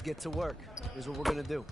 Let's get to work. Here's what we're gonna do.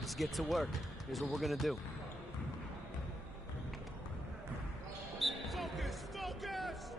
Let's get to work. Here's what we're gonna do. Focus! Focus!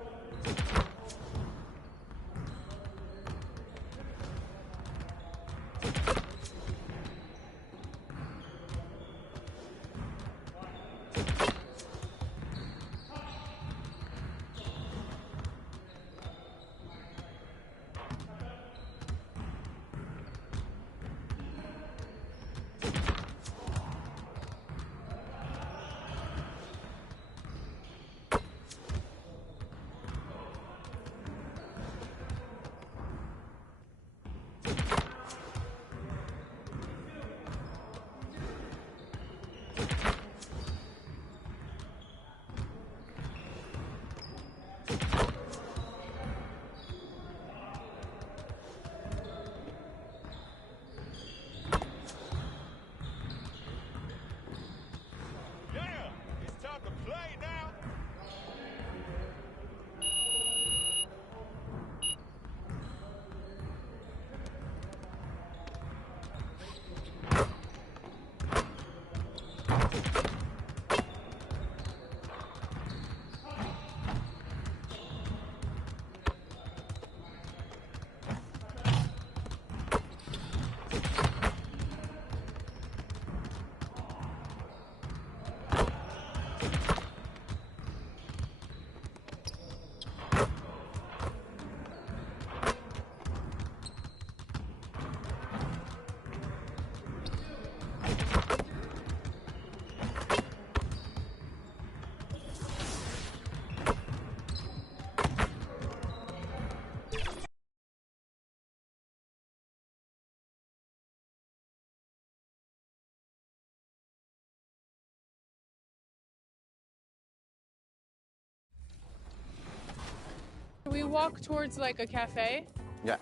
We walk towards like a cafe. Yeah.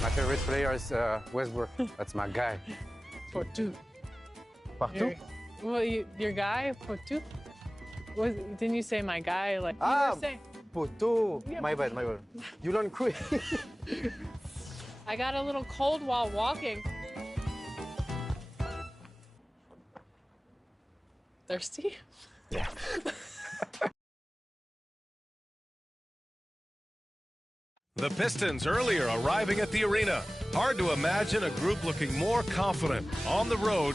My favorite player is Westbrook. That's my guy. Portu. Partout? Well, your guy, Portu? Didn't you say my guy? Like, you were saying. Porto. Yeah. My bad. You learn quick. I got a little cold while walking. Thirsty? Yeah. The Pistons earlier arriving at the arena. Hard to imagine a group looking more confident on the road.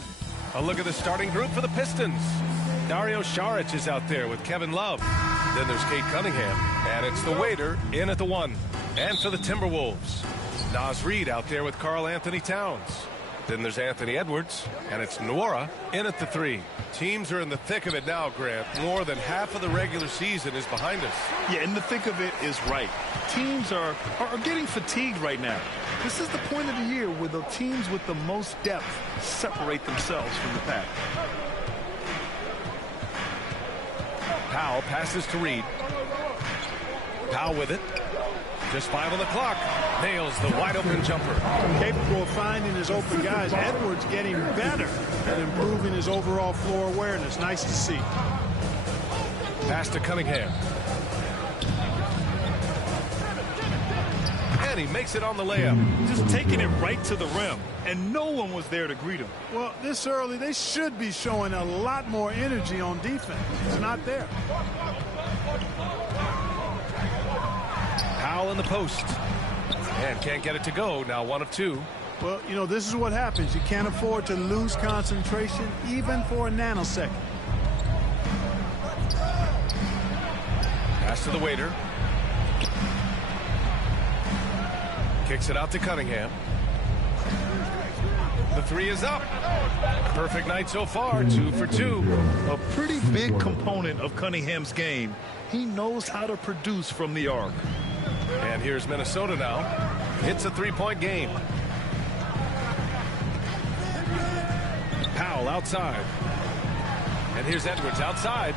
A look at the starting group for the Pistons. Dario Saric is out there with Kevin Love. Then there's Kate Cunningham, and it's the waiter in at the 1. And for the Timberwolves, Naz Reid out there with Karl Anthony Towns. Then there's Anthony Edwards, and it's Nwora in at the 3. Teams are in the thick of it now, Grant. More than half of the regular season is behind us. Yeah, in the thick of it is right. Teams are getting fatigued right now. This is the point of the year where the teams with the most depth separate themselves from the pack. Powell passes to Reid. Powell with it. Just 5 on the clock. Nails the wide open jumper. Capable of finding his open guys. Edwards getting better at improving his overall floor awareness. Nice to see. Pass to Cunningham. And he makes it on the layup. Just taking it right to the rim, and no one was there to greet him. Well, this early, they should be showing a lot more energy on defense. It's not there. Powell in the post. And can't get it to go. Now 1 of 2. Well, you know, this is what happens. You can't afford to lose concentration even for a nanosecond. Pass to the waiter. Kicks it out to Cunningham. The 3 is up. Perfect night so far. 2 for 2. A pretty big component of Cunningham's game. He knows how to produce from the arc. And here's Minnesota now. It's a 3-point game. Powell outside. And here's Edwards outside.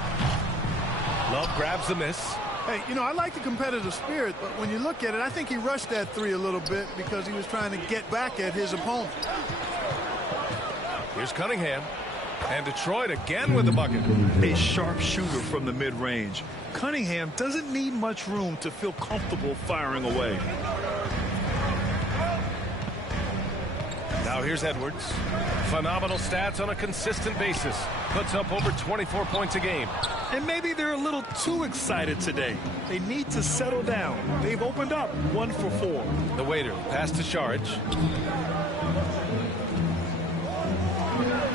Love grabs the miss. Hey, you know, I like the competitive spirit, but when you look at it, I think he rushed that 3 a little bit because he was trying to get back at his opponent. Here's Cunningham. And Detroit again with the bucket. A sharp shooter from the mid-range. Cunningham doesn't need much room to feel comfortable firing away. Now here's Edwards. Phenomenal stats on a consistent basis. Puts up over 24 points a game. And maybe they're a little too excited today. They need to settle down. They've opened up 1 for 4. The waiter. Pass to Saric.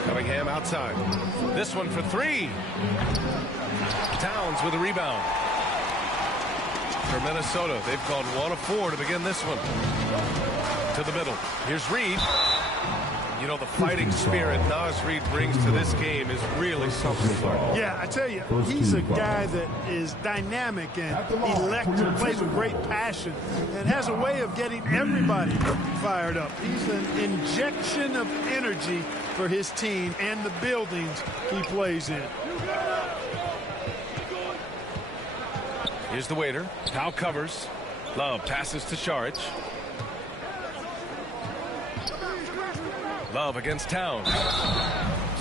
Cunningham outside. This one for 3. Towns with a rebound. For Minnesota, they've gone 1 of 4 to begin this one. To the middle. Here's Reed. You know, the fighting spirit Naz Reid brings to this game is really something. Yeah, I tell you, he's a guy that is dynamic and electric, plays with great passion, and has a way of getting everybody fired up. He's an injection of energy for his team and the buildings he plays in. Here's the waiter. Powell covers. Love passes to Saric. Love against Towns.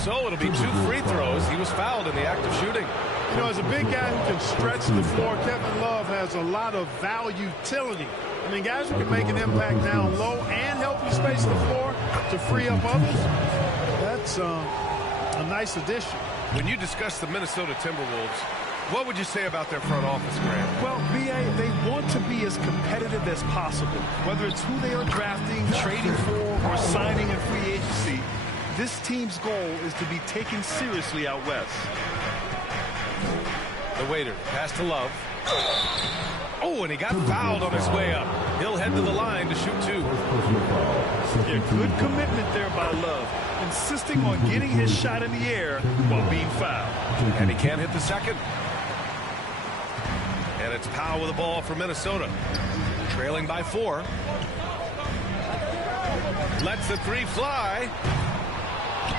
So it'll be 2 free throws. He was fouled in the act of shooting. You know, as a big guy who can stretch the floor, Kevin Love has a lot of valuability. I mean, guys who can make an impact down low and help you space the floor to free up others, that's a nice addition. When you discuss the Minnesota Timberwolves, what would you say about their front office, Graham? Well, B.A., they want to be as competitive as possible. Whether it's who they are drafting, trading for, or signing in free agency, this team's goal is to be taken seriously out west. The waiter, pass to Love. Oh, and he got fouled on his way up. He'll head to the line to shoot 2. Yeah, good commitment there by Love, insisting on getting his shot in the air while being fouled. And he can't hit the second. And it's Powell with the ball for Minnesota. Trailing by 4. Lets the 3 fly.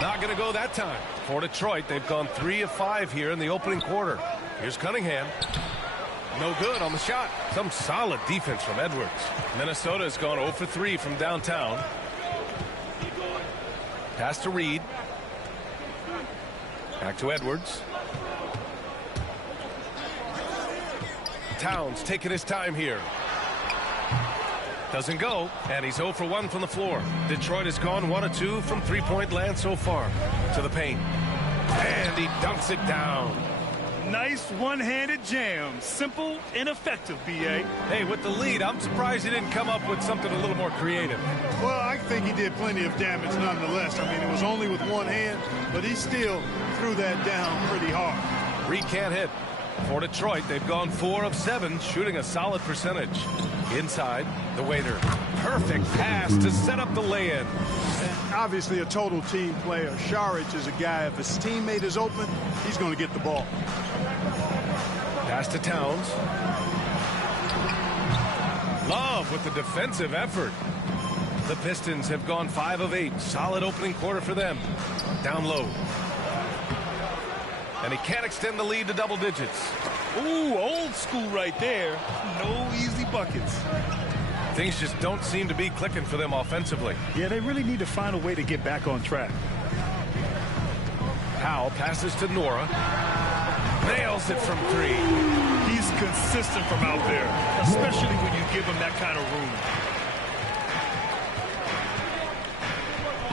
Not going to go that time. For Detroit, they've gone 3 of 5 here in the opening quarter. Here's Cunningham. No good on the shot. Some solid defense from Edwards. Minnesota has gone 0 for 3 from downtown. Pass to Reed. Back to Edwards. Towns taking his time here. Doesn't go, and he's 0 for 1 from the floor. Detroit has gone 1 of 2 from 3-point land so far. To the paint. And he dunks it down. Nice one-handed jam. Simple and effective, B.A. Hey, with the lead, I'm surprised he didn't come up with something a little more creative. Well, I think he did plenty of damage nonetheless. I mean, it was only with one hand, but he still threw that down pretty hard. Reed can't hit. For Detroit, they've gone 4 of 7, shooting a solid percentage. Inside, the waiter. Perfect pass to set up the lay-in. And obviously a total team player. Saric is a guy, if his teammate is open, he's going to get the ball. Pass to Towns. Love with the defensive effort. The Pistons have gone 5 of 8. Solid opening quarter for them. Down low. And he can't extend the lead to double digits. Ooh, old school right there. No easy buckets. Things just don't seem to be clicking for them offensively. Yeah, they really need to find a way to get back on track. Powell passes to Nora. Nails it from 3. He's consistent from out there, especially when you give him that kind of room.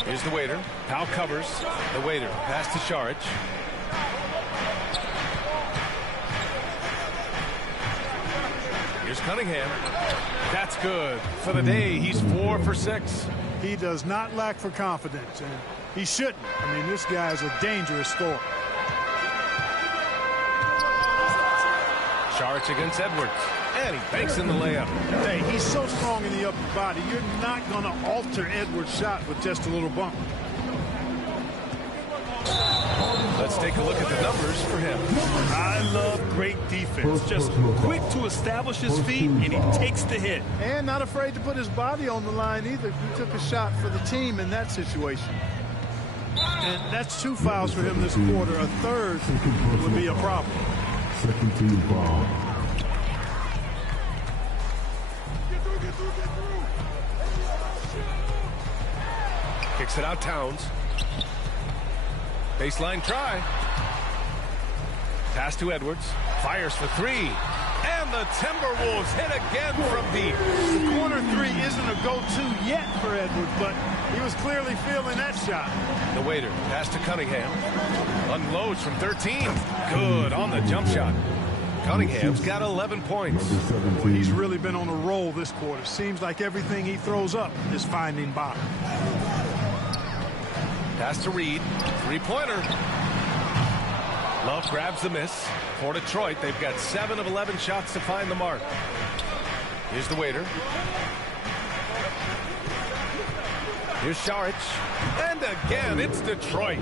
Here's the waiter. Powell covers. The waiter. Pass to Šarić. Here's Cunningham. That's good. For the day, he's 4 for 6. He does not lack for confidence, and he shouldn't. I mean, this guy is a dangerous scorer. Šarić against Edwards. And he banks in the layup. Hey, he's so strong in the upper body. You're not going to alter Edwards' shot with just a little bump. Let's take a look at the numbers for him. I love great defense. Just quick to establish his feet, and he takes the hit. And not afraid to put his body on the line either. He took a shot for the team in that situation. And that's 2 fouls for him this quarter. A third would be a problem. Second team foul. Kicks it out, Towns. Baseline try. Pass to Edwards. Fires for 3. And the Timberwolves hit again from deep. The corner 3 isn't a go-to yet for Edwards, but he was clearly feeling that shot. The waiter. Pass to Cunningham. Unloads from 13. Good on the jump shot. Cunningham's got 11 points. Boy, he's really been on a roll this quarter. Seems like everything he throws up is finding bottom. Pass to Reed. 3-pointer. Love grabs the miss. For Detroit, they've got 7 of 11 shots to find the mark. Here's the waiter. Here's Šarić. And again, it's Detroit.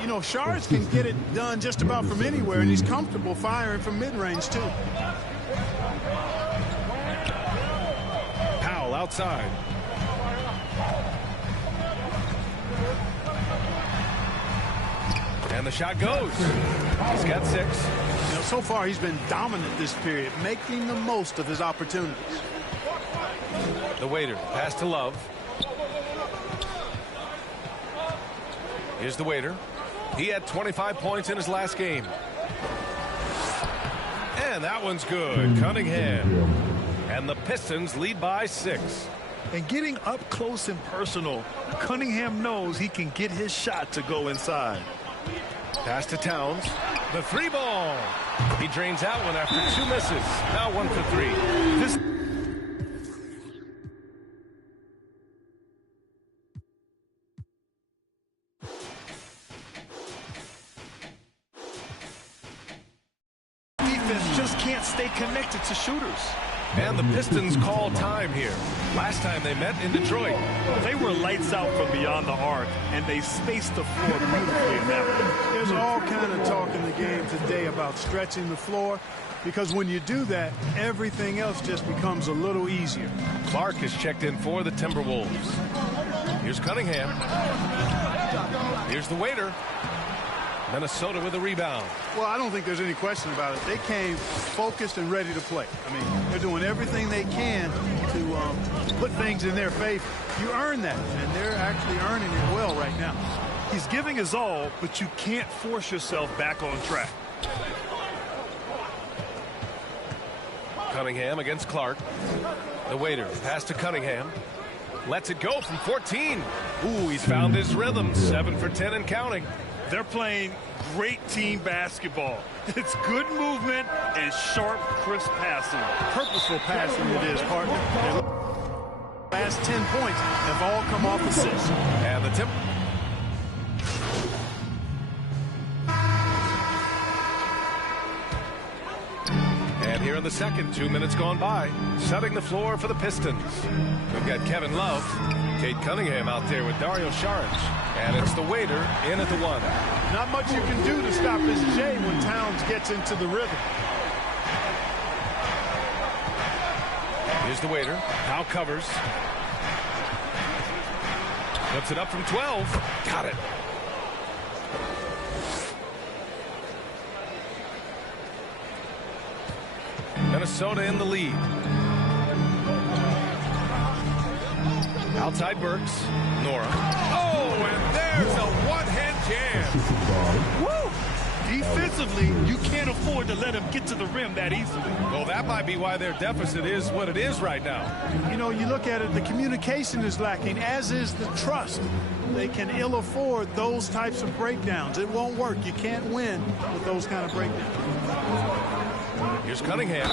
You know, Šarić can get it done just about from anywhere, and he's comfortable firing from mid-range, too. Powell outside. And the shot goes. He's got 6. You know, so far he's been dominant this period, making the most of his opportunities. The waiter. Pass to Love. Here's the waiter. He had 25 points in his last game. And that one's good. Cunningham. And the Pistons lead by 6. And getting up close and personal, Cunningham knows he can get his shot to go inside. Pass to Towns. The 3-ball. He drains that one after 2 misses. Now 1 for 3. This defense just can't stay connected to shooters. And the Pistons call time here. Last time they met in Detroit. They were lights out from beyond the arc, and they spaced the floor beautifully in that one. There's all kind of talk in the game today about stretching the floor, because when you do that, everything else just becomes a little easier. Clark is checked in for the Timberwolves. Here's Cunningham. Here's the waiter. Minnesota with a rebound. Well, I don't think there's any question about it. They came focused and ready to play. I mean, they're doing everything they can to put things in their favor. You earn that, and they're actually earning it well right now. He's giving his all, but you can't force yourself back on track. Cunningham against Clark. The waiter. Pass to Cunningham. Lets it go from 14. Ooh, he's found his rhythm. 7 for 10 and counting. They're playing great team basketball. It's good movement and sharp, crisp passing. Purposeful passing it is, partner. Their last 10 points have all come off assists. And the And here in the second, 2 minutes gone by, setting the floor for the Pistons. We've got Kevin Love, Cade Cunningham out there with Dario Šarić. And it's the waiter in at the 1. Not much you can do to stop this J when Towns gets into the rhythm. Here's the waiter. Powell covers. Puts it up from 12. Got it. Minnesota in the lead. Outside Burks. Nora. Oh, and there's a one-hand jam. Woo! Defensively, you can't afford to let him get to the rim that easily. Well, that might be why their deficit is what it is right now. You know, you look at it, the communication is lacking, as is the trust. They can ill afford those types of breakdowns. It won't work. You can't win with those kind of breakdowns. Here's Cunningham.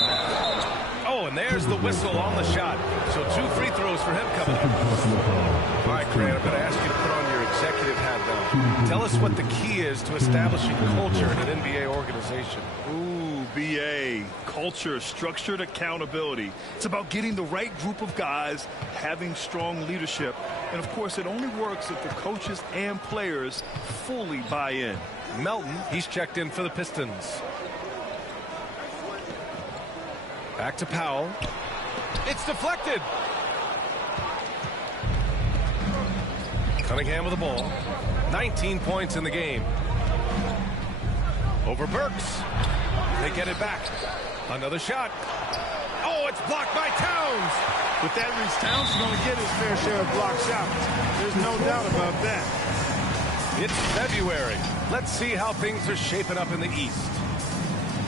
Oh, and there's the whistle on the shot. So 2 free throws for him coming up. All right, Grant, I'm going to ask you to put on your executive hat now. Tell us what the key is to establishing culture in an NBA organization. Ooh, BA. Culture, structured accountability. It's about getting the right group of guys, having strong leadership. And, of course, it only works if the coaches and players fully buy in. Melton, he's checked in for the Pistons. Back to Powell. It's deflected. Cunningham with the ball. 19 points in the game. Over Burks. They get it back. Another shot. Oh, it's blocked by Towns. With that reach, Towns is going to get his fair share of block shots. There's no doubt about that. It's February. Let's see how things are shaping up in the East.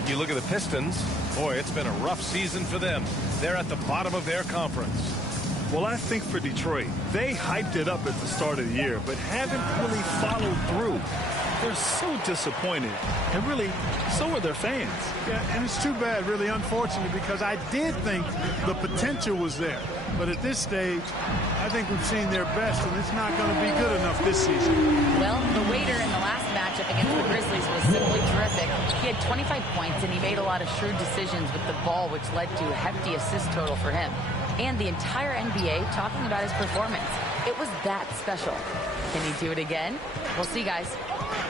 You look at the Pistons. Boy, it's been a rough season for them. They're at the bottom of their conference. Well, I think for Detroit, they hyped it up at the start of the year, but haven't really followed through. They're so disappointed, and really, so are their fans. Yeah, and it's too bad, really unfortunate, because I did think the potential was there. But at this stage, I think we've seen their best, and it's not going to be good enough this season. Well, the waiter in the last matchup against the Grizzlies was simply terrific. He had 25 points, and he made a lot of shrewd decisions with the ball, which led to a hefty assist total for him. And the entire NBA talking about his performance. It was that special. Can he do it again? We'll see, guys.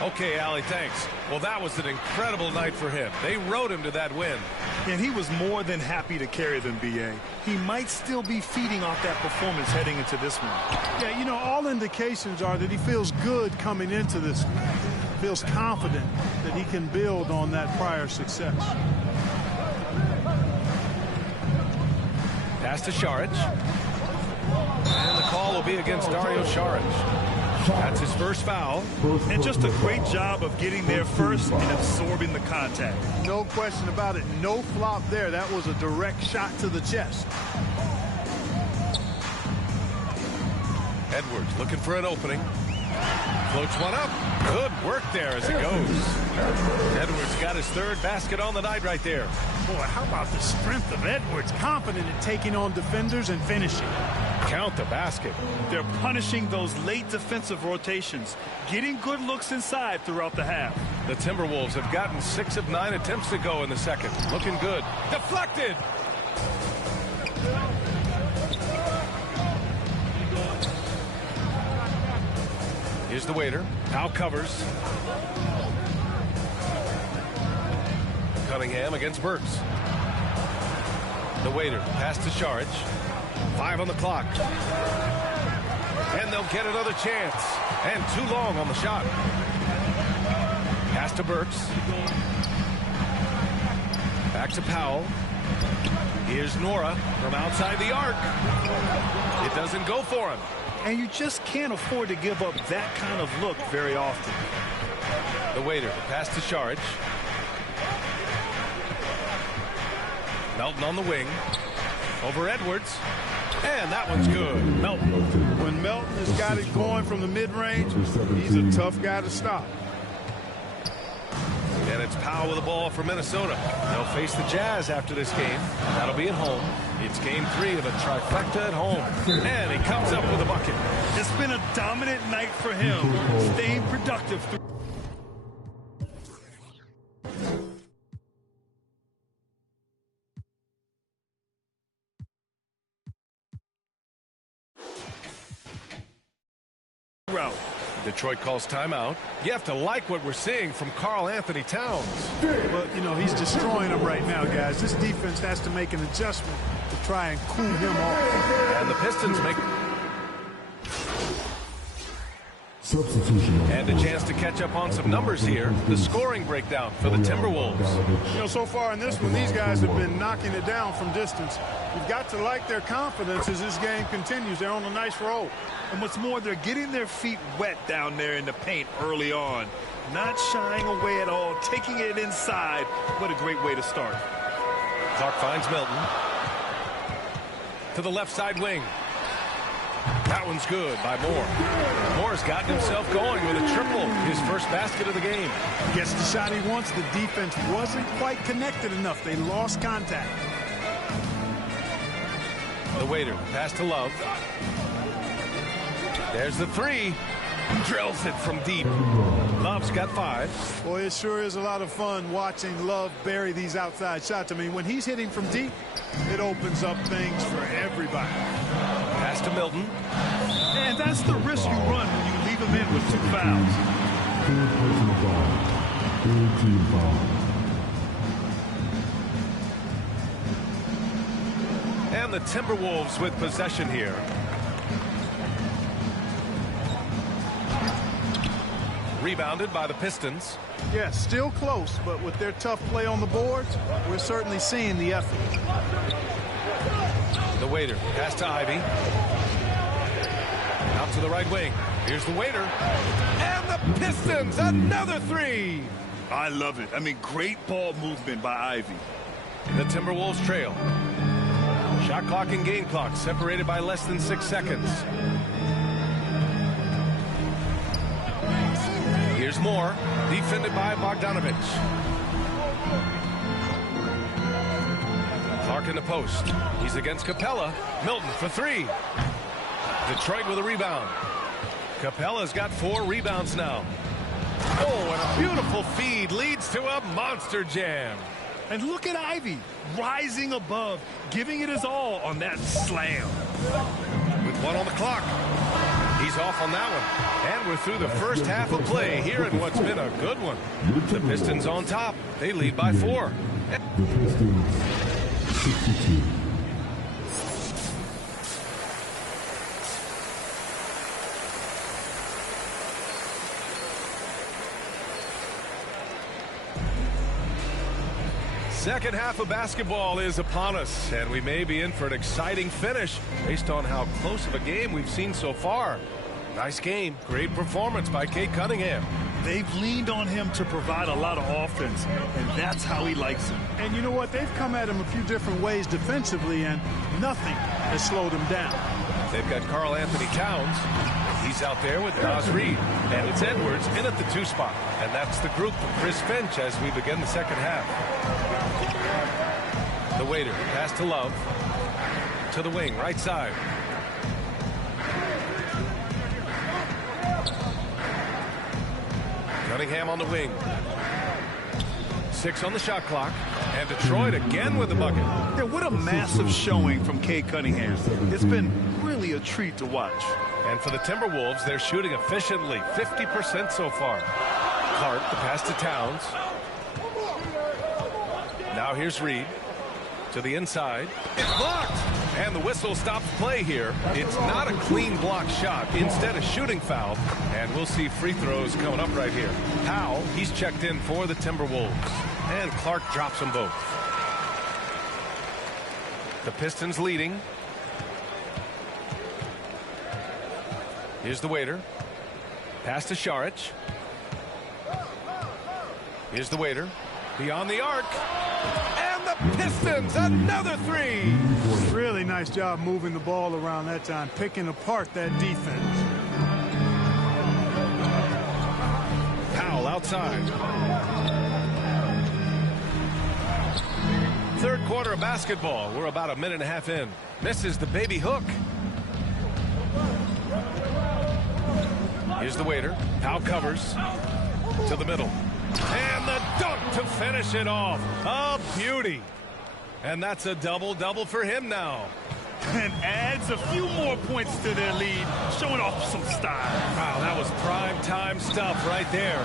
Okay, Allie, thanks. Well, that was an incredible night for him. They rode him to that win. And he was more than happy to carry them, BA. He might still be feeding off that performance heading into this one. Yeah, you know, all indications are that he feels good coming into this one. Feels confident that he can build on that prior success. Pass to Šarić. And the call will be against Dario Šarić. That's his first foul. And just a great job of getting there first and absorbing the contact. No question about it. No flop there. That was a direct shot to the chest. Edwards looking for an opening. Floats one up. Good work there as it goes. Edwards got his third basket on the night right there. Boy, how about the strength of Edwards? Confident in taking on defenders and finishing. Count the basket. They're punishing those late defensive rotations, getting good looks inside throughout the half. The Timberwolves have gotten 6 of 9 attempts to go in the second. Looking good. Deflected. Here's the waiter. Now covers. Cunningham against Burks. The waiter. Pass to Šarić. 5 on the clock. And they'll get another chance. And too long on the shot. Pass to Burks. Back to Powell. Here's Nora from outside the arc. It doesn't go for him. And you just can't afford to give up that kind of look very often. The waiter. Pass to Šarić. Melton on the wing. Over Edwards. And that one's good. Melton. When Melton has got it going from the mid-range, he's a tough guy to stop. And it's Powell with the ball for Minnesota. They'll face the Jazz after this game. That'll be at home. It's game 3 of a trifecta at home. And he comes up with a bucket. It's been a dominant night for him, staying productive throughout. Detroit calls timeout. You have to like what we're seeing from Karl Anthony Towns. Well, you know, he's destroying them right now, guys. This defense has to make an adjustment to try and cool him off. And the Pistons make... Substitution. And a chance to catch up on some numbers here. The scoring breakdown for the Timberwolves. You know, so far in this one, these guys have been knocking it down from distance. You've got to like their confidence as this game continues. They're on a nice roll. And what's more, they're getting their feet wet down there in the paint early on. Not shying away at all, taking it inside. What a great way to start. Clark finds Milton. To the left side wing. That one's good by Moore. Moore's gotten himself going with a triple, his first basket of the game. Gets the shot he wants. The defense wasn't quite connected enough. They lost contact. The waiter, pass to Love. There's the three. Drills it from deep. Love's got 5. Boy, it sure is a lot of fun watching Love bury these outside shots. I mean, when he's hitting from deep, it opens up things for everybody. Pass to Milton. And that's the risk you run when you leave him in with 2 fouls. Third personal foul. Third team foul. And the Timberwolves with possession here. Rebounded by the Pistons. Yes, still close, but with their tough play on the boards, we're certainly seeing the effort. The waiter, pass to Ivy. Out to the right wing. Here's the waiter. And the Pistons, another 3. I love it. I mean, great ball movement by Ivy. The Timberwolves trail. Shot clock and game clock separated by less than 6 seconds. Here's Moore, defended by Bogdanovich. Clark in the post. He's against Capella. Milton for 3. Detroit with a rebound. Capella's got 4 rebounds now. Oh, and a beautiful feed leads to a monster jam. And look at Ivy rising above, giving it his all on that slam. With 1 on the clock. He's off on that one. And we're through the first half of play here in what's been a good one. The Pistons on top. They lead by 4. The Pistons 62. Second half of basketball is upon us, and we may be in for an exciting finish based on how close of a game we've seen so far. Nice game. Great performance by Cade Cunningham. They've leaned on him to provide a lot of offense, and that's how he likes it. And you know what? They've come at him a few different ways defensively, and nothing has slowed him down. They've got Karl Anthony Towns. He's out there with Naz Reid. And it's Edwards in at the 2 spot. And that's the group for Chris Finch as we begin the second half. The waiter, pass to Love. To the wing, right side. Cunningham on the wing. 6 on the shot clock. And Detroit again with the bucket. Yeah, what a massive showing from Cade Cunningham. It's been really a treat to watch. And for the Timberwolves, they're shooting efficiently, 50% so far. Clark, the pass to Towns. Now here's Reid. To the inside. It's blocked. And the whistle stops play here. It's not a clean block shot. Instead, a shooting foul. And we'll see free throws coming up right here. Powell, he's checked in for the Timberwolves. And Clark drops them both. The Pistons leading. Here's the waiter. Pass to Šarić. Here's the waiter. Beyond the arc. And the Pistons, another 3. Really nice job moving the ball around that time, picking apart that defense. Powell outside. Third quarter of basketball. We're about a minute and a half in. Misses the baby hook. Here's the waiter. Powell covers. To the middle. And the dunk to finish it off. A beauty. And that's a double-double for him now. And adds a few more points to their lead, showing off some style. Wow, that was prime time stuff right there.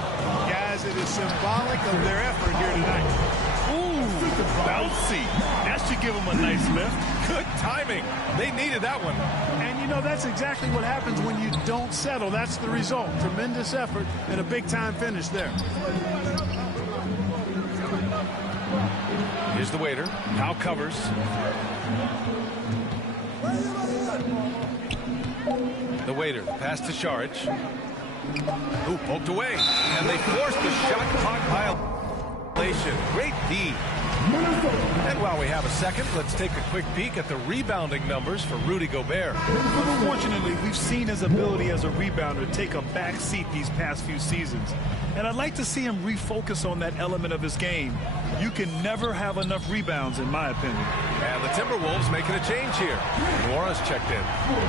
Guys, it is symbolic of their effort here tonight. Ooh, bouncy. That should give him a nice lift. Good timing. They needed that one. And, you know, that's exactly what happens when you don't settle. That's the result. Tremendous effort and a big-time finish there. Here's the waiter. Now covers. The waiter. Pass to Šarić. Ooh, poked away. And they forced the shot clock violation. Great D. And while we have a second, let's take a quick peek at the rebounding numbers for Rudy Gobert. Unfortunately, we've seen his ability as a rebounder take a back seat these past few seasons. And I'd like to see him refocus on that element of his game. You can never have enough rebounds, in my opinion. And the Timberwolves making a change here. Nora's checked in.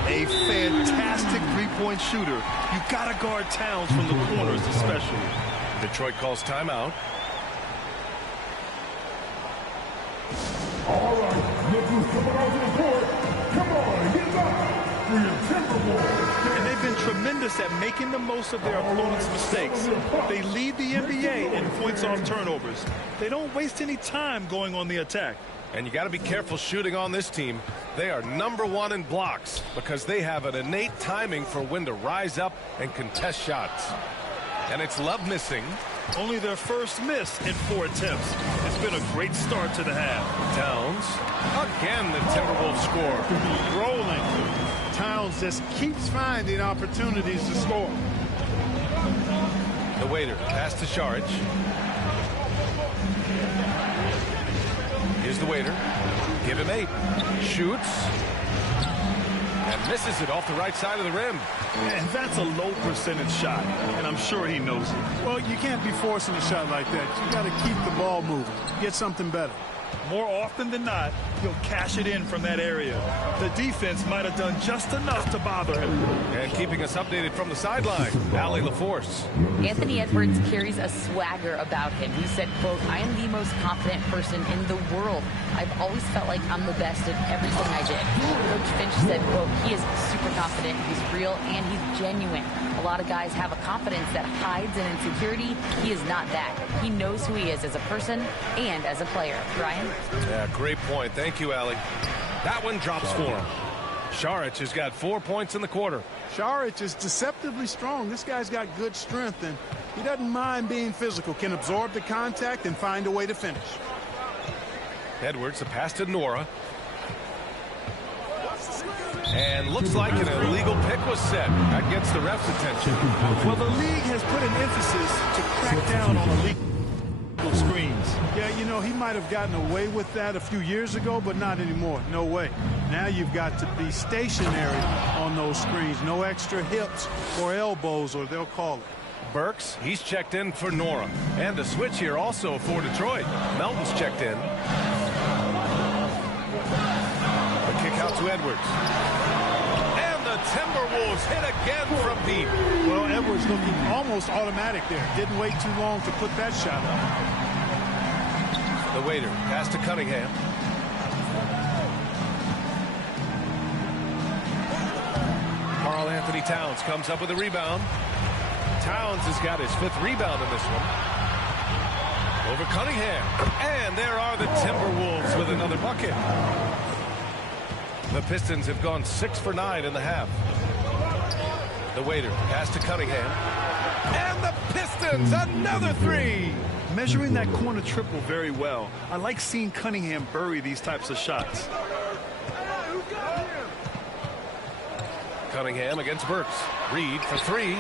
A fantastic three-point shooter. You got to guard Towns from the corners especially. Detroit calls timeout. All right, look who's coming onto the court. Come on, get back for your Timberwolves. And they've been tremendous at making the most of their opponent's mistakes. They lead the NBA in points off turnovers. They don't waste any time going on the attack. And you got to be careful shooting on this team. They are #1 in blocks because they have an innate timing for when to rise up and contest shots. And it's Love missing. Only their first miss in 4 attempts. It's been a great start to the half. Towns. Again, the Timberwolves score. Rolling. Towns just keeps finding opportunities to score. The waiter. Pass to Šarić. Here's the waiter. Give him 8. Shoots. And misses it off the right side of the rim. And that's a low percentage shot, and I'm sure he knows it. Well, you can't be forcing a shot like that. You got to keep the ball moving. Get something better. More often than not, he'll cash it in from that area. The defense might have done just enough to bother him. And keeping us updated from the sideline, Allie LaForce. Anthony Edwards carries a swagger about him. He said, quote, "I am the most confident person in the world. I've always felt like I'm the best at everything I did." Coach Finch said, quote, "He is super confident, he's real, and he's genuine. A lot of guys have a confidence that hides an insecurity. He is not that. He knows who he is as a person and as a player." Ryan? Yeah, great point. Thank you, Allie. That one drops for him. Šarić has got 4 points in the quarter. Šarić is deceptively strong. This guy's got good strength, and he doesn't mind being physical, can absorb the contact and find a way to finish. Edwards, the pass to Nora. And looks like an illegal pick was set. That gets the ref's attention. Well, the league has put an emphasis to crack down on illegal screens. Yeah, you know, he might have gotten away with that a few years ago, but not anymore. No way. Now you've got to be stationary on those screens. No extra hips or elbows, or they'll call it. Burks, he's checked in for Nora. And a switch here also for Detroit. Melton's checked in. The kick out to Edwards. And the Timberwolves hit again from deep. Well, Edwards looking almost automatic there. Didn't wait too long to put that shot up. The waiter, pass to Cunningham. Karl Anthony Towns comes up with a rebound. Towns has got his 5th rebound in this one. Over Cunningham. And there are the Timberwolves with another bucket. The Pistons have gone 6 for 9 in the half. The waiter, pass to Cunningham. And the Pistons, another 3. Measuring that corner triple very well. I like seeing Cunningham bury these types of shots. Cunningham against Burks. Reed for 3.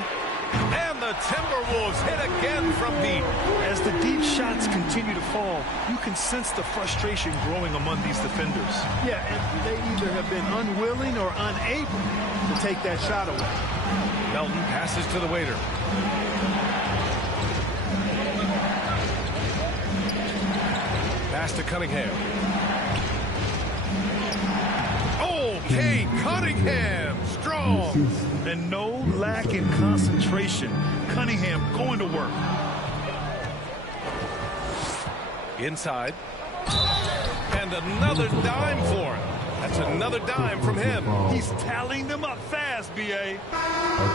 And the Timberwolves hit again from deep. As the deep shots continue to fall, you can sense the frustration growing among these defenders. Yeah, and they either have been unwilling or unable to take that shot away. Melton passes to the waiter. Pass to Cunningham. Okay, Cunningham, strong. And no lack in concentration. Cunningham going to work. Inside. And another dime for him. That's another dime from him. He's tallying them up fast, B.A.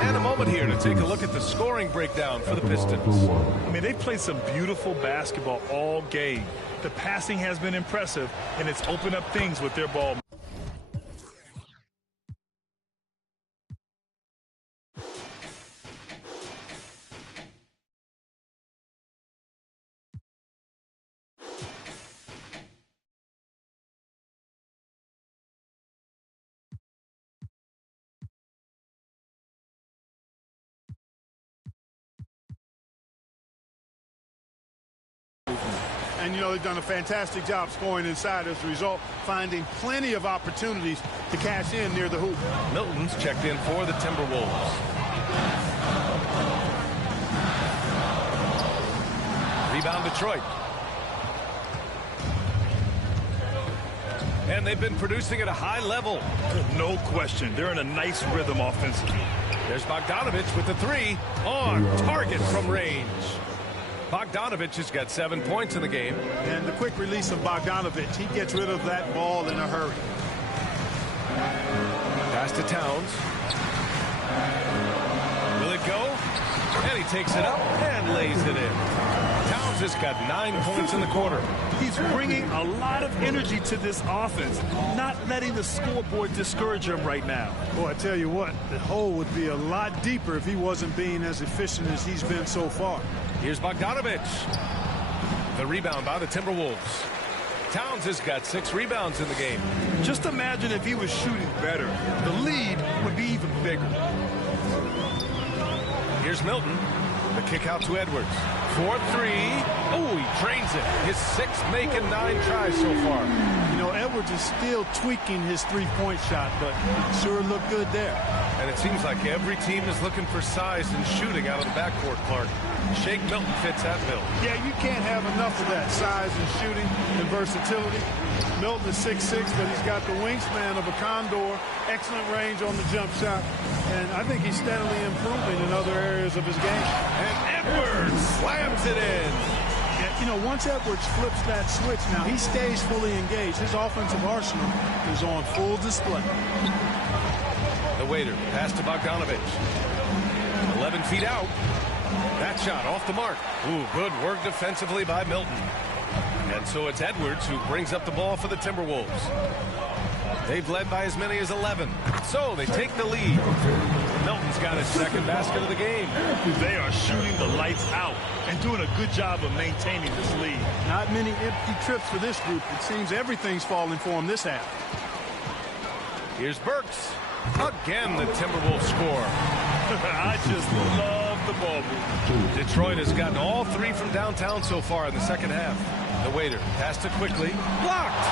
And a moment here to take a look at the scoring breakdown for the Pistons. I mean, they played some beautiful basketball all game. The passing has been impressive, and it's opened up things with their ball. And, you know, they've done a fantastic job scoring inside as a result, finding plenty of opportunities to cash in near the hoop. Milton's checked in for the Timberwolves. Rebound Detroit. And they've been producing at a high level. No question. They're in a nice rhythm offensively. There's Bogdanovich with the three on target from range. Bogdanovich has got 7 points in the game. And the quick release of Bogdanovich, he gets rid of that ball in a hurry. Pass to Towns. Will it go? And he takes it up and lays it in. Towns has got 9 points in the quarter. He's bringing a lot of energy to this offense, not letting the scoreboard discourage him right now. Boy, I tell you what, the hole would be a lot deeper if he wasn't being as efficient as he's been so far. Here's Bogdanovich. The rebound by the Timberwolves. Towns has got 6 rebounds in the game. Just imagine if he was shooting better. The lead would be even bigger. Here's Milton. The kick out to Edwards. 4-3. Oh, he drains it. His 6th make in 9 tries so far. You know, Edwards is still tweaking his three-point shot, but it sure looked good there. And it seems like every team is looking for size and shooting out of the backcourt, Clark. Shake Milton fits that bill. Yeah, you can't have enough of that size and shooting and versatility. Milton is 6'6", but he's got the wingspan of a condor, excellent range on the jump shot, and I think he's steadily improving in other areas of his game. And Edwards slams it in. Yeah, you know, once Edwards flips that switch now, he stays fully engaged. His offensive arsenal is on full display. The waiter, pass to Bogdanovich. 11 feet out. That shot off the mark. Ooh, good work defensively by Milton. And so it's Edwards who brings up the ball for the Timberwolves. They've led by as many as 11. So they take the lead. Milton's got his 2nd basket of the game. They are shooting the lights out and doing a good job of maintaining this lead. Not many empty trips for this group. It seems everything's falling for them this half. Here's Burks. Again, the Timberwolves score. I just love the ball move. Detroit has gotten all 3 from downtown so far in the 2nd half. The waiter passed it quickly. Blocked.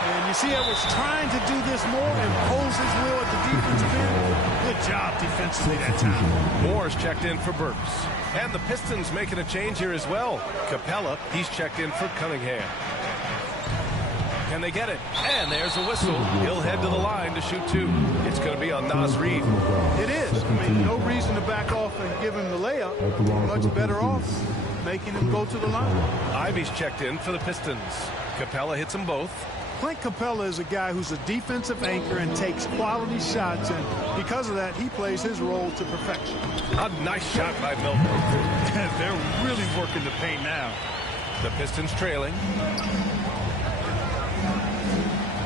And you see Edwards trying to do this more, impose his will at the defensive end. Good job defensively that time. Moore's checked in for Burks. And the Pistons making a change here as well. Capella, he's checked in for Cunningham. Can they get it? And there's a whistle. He'll head to the line to shoot 2. It's going to be on Nas Reed. It is. I mean, no reason to back off and give him the layup. Much better off making him go to the line. Ivy's checked in for the Pistons. Capella hits them both. Clint Capella is a guy who's a defensive anchor and takes quality shots, and because of that, he plays his role to perfection. A nice shot by Milton. They're really working the paint now. The Pistons trailing.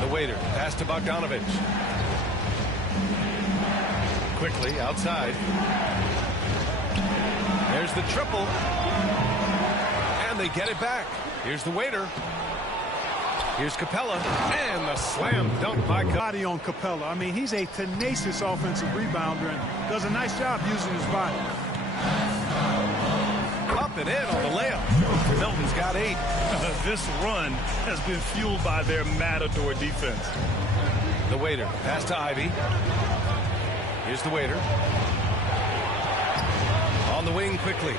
The waiter, pass to Bogdanovich. Quickly, outside. There's the triple. And they get it back. Here's the waiter. Here's Capella. And the slam dunk by Capella. Body on Capella. I mean, he's a tenacious offensive rebounder and does a nice job using his body. Up and in on the layup. Milton's got 8. This run has been fueled by their matador defense. The waiter, pass to Ivy. Here's the waiter. On the wing quickly.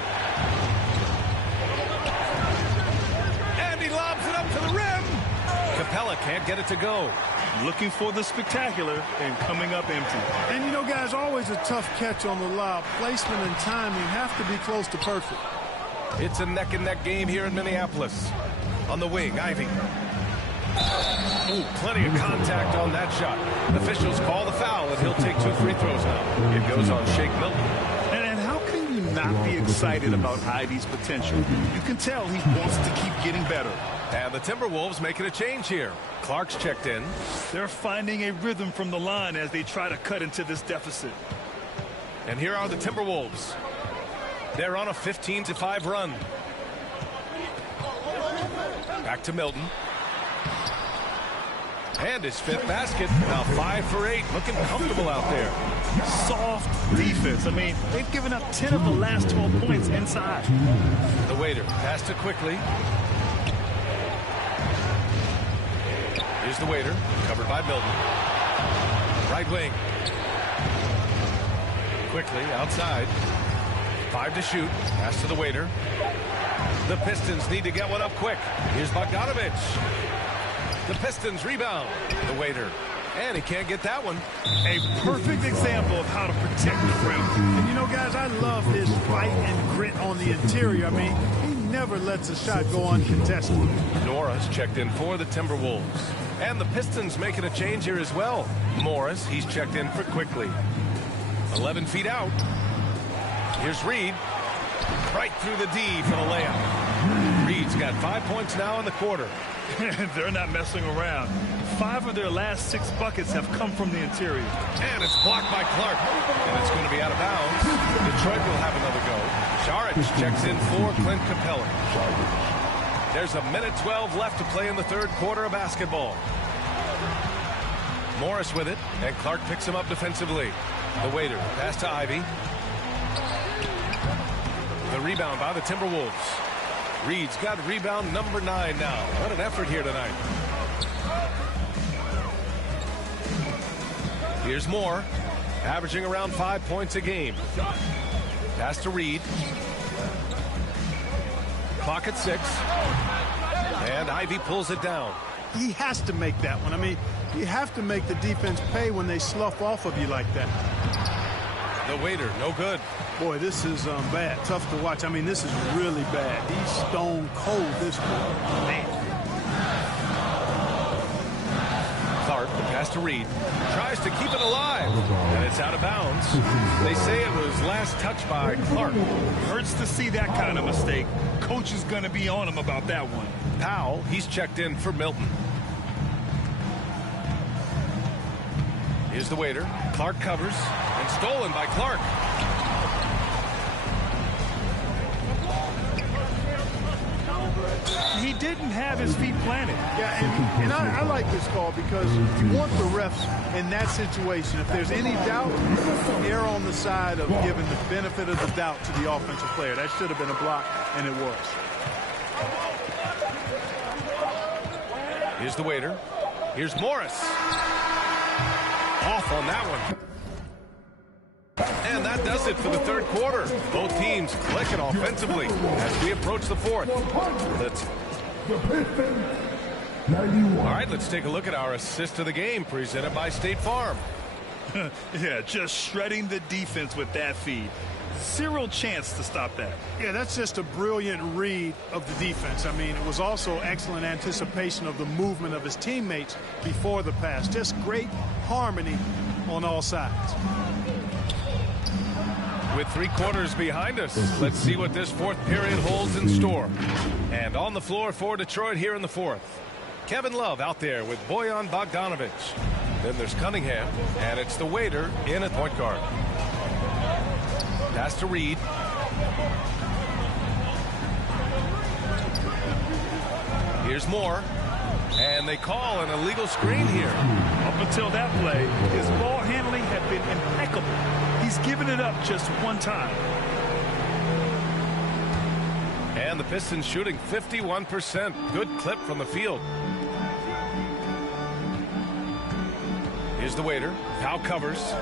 And he lobs it up to the rim. Capella can't get it to go. Looking for the spectacular and coming up empty. And you know, guys, always a tough catch on the lob. Placement and timing have to be close to perfect. It's a neck-and-neck game here in Minneapolis. On the wing, Ivy. Ooh, plenty of contact on that shot. Officials call the foul, and he'll take 2 free throws now. It goes on Shake Milton. And how can you not be excited about Ivy's potential? You can tell he wants to keep getting better. And the Timberwolves making a change here. Clark's checked in. They're finding a rhythm from the line as they try to cut into this deficit. And here are the Timberwolves. They're on a 15-5 run. Back to Milton. And his 5th basket. Now 5 for 8. Looking comfortable out there. Soft defense. I mean, they've given up 10 of the last 12 points inside. The waiter passed it quickly. Here's the waiter, covered by Milton. Right wing. Quickly outside. 5 to shoot. Pass to the waiter. The Pistons need to get one up quick. Here's Bogdanovich. The Pistons rebound. The waiter. And he can't get that one. A perfect example of how to protect the rim. And you know, guys, I love his fight and grit on the interior. I mean, he never lets a shot go uncontested. Norris checked in for the Timberwolves. And the Pistons making a change here as well. Morris, he's checked in for quickly. 11 feet out. Here's Reed. Right through the D for the layup. Reed's got 5 points now in the quarter. They're not messing around. 5 of their last 6 buckets have come from the interior. And it's blocked by Clark. And it's going to be out of bounds. Detroit will have another go. Šarić checks in for Clint Capella. There's a minute 12 left to play in the 3rd quarter of basketball. Morris with it, and Clark picks him up defensively. The waiter, pass to Ivy. The rebound by the Timberwolves. Reed's got rebound number 9 now. What an effort here tonight. Here's Moore, averaging around 5 points a game. Pass to Reed. Clock at 6. And Ivy pulls it down. He has to make that one. I mean, you have to make the defense pay when they slough off of you like that. The waiter, no good. Boy, this is bad. Tough to watch. I mean, this is really bad. He's stone cold, this one. Man. Clark, the pass to Reed. Tries to keep it alive. And it's out of bounds. They say it was last touched by Clark. Hurts to see that kind of mistake. Coach is going to be on him about that one. Powell, he's checked in for Milton. Here's the waiter. Clark covers. And stolen by Clark. He didn't have his feet planted. Yeah, and I like this call because you want the refs in that situation. If there's any doubt, err on the side of giving the benefit of the doubt to the offensive player. That should have been a block, and it was. Here's the waiter. Here's Morris. Off on that one. And that does it for the 3rd quarter. Both teams clicking offensively as we approach the 4th. All right, let's take a look at our assist of the game presented by State Farm. Yeah, just shredding the defense with that feed. Zero chance to stop that. Yeah, that's just a brilliant read of the defense. I mean, it was also excellent anticipation of the movement of his teammates before the pass. Just great harmony on all sides. With 3 quarters behind us, let's see what this 4th period holds in store. And on the floor for Detroit here in the 4th. Kevin Love out there with Bojan Bogdanovich. Then there's Cunningham, and it's the waiter in at point guard. Pass to Reed. Here's Moore. And they call an illegal screen here. Up until that play, his ball handling had been impeccable. He's given it up just one time. And the Pistons shooting 51%. Good clip from the field. Here's the waiter. Powell covers.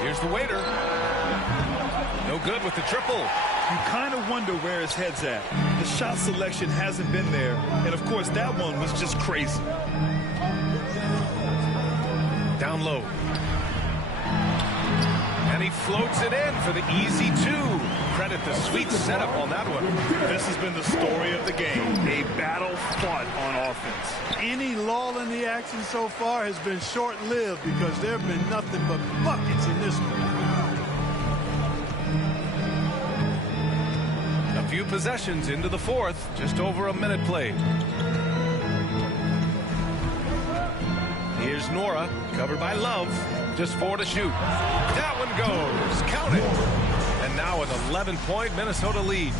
Here's the waiter. No good with the triple. You kind of wonder where his head's at. The shot selection hasn't been there. And, of course, that one was just crazy. Down low. And he floats it in for the easy 2. Credit at the sweet setup on that one. This has been the story of the game. A battle fought on offense. Any lull in the action so far has been short-lived because there have been nothing but buckets in this one. A few possessions into the fourth, just over a minute played. Here's Nora, covered by Love. Just 4 to shoot. That one goes. Count it. And now an 11-point Minnesota lead.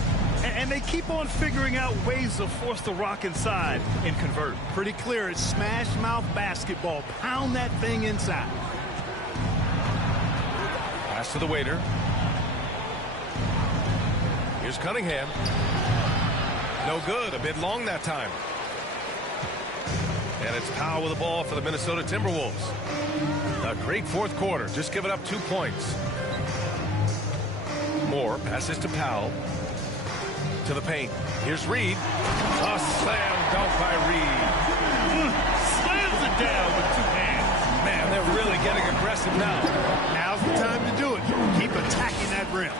And they keep on figuring out ways to force the rock inside and convert. Pretty clear it's smash mouth basketball. Pound that thing inside. Pass to the waiter. Here's Cunningham. No good. A bit long that time. And it's Powell with the ball for the Minnesota Timberwolves. A great fourth quarter. Just giving up 2 points. Moore passes to Powell. To the paint. Here's Reed. A slam dunk by Reed. Slams it down with 2 hands. Man, they're really getting aggressive now. Now's the time to do it. Keep attacking that rim.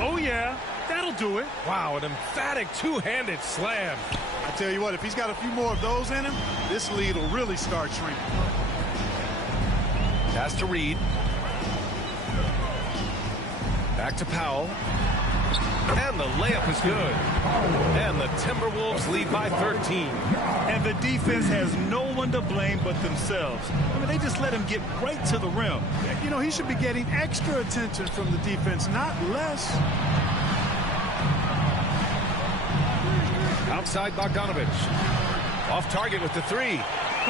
Oh, yeah. That'll do it. Wow, an emphatic two-handed slam. I tell you what, if he's got a few more of those in him, this lead will really start shrinking. Pass to Reed. Back to Powell. And the layup is good. And the Timberwolves lead by 13. And the defense has no one to blame but themselves. I mean, they just let him get right to the rim. You know, he should be getting extra attention from the defense, not less. Outside Bogdanovich. Off target with the 3.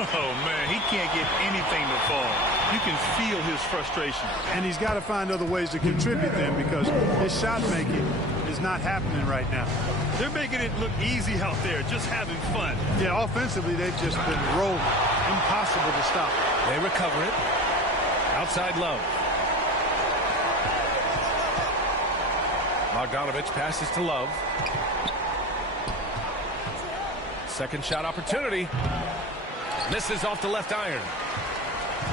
Oh, man, he can't get anything to fall. You can feel his frustration. And he's got to find other ways to contribute then because his shot making is not happening right now. They're making it look easy out there, just having fun. Yeah, offensively, they've just been rolling. Impossible to stop. They recover it. Outside Love. Bogdanovich passes to Love. Second shot opportunity. Misses off the left iron.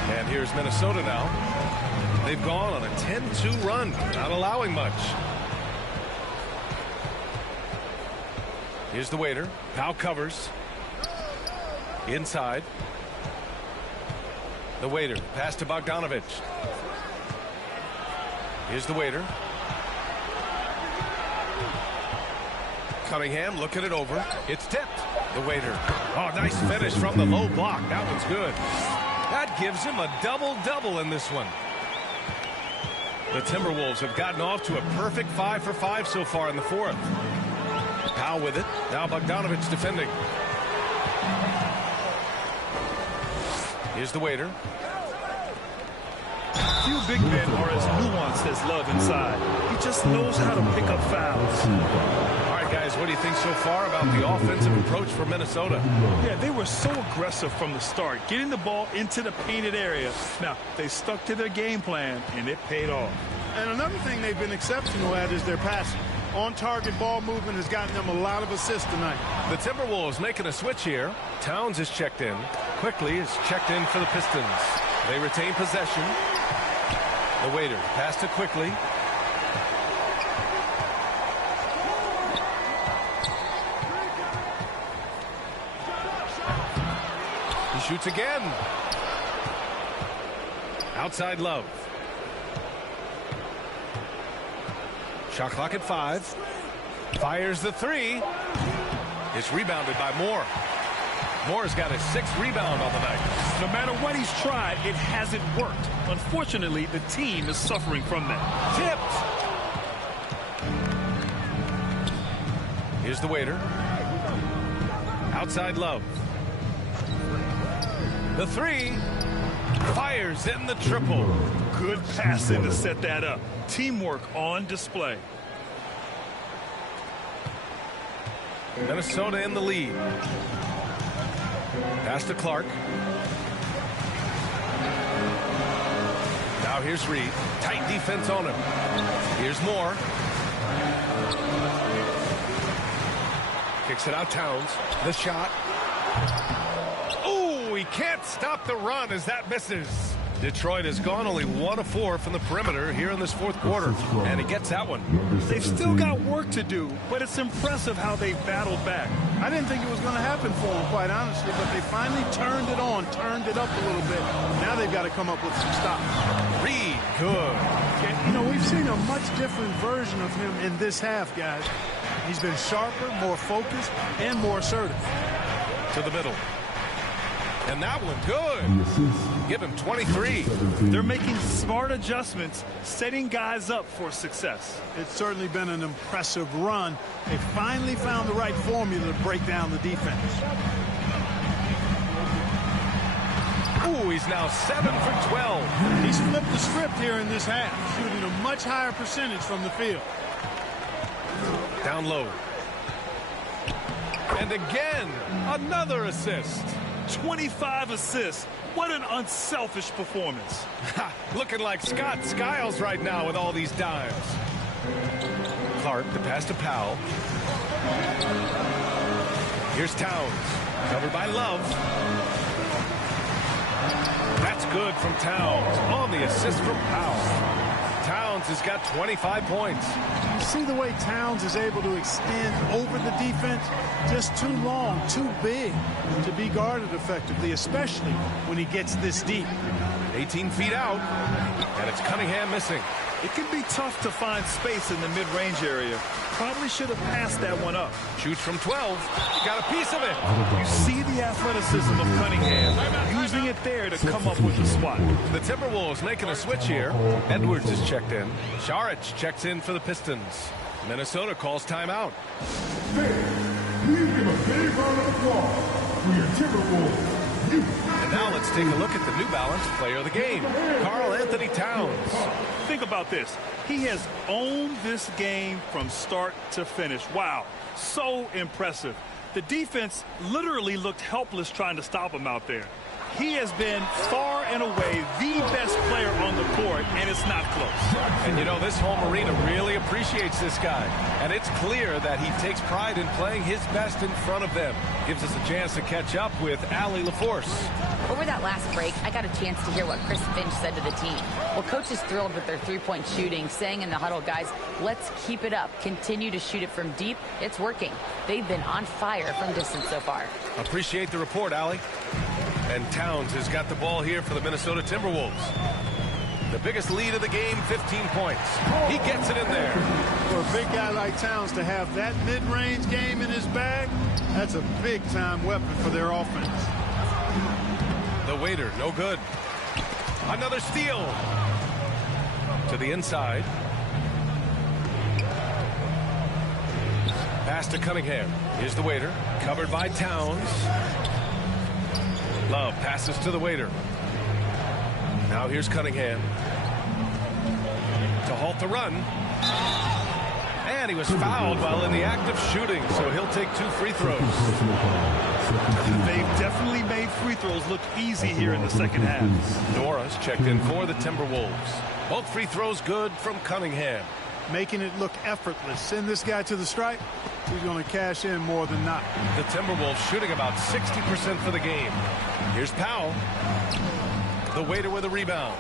And here's Minnesota now. They've gone on a 10-2 run, not allowing much. Here's the waiter. Powell covers. Inside. The waiter. Pass to Bogdanovich. Here's the waiter. Cunningham looking it over. It's tipped. The waiter. Oh, nice finish from the low block. That one's good. That gives him a double-double in this one. The Timberwolves have gotten off to a perfect 5 for 5 so far in the fourth. Powell with it. Now Bogdanovich defending. Here's the waiter. Few big men are as nuanced as Love inside. He just knows how to pick up fouls. All right, guys, what do you think so far about the offensive approach for Minnesota? Yeah, they were so aggressive from the start, getting the ball into the painted area. Now, they stuck to their game plan, and it paid off. And another thing they've been exceptional at is their passing. On-target ball movement has gotten them a lot of assists tonight. The Timberwolves making a switch here. Towns is checked in. Quickly is checked in for the Pistons. They retain possession. The waiter pass to Quickly. He shoots again. Outside Love. Shot clock at 5. Fires the 3. It's rebounded by Moore. Moore's got his 6th rebound on the night. No matter what he's tried, it hasn't worked. Unfortunately, the team is suffering from that. Tipped. Here's the waiter. Outside Love. The 3. Fires in the triple. Good passing to set that up. Teamwork on display. Minnesota in the lead. Pass to Clark. Now here's Reed. Tight defense on him. Here's Moore. Kicks it out Towns. The shot. Oh, he can't stop the run as that misses. Detroit has gone only 1 of 4 from the perimeter here in this fourth quarter, and he gets that one. They've still got work to do, but it's impressive how they've battled back. I didn't think it was going to happen for them, quite honestly, but they finally turned it on, turned it up a little bit. Now they've got to come up with some stops. Reed, good. You know, we've seen a much different version of him in this half, guys. He's been sharper, more focused, and more assertive. To the middle. And that one, good. Give him 23. They're making smart adjustments, setting guys up for success. It's certainly been an impressive run. They finally found the right formula to break down the defense. Ooh, he's now 7 for 12. He's flipped the script here in this half, shooting a much higher percentage from the field. Down low. And again, another assist. 25 assists. What an unselfish performance. Looking like Scott Skiles right now with all these dimes. Clark, the pass to Powell. Here's Towns. Covered by Love. That's good from Towns. On the assist from Powell. Towns has got 25 points. You see the way Towns is able to extend over the defense? Just too long, too big to be guarded effectively, especially when he gets this deep. 18 feet out, and it's Cunningham missing. It can be tough to find space in the mid-range area. Probably should have passed that one up. Shoots from 12. Got a piece of it. You see the athleticism of Cunningham, using it there to come up with the swat. The Timberwolves making a switch here. Edwards is checked in. Saric checks in for the Pistons. Minnesota calls timeout. Please give a big round of applause for your Timberwolves. And now let's take a look at the New Balance player of the game, Karl Anthony Towns. Think about this. He has owned this game from start to finish. Wow, so impressive. The defense literally looked helpless trying to stop him out there. He has been far and away the best player on the court, and it's not close. And you know, this home arena really appreciates this guy. And it's clear that he takes pride in playing his best in front of them. Gives us a chance to catch up with Allie LaForce. Over that last break, I got a chance to hear what Chris Finch said to the team. Well, coach is thrilled with their three-point shooting, saying in the huddle, guys, let's keep it up. Continue to shoot it from deep. It's working. They've been on fire from distance so far. Appreciate the report, Allie. And Towns has got the ball here for the Minnesota Timberwolves. The biggest lead of the game, 15 points. He gets it in there. For a big guy like Towns to have that mid-range game in his bag, that's a big-time weapon for their offense. The waiter, no good. Another steal. To the inside. Pass to Cunningham. Here's the waiter. Covered by Towns. Love passes to the waiter. Now here's Cunningham. To halt the run. And he was fouled while in the act of shooting, so he'll take 2 free throws. They've definitely made free throws look easy here in the second half. Nora's checked in for the Timberwolves. Both free throws good from Cunningham. Making it look effortless. Send this guy to the stripe. He's going to cash in more than not. The Timberwolves shooting about 60% for the game. Here's Powell. The waiter with a rebound.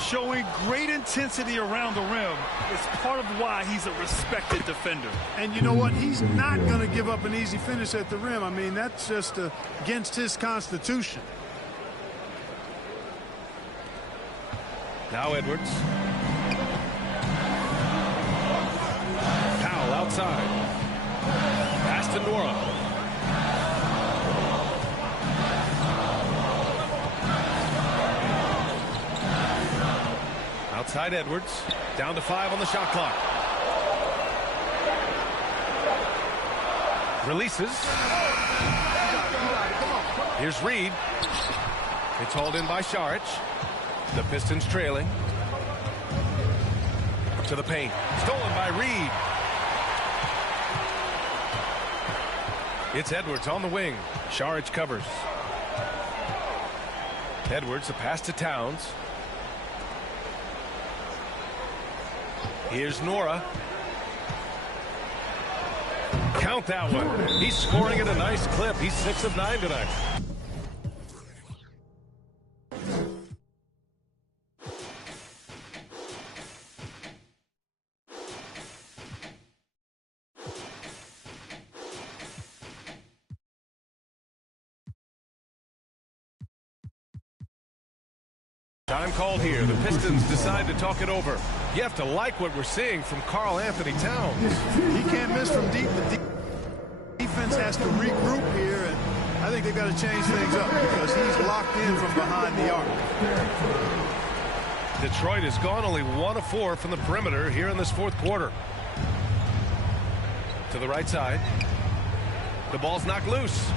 Showing great intensity around the rim is part of why he's a respected defender. And you know what? He's not going to give up an easy finish at the rim. I mean, that's just against his constitution. Now Edwards. Powell outside. Pass to Nora. Outside Edwards. Down to 5 on the shot clock. Releases. Here's Reed. It's hauled in by Saric. The Pistons trailing. To the paint. Stolen by Reed. It's Edwards on the wing. Saric covers. Edwards, a pass to Towns. Here's Nora. Count that one. He's scoring at a nice clip. He's 6 of 9 tonight. Time called here. The Pistons decide to talk it over. You have to like what we're seeing from Karl Anthony Towns. He can't miss from deep. The defense has to regroup here, and I think they've got to change things up because he's locked in from behind the arc. Detroit has gone only 1 of 4 from the perimeter here in this fourth quarter. To the right side. The ball's knocked loose.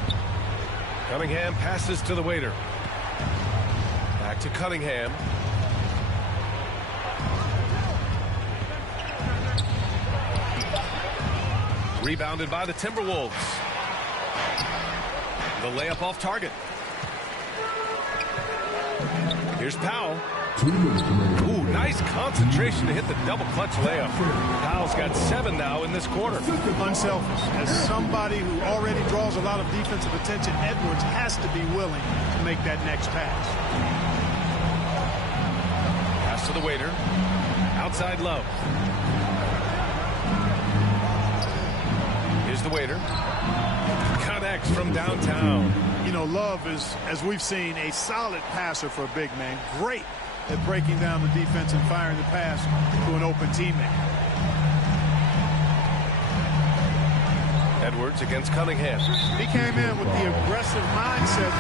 Cunningham passes to the waiter. Back to Cunningham. Rebounded by the Timberwolves. The layup off target. Here's Powell. Ooh, nice concentration to hit the double clutch layup. Powell's got 7 now in this quarter. Unselfish. As somebody who already draws a lot of defensive attention, Edwards has to be willing to make that next pass. Pass to the waiter. Outside Love. Here's the waiter. Connects from downtown. You know, Love is, as we've seen, a solid passer for a big man. Great at breaking down the defense and firing the pass to an open teammate. Edwards against Cunningham. He came in with the aggressive mindset.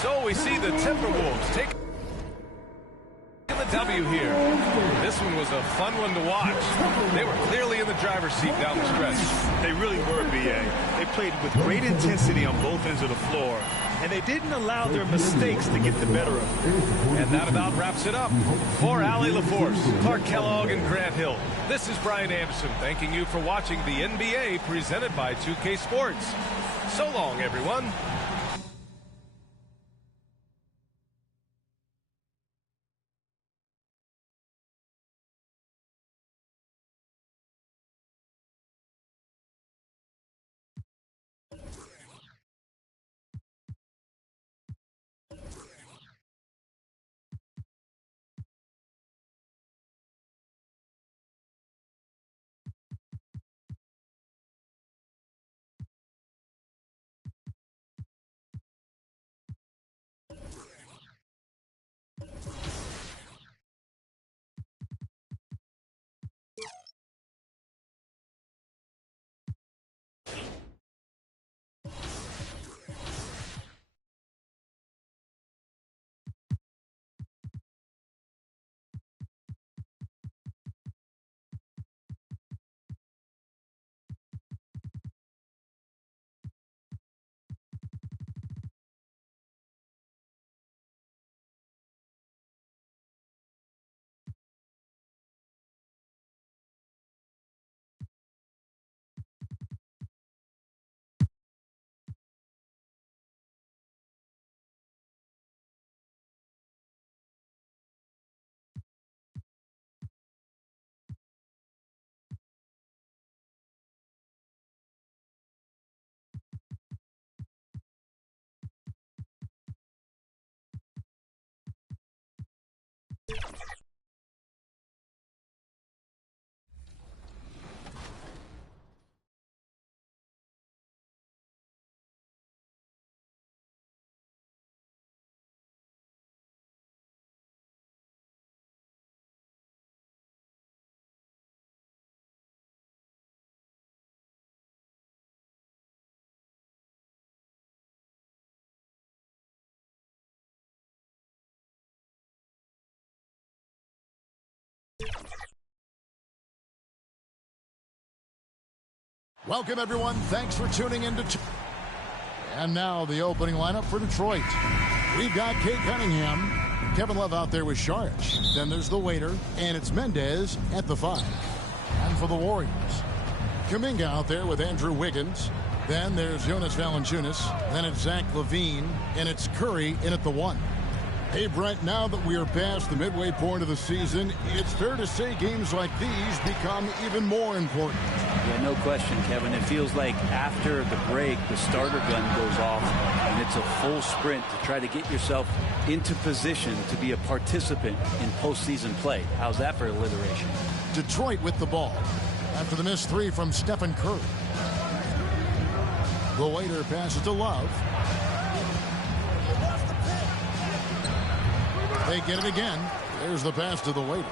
So we see the Timberwolves take the W here. This one was a fun one to watch. They were clearly in the driver's seat down the stretch. They really were, B.A. They played with great intensity on both ends of the floor, and they didn't allow their mistakes to get the better of them. And that about wraps it up. For Allie LaForce, Clark Kellogg, and Grant Hill, this is Brian Anderson thanking you for watching the NBA presented by 2K Sports. So long, everyone. Welcome, everyone. Thanks for tuning in to... And now the opening lineup for Detroit. We've got Kate Cunningham, Kevin Love out there with Saric. Then there's the waiter, and it's Mendez at the 5. And for the Warriors, Kuminga out there with Andrew Wiggins. Then there's Jonas Valanciunas. Then it's Zach LaVine, and it's Curry in at the 1. Hey, Brent, now that we are past the midway point of the season, it's fair to say games like these become even more important. Yeah, no question, Kevin. It feels like after the break, the starter gun goes off, and it's a full sprint to try to get yourself into position to be a participant in postseason play. How's that for alliteration? Detroit with the ball after the missed 3 from Stephen Curry. The waiter passes to Love. They get it again. There's the pass to the waiter.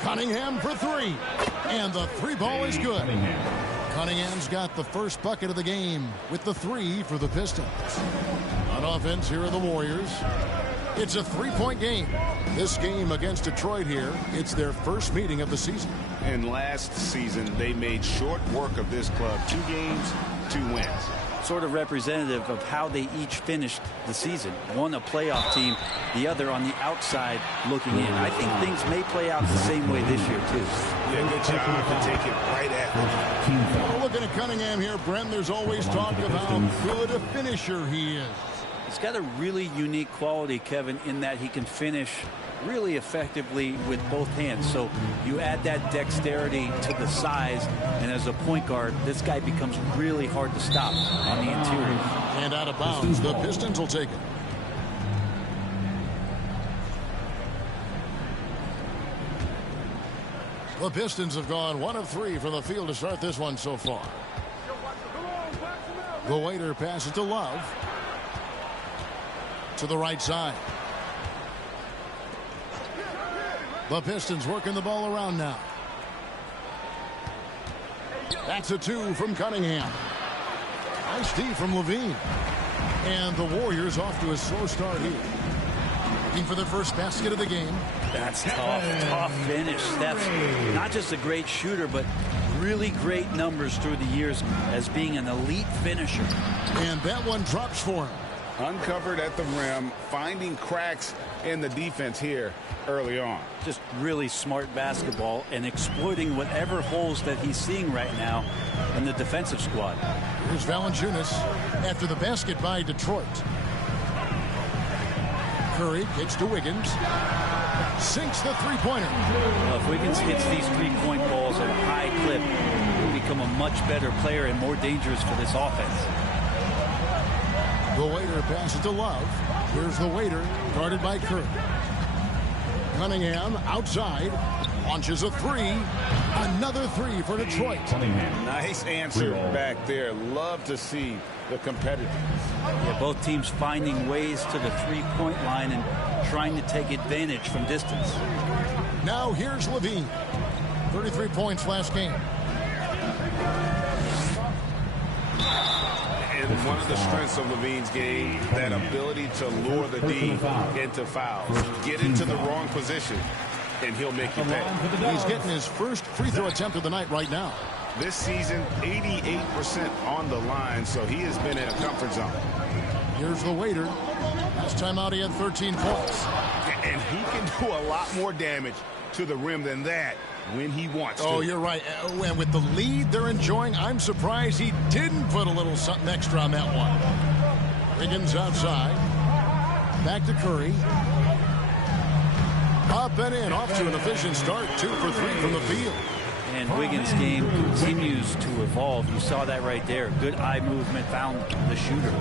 Cunningham for three. And the three ball is good. Cunningham's got the first bucket of the game with the three for the Pistons. On offense, here are the Warriors. It's a three-point game. This game against Detroit here, it's their first meeting of the season. And last season, they made short work of this club. 2 games, 2 wins. Sort of representative of how they each finished the season. One a playoff team, the other on the outside looking in. I think things may play out the same way this year, too. Yeah, good job to take it right at them. Well, looking at Cunningham here, Brent, there's always talk of how good a finisher he is. He's got a really unique quality, Kevin, in that he can finish really effectively with both hands. So you add that dexterity to the size, and as a point guard, this guy becomes really hard to stop on the interior. And out of bounds, the Pistons will take it. The Pistons have gone 1 of 3 from the field to start this one so far. The waiter passes to Love. To the right side. The Pistons working the ball around now. That's a 2 from Cunningham. Nice D from Levine. And the Warriors off to a slow start here. Looking for their first basket of the game. That's tough. Tough finish. Steph's not just a great shooter, but really great numbers through the years as being an elite finisher. And that one drops for him. Uncovered at the rim, finding cracks in the defense here early on. Just really smart basketball and exploiting whatever holes that he's seeing right now in the defensive squad. Here's Valanciunas after the basket by Detroit. Curry kicks to Wiggins. Sinks the three-pointer. Well, if Wiggins hits these three-point balls at a high clip, he'll become a much better player and more dangerous for this offense. The waiter passes to Love. Here's the waiter, guarded by Curry. Cunningham outside. Launches a three. Another three for Detroit. Nice answer back there. Love to see the competitiveness. Yeah, both teams finding ways to the three-point line and trying to take advantage from distance. Now here's Levine. 33 points last game. And one of the strengths of Levine's game, that ability to lure the D into fouls. Get into the wrong position, and he'll make you pay. He's getting his first free throw attempt of the night right now. This season, 88% on the line, so he has been in a comfort zone. Here's the waiter. Last time out, he had 13 points. And he can do a lot more damage to the rim than that when he wants to. Oh, you're right. And with the lead they're enjoying, I'm surprised he didn't put a little something extra on that one. Wiggins outside. Back to Curry. Up and in. Off to an efficient start. 2 for 3 from the field. And Wiggins' game continues to evolve. You saw that right there. Good eye movement, found the shooter.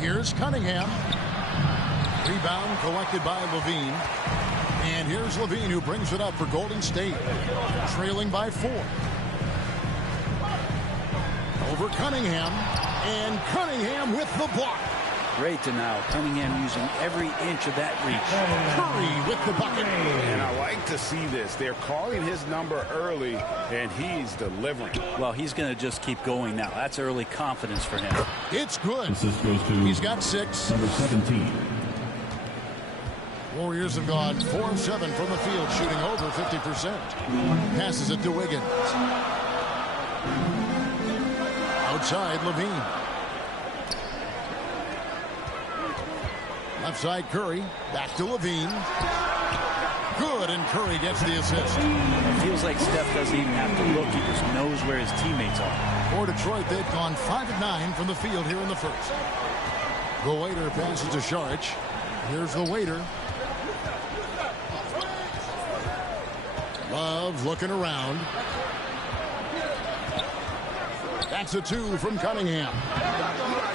Here's Cunningham. Rebound collected by Levine. And here's Levine, who brings it up for Golden State. Trailing by 4. Over Cunningham. And Cunningham with the block. Great to now. Cunningham using every inch of that reach. Curry with the bucket. And I like to see this. They're calling his number early, and he's delivering. Well, he's going to just keep going now. That's early confidence for him. It's good. He's got 6. Number 17. Warriors have gone 4 of 7 from the field, shooting over 50%. Passes it to Wiggins. Outside, Levine. Left side, Curry. Back to Levine. Good, and Curry gets the assist. It feels like Steph doesn't even have to look. He just knows where his teammates are. For Detroit, they've gone 5 of 9 from the field here in the first. The waiter passes to Šarić. Here's the waiter. Love looking around. That's a 2 from Cunningham.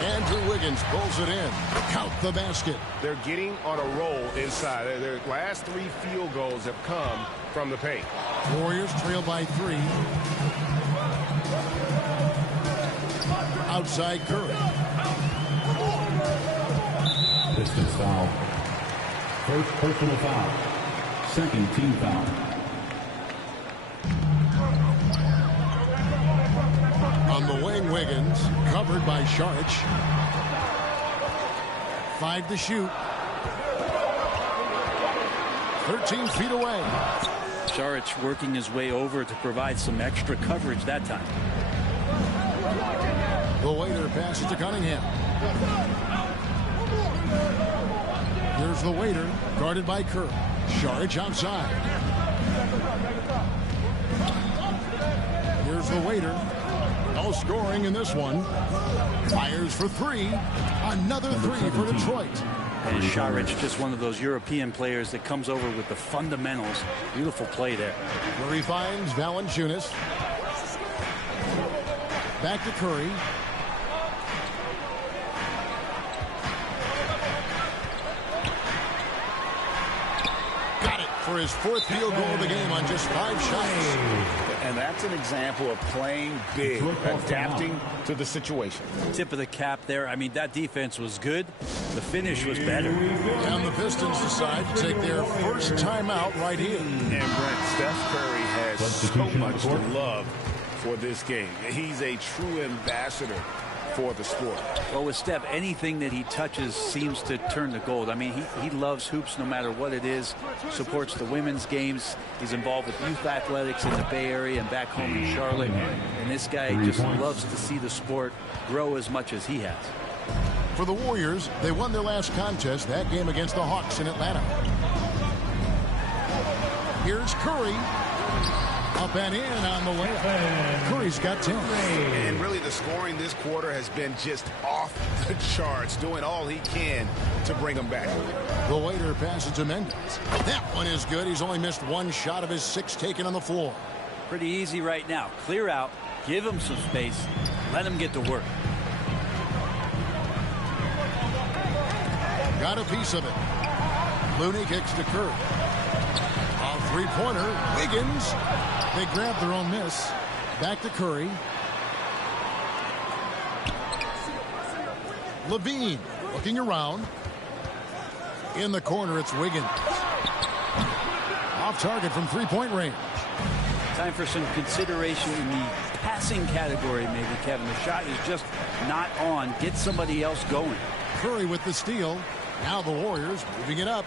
Andrew Wiggins pulls it in. Count the basket. They're getting on a roll inside. Their last 3 field goals have come from the paint. Warriors trail by 3. Outside Curry. Pistons foul. First personal foul. Second team foul. On the wing, Wiggins, covered by Saric. 5 to shoot. 13 feet away. Saric working his way over to provide some extra coverage that time. The waiter passes to Cunningham. Here's the waiter, guarded by Kerr. Saric outside. Here's the waiter. No scoring in this one. Fires for 3. Another 3 for Detroit. And Saric, just one of those European players that comes over with the fundamentals. Beautiful play there. Curry finds Valanciunas. Back to Curry. Got it for his 4th field goal of the game on just 5 shots. And that's an example of playing big, adapting to the situation. Tip of the cap there. I mean, that defense was good. The finish was better. And the Pistons decide to take their first timeout right here. And Brent, Steph Curry has so much love for this game. He's a true ambassador for the sport. Well, with Steph, anything that he touches seems to turn to gold. I mean, he loves hoops no matter what it is, supports the women's games. He's involved with youth athletics in the Bay Area and back home in Charlotte. And this guy just loves to see the sport grow as much as he has. For the Warriors, they won their last contest, that game against the Hawks in Atlanta. Here's Curry. Up and in on the layup. Curry's got 10. And really the scoring this quarter has been just off the charts, doing all he can to bring them back. The waiter passes to Mendes. That one is good. He's only missed 1 shot of his 6 taken on the floor. Pretty easy right now. Clear out, give him some space, let him get to work. Got a piece of it. Looney kicks to Curry. A 3-pointer. Wiggins. They grab their own miss. Back to Curry. Levine looking around. In the corner, it's Wiggins. Off target from 3-point range. Time for some consideration in the passing category, maybe, Kevin. The shot is just not on. Get somebody else going. Curry with the steal. Now the Warriors moving it up.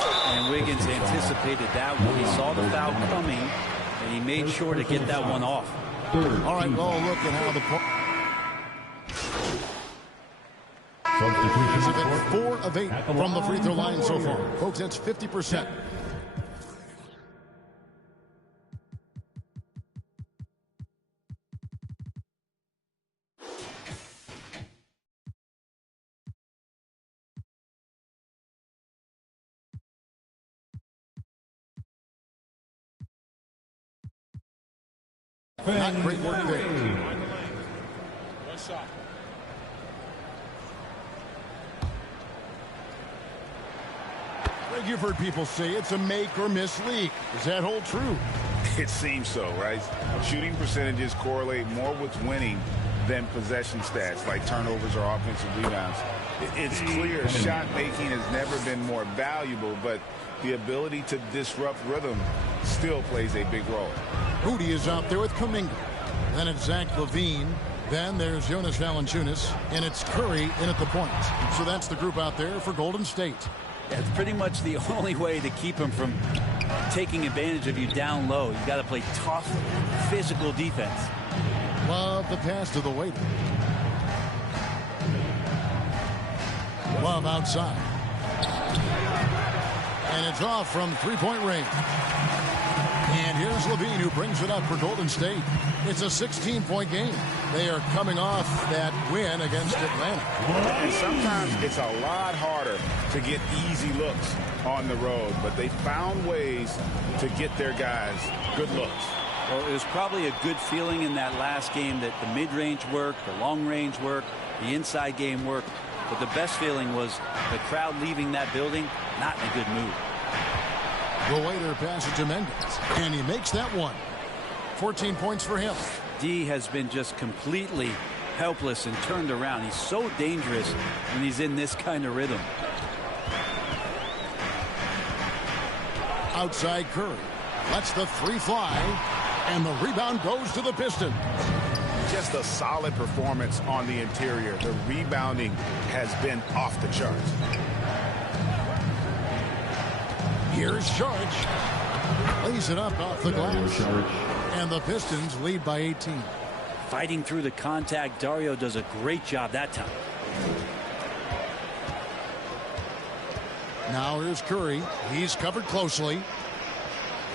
And Wiggins anticipated that one. He saw the foul coming, and he made sure to get that one off. All right, well, look at how the Substitution. 4 of 8 from the free throw line so far. Folks, that's 50%. Not great work there. Greg, you've heard people say it's a make or miss league. Does that hold true? It seems so, right? Shooting percentages correlate more with winning than possession stats like turnovers or offensive rebounds. It's clear shot making has never been more valuable, but the ability to disrupt rhythm still plays a big role. Hootie is out there with Kuminga. Then it's Zach Levine. Then there's Jonas Valanciunas. And it's Curry in at the point. So that's the group out there for Golden State. Yeah, it's pretty much the only way to keep him from taking advantage of you down low. You got to play tough, physical defense. Love the pass to the waiter. Love outside. And it's off from 3-point range. And here's Levine, who brings it up for Golden State. It's a 16-point game. They are coming off that win against Atlanta. And sometimes it's a lot harder to get easy looks on the road, but they found ways to get their guys good looks. Well, it was probably a good feeling in that last game that the mid-range worked, the long-range worked, the inside game worked. But the best feeling was the crowd leaving that building not in a good mood. The waiter passes to Mendes, and he makes that one. 14 points for him. D has been just completely helpless and turned around. He's so dangerous when he's in this kind of rhythm. Outside Curry. Lets the three fly. And the rebound goes to the Pistons. Just a solid performance on the interior. The rebounding has been off the charts. Here's Saric. Lays it up off the glass. And the Pistons lead by 18. Fighting through the contact, Dario does a great job that time. Now here's Curry. He's covered closely.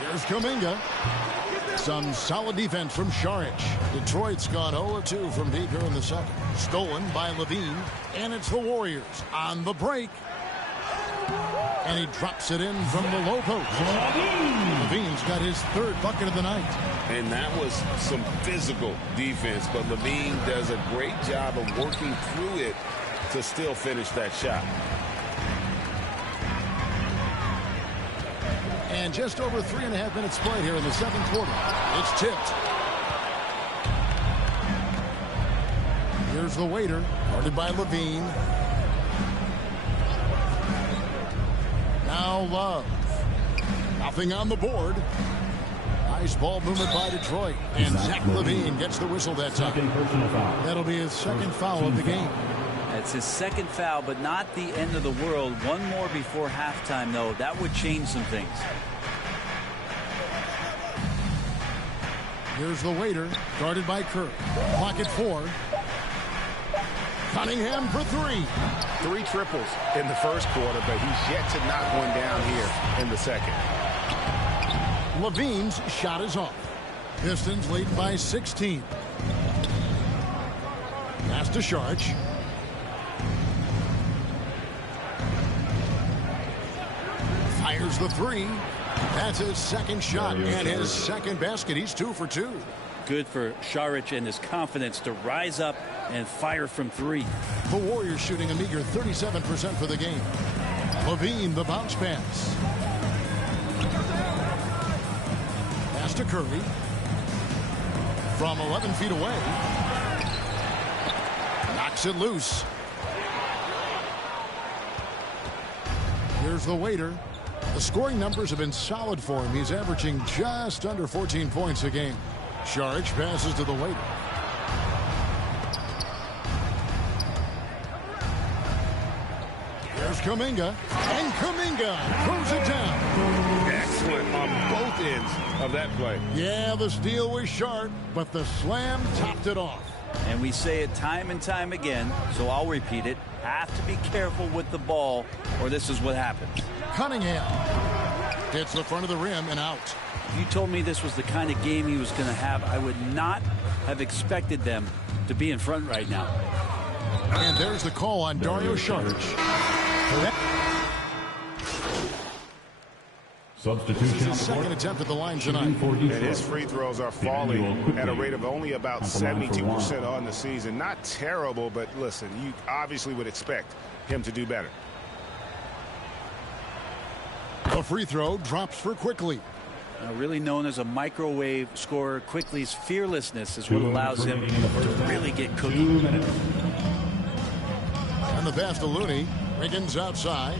Here's Kuminga. Some solid defense from Saric. Detroit's gone 0-2 from deep here in the second. Stolen by Levine. And it's the Warriors on the break. And he drops it in from the low post. Levine's got his third bucket of the night. And that was some physical defense, but Levine does a great job of working through it to still finish that shot. And just over 3.5 minutes played here in the second quarter. It's tipped. Here's the waiter, guarded by Levine. Now Love. Nothing on the board. Nice ball movement by Detroit. And Zach Levine gets the whistle that time. That'll be his second foul of the game. It's his second foul, but not the end of the world. One more before halftime, though. That would change some things. Here's the waiter, guarded by Kirk. Clock at 4. Cunningham for 3. 3 triples in the first quarter, but he's yet to knock one down here in the second. Levine's shot is off. Pistons lead by 16. Pass to Saric. Fires the 3. That's his second shot and his second basket. He's 2 for 2. Good for Saric and his confidence to rise up and fire from 3. The Warriors shooting a meager 37% for the game. Levine, the bounce pass. Pass to Curry. From 11 feet away. Knocks it loose. Here's the waiter. The scoring numbers have been solid for him. He's averaging just under 14 points a game. Saric passes to the waiter. Here's Kuminga. And Kuminga throws it down. Excellent on both ends of that play. Yeah, the steal was sharp, but the slam topped it off. And we say it time and time again, so I'll repeat it. Have to be careful with the ball, or this is what happens. Cunningham hits the front of the rim and out. If you told me this was the kind of game he was going to have, I would not have expected them to be in front right now. And there's the call on Dario Saric. Substitution. His second attempt at the line tonight. And his free throws are falling at a rate of only about 72% on the season. Not terrible, but listen, you obviously would expect him to do better. The free throw drops for Quickly. Really known as a microwave scorer, Quickly's fearlessness is what allows him to really get cooking. And the pass to Looney. Wiggins outside.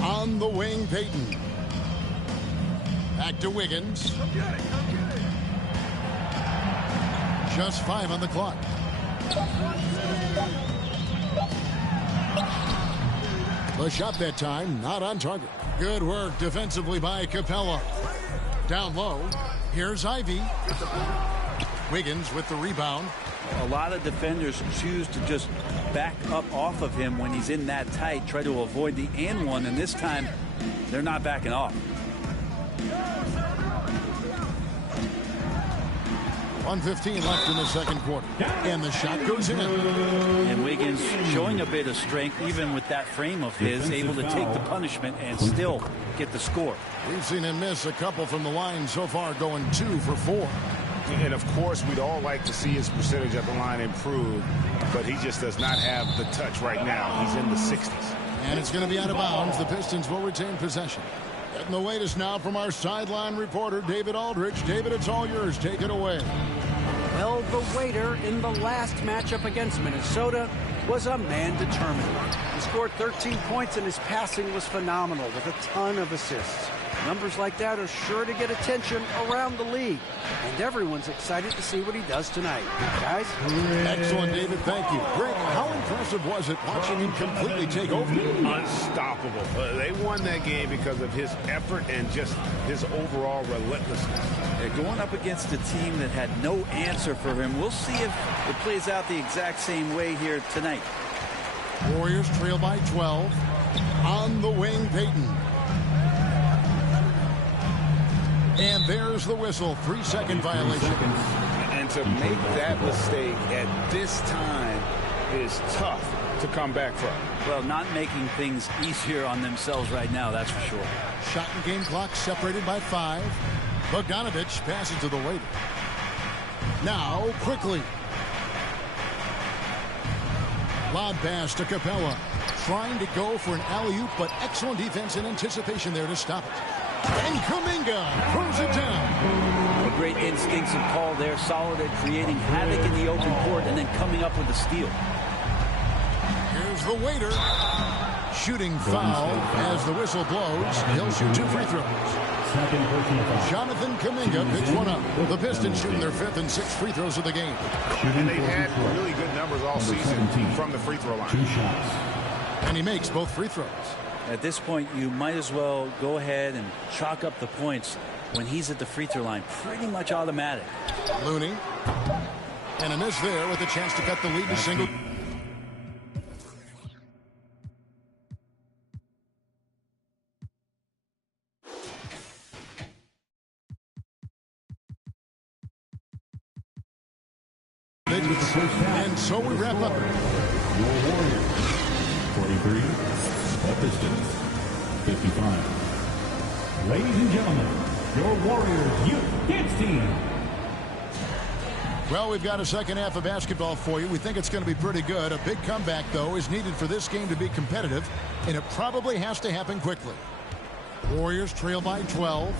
On the wing, Payton. Back to Wiggins. Just 5 on the clock. The shot that time, not on target. Good work defensively by Capella. Down low, here's Ivy. Wiggins with the rebound. A lot of defenders choose to just back up off of him when he's in that tight, try to avoid the and one, and this time they're not backing off. 1:15 left in the second quarter. And the shot goes in. And Wiggins showing a bit of strength, even with that frame of his, able to take the punishment and still get the score. We've seen him miss a couple from the line so far, going 2 for 4. And of course, we'd all like to see his percentage at the line improve, but he just does not have the touch right now. He's in the 60s. And it's going to be out of bounds. The Pistons will retain possession. Getting the latest now from our sideline reporter, David Aldridge. David, it's all yours. Take it away. Well, the waiter in the last matchup against Minnesota was a man determined. He scored 13 points and his passing was phenomenal with a ton of assists. Numbers like that are sure to get attention around the league. And everyone's excited to see what he does tonight. Guys? Excellent, David. Thank you. Greg, how impressive was it watching him completely take over? Unstoppable. They won that game because of his effort and just his overall relentlessness. Going up against a team that had no answer for him. We'll see if it plays out the exact same way here tonight. Warriors trail by 12. On the wing, Payton. And there's the whistle. 3-second violation. And to make that mistake at this time is tough to come back from. Well, not making things easier on themselves right now, that's for sure. Shot and game clock separated by 5. Bogdanovich passes to the waiter. Now, quickly. Lob pass to Capella. Trying to go for an alley-oop, but excellent defense in anticipation there to stop it. And Kuminga throws it down. A great instinctive call there. Solid at creating havoc in the open court and then coming up with a steal. Here's the waiter. Shooting foul as the whistle blows. He'll shoot 2 free throws. Jonathan Kuminga picks one up. The Pistons shooting their 5th and 6th free throws of the game. And they've had really good numbers all season from the free throw line. 2 shots. And he makes both free throws. At this point, you might as well go ahead and chalk up the points when he's at the free throw line. Pretty much automatic. Looney. And a miss there with a chance to cut the lead to single. And so we wrap up. Your Warriors, 43. The Pistons, 55. Ladies and gentlemen, your Warriors Youth Dance Team. Well, we've got a second half of basketball for you. We think it's going to be pretty good. A big comeback, though, is needed for this game to be competitive, and it probably has to happen quickly. Warriors trail by 12.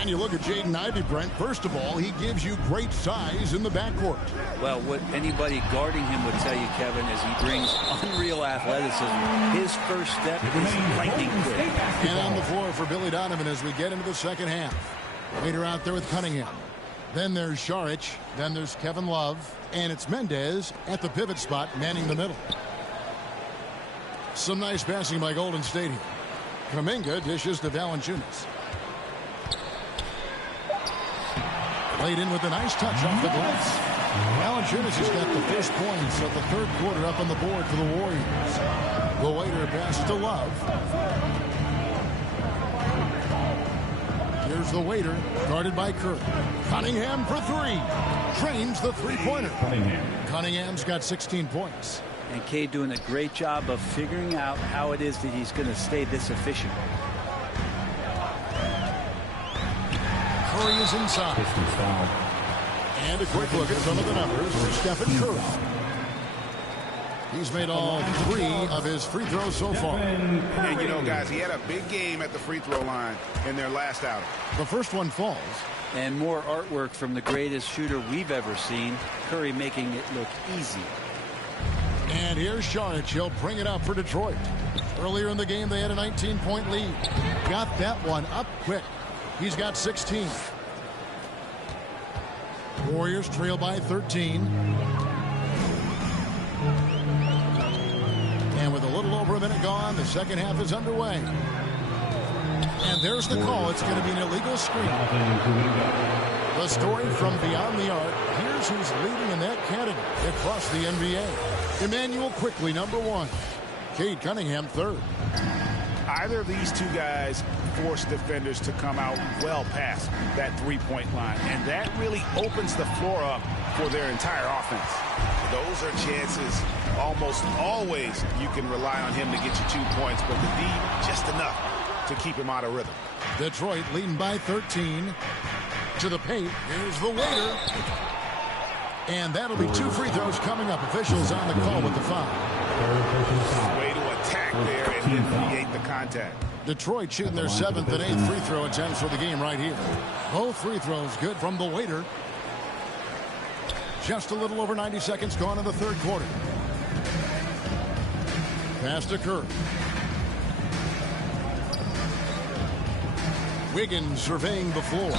And you look at Jaden Ivey, Brent. First of all, he gives you great size in the backcourt. Well, what anybody guarding him would tell you, Kevin, is he brings unreal athleticism. His first step is lightning quick. And on the floor for Billy Donovan as we get into the second half. Waiter out there with Cunningham. Then there's Šarić. Then there's Kevin Love. And it's Mendez at the pivot spot, manning the middle. Some nice passing by Golden State here. Kuminga dishes to Valanciunas. Laid in with a nice touch off the glass. Valanciunas has got the first points of the third quarter up on the board for the Warriors. The waiter passes to Love. Here's the waiter, guarded by Curry. Cunningham for three. Trains the three-pointer. Cunningham's got 16 points. And Cade doing a great job of figuring out how it is that he's going to stay this efficient. Curry is inside. And a quick look at some of the numbers for Stephen Curry. He's made all 3 of his free throws so far. And you know, guys, he had a big game at the free throw line in their last outing. The first one falls. And more artwork from the greatest shooter we've ever seen. Curry making it look easy. And here's Šarić. He'll bring it up for Detroit. Earlier in the game, they had a 19-point lead. Got that one up quick. He's got 16. Warriors trail by 13. And with a little over a minute gone, the second half is underway. And there's the call. It's going to be an illegal screen. The story from beyond the arc. Here's who's leading in that category across the NBA. Emmanuel Quickley, number 1. Cade Cunningham, 3rd. Either of these two guys force defenders to come out well past that three-point line, and that really opens the floor up for their entire offense. Those are chances almost always you can rely on him to get you 2 points, but the D just enough to keep him out of rhythm. Detroit leading by 13. To the paint. Here's the waiter. And that'll be 2 free throws coming up. Officials on the call with the foul. Way to attack there and then create the contact. Detroit shooting their 7th and 8th free throw attempts for the game right here. Both free throws good from the waiter. Just a little over 90 seconds gone in the third quarter. Pass to Curry. Wiggins surveying the floor.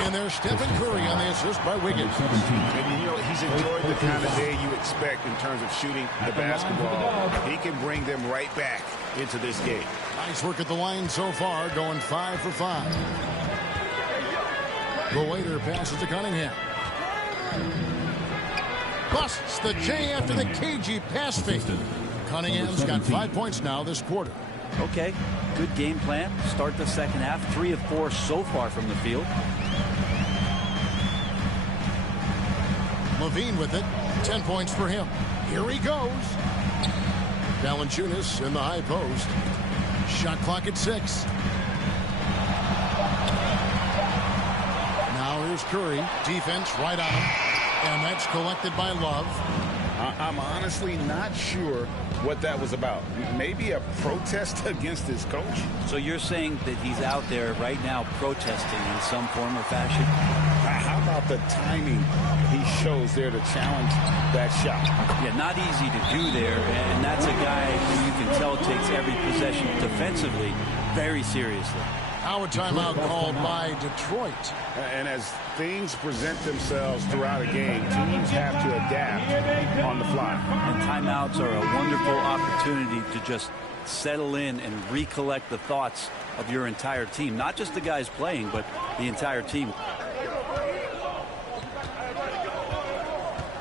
And there's Stephen Curry on the assist by Wiggins. And you know, he's enjoyed the kind of day you expect in terms of shooting the basketball. He can bring them right back into this game. Nice work at the line so far, going 5 for 5. The waiter passes to Cunningham. Busts the J after the cagey pass fake. Cunningham's got 5 points now this quarter. Okay, good game plan. Start the second half. 3 of 4 so far from the field. Levine with it. 10 points for him. Here he goes. Valanciunas in the high post. Shot clock at 6. Now here's Curry. Defense right on him. And that's collected by Love. I'm honestly not sure what that was about. Maybe a protest against his coach? So you're saying that he's out there right now protesting in some form or fashion? How about the timing he shows there to challenge that shot? Yeah, not easy to do there, and that's a guy who you can tell takes every possession defensively very seriously. Now a timeout called by Detroit. And as things present themselves throughout a game, teams have to adapt on the fly. And timeouts are a wonderful opportunity to just settle in and recollect the thoughts of your entire team. Not just the guys playing, but the entire team.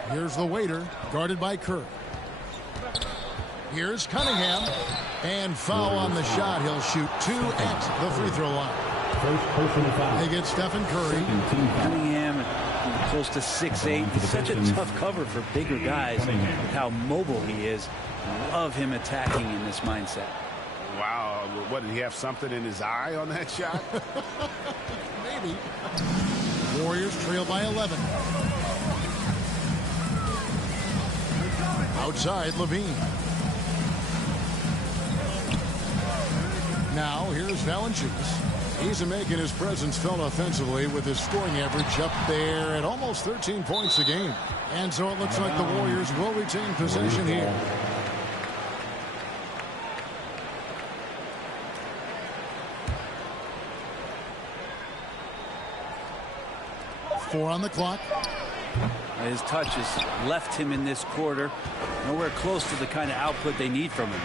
Here's the waiter, guarded by Curry. Here's Cunningham. And foul on the shot. He'll shoot 2 at the free throw line. They get Stephen Curry. Cunningham close to 6'8". It's such a tough cover for bigger guys with how mobile he is. Love him attacking in this mindset. Wow. What, did he have something in his eye on that shot? Maybe. Warriors trail by 11. Outside, Levine. Now, here's Valanciunas. He's making his presence felt offensively with his scoring average up there at almost 13 points a game. And so it looks like the Warriors will retain possession here. Four on the clock. His touch has left him in this quarter. Nowhere close to the kind of output they need from him.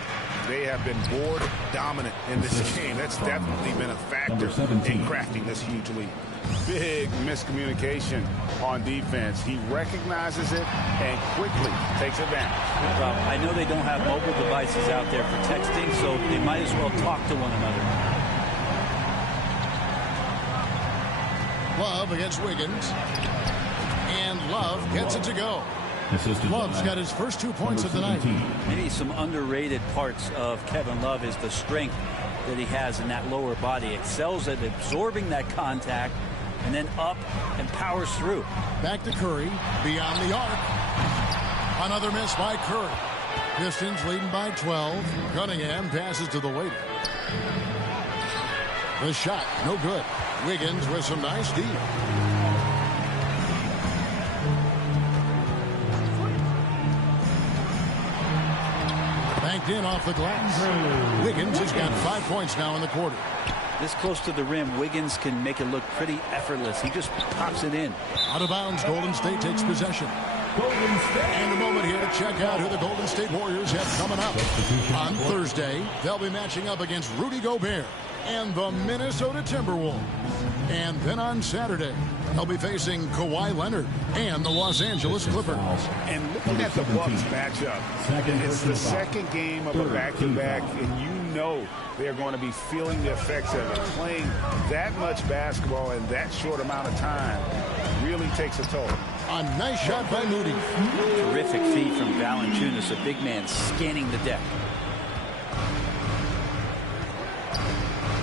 They have been board dominant in this game. That's definitely been a factor in crafting this huge lead. Big miscommunication on defense. He recognizes it and quickly takes advantage. Well, I know they don't have mobile devices out there for texting, so they might as well talk to one another. Love against Wiggins. And Love gets it to go. Love's got his first 2 points of the night. Maybe some underrated parts of Kevin Love is the strength that he has in that lower body. Excels at absorbing that contact and then up and powers through. Back to Curry, beyond the arc. Another miss by Curry. Pistons leading by 12. Cunningham passes to the waiter. The shot, no good. Wiggins with some nice D. Banked in off the glass. Wiggins has got 5 points now in the quarter. This close to the rim, Wiggins can make it look pretty effortless. He just pops it in. Out of bounds, Golden State takes possession. And a moment here to check out who the Golden State Warriors have coming up. On Thursday, they'll be matching up against Rudy Gobert and the Minnesota Timberwolves. And then on Saturday, they'll be facing Kawhi Leonard and the Los Angeles Clippers. And looking at the Bucks matchup, it's the second game of a back-to-back, and you know they're going to be feeling the effects of it. Playing that much basketball in that short amount of time really takes a toll. A nice shot by Moody. Terrific feed from Valanciunas, a big man scanning the deck.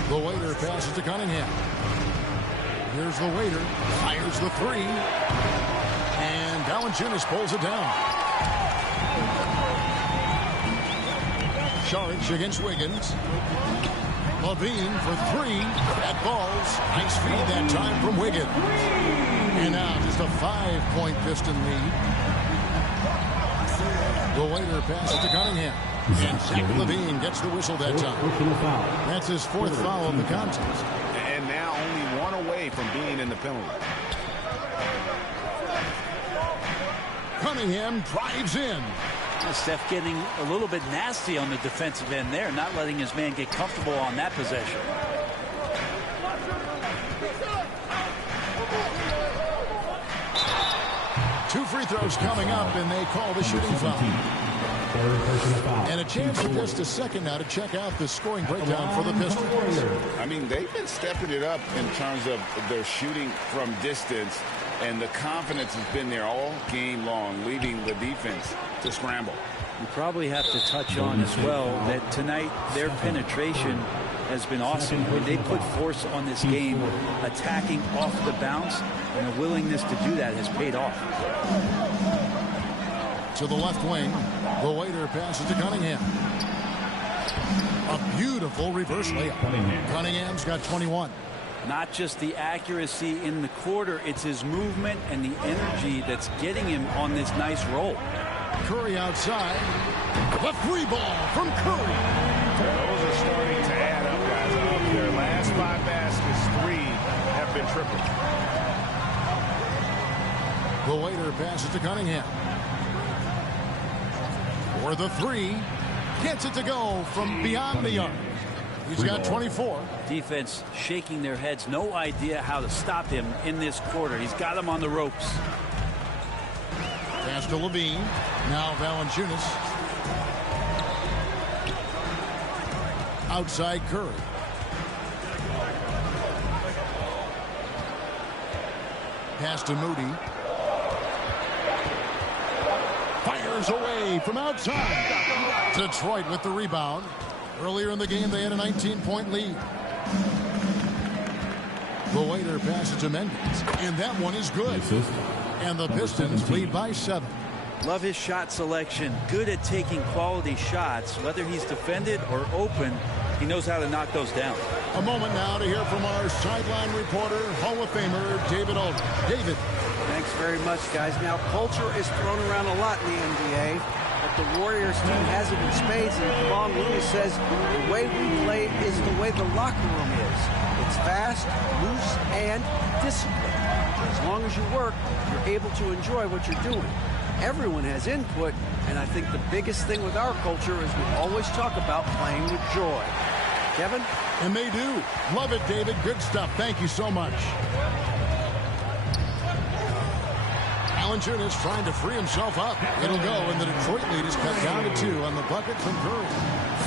The waiter passes to Cunningham. Here's the waiter. Fires the three. And Valanciunas pulls it down. Saric against Wiggins. Levine for three. That falls. Nice feed that time from Wiggins. And now just a 5-point Piston lead. The waiter passes to Cunningham. And Zach Levine gets the whistle that time. That's his fourth foul of the contest. And now only one away from being in the penalty. Cunningham drives in. Steph getting a little bit nasty on the defensive end there, not letting his man get comfortable on that possession. Two free throws coming up, and they call the shooting foul. And a chance for just a second now to check out the scoring breakdown for the Pistons. I mean, they've been stepping it up in terms of their shooting from distance, and the confidence has been there all game long, leaving the defense to scramble. You probably have to touch on as well that tonight their penetration has been awesome. When they put force on this game, attacking off the bounce, and a willingness to do that has paid off. To the left wing, the waiter passes to Cunningham. A beautiful reverse layup. Cunningham's got 21. Not just the accuracy in the quarter, it's his movement and the energy that's getting him on this nice roll. Curry outside. The free ball from Curry. Those are starting to add up, guys. Of their last 5 baskets, 3 have been triple. The waiter passes to Cunningham. For the three. Gets it to go from beyond the arc. He's got 24. Defense shaking their heads. No idea how to stop him in this quarter. He's got him on the ropes. Pass to Levine. Now Valanciunas. Outside Curry. Pass to Moody. Fires away from outside. Detroit with the rebound. Earlier in the game, they had a 19-point lead. The waiter passes to Mendes, and that one is good. And the Pistons lead by 7. Love his shot selection. Good at taking quality shots. Whether he's defended or open, He knows how to knock those down. A moment now to hear from our sideline reporter, Hall of Famer David Aldridge. David. Thanks very much, guys. Now, culture is thrown around a lot in the NBA, but the Warriors team has it in spades, and Koua Vang says the way we play is the way the locker room is. It's fast, loose, and disciplined. As long as you work, you're able to enjoy what you're doing. Everyone has input, and I think the biggest thing with our culture is we always talk about playing with joy. Kevin? And they do. Love it, David. Good stuff. Thank you so much. Valanciunas trying to free himself up. It'll go, and the Detroit lead is cut down to 2 on the bucket from Curry.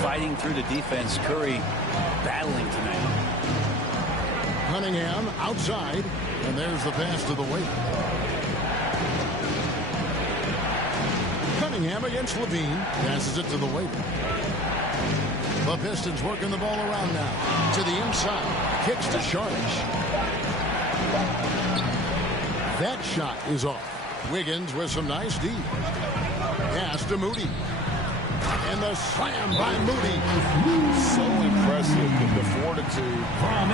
Fighting through the defense. Curry battling tonight. Cunningham outside, and there's the pass to the weight. Cunningham against Levine. Passes it to the weight. The Pistons working the ball around now. To the inside. Kicks to Sharpish. That shot is off. Wiggins with some nice D. Pass to Moody. And the slam by Moody. So impressive with the fortitude,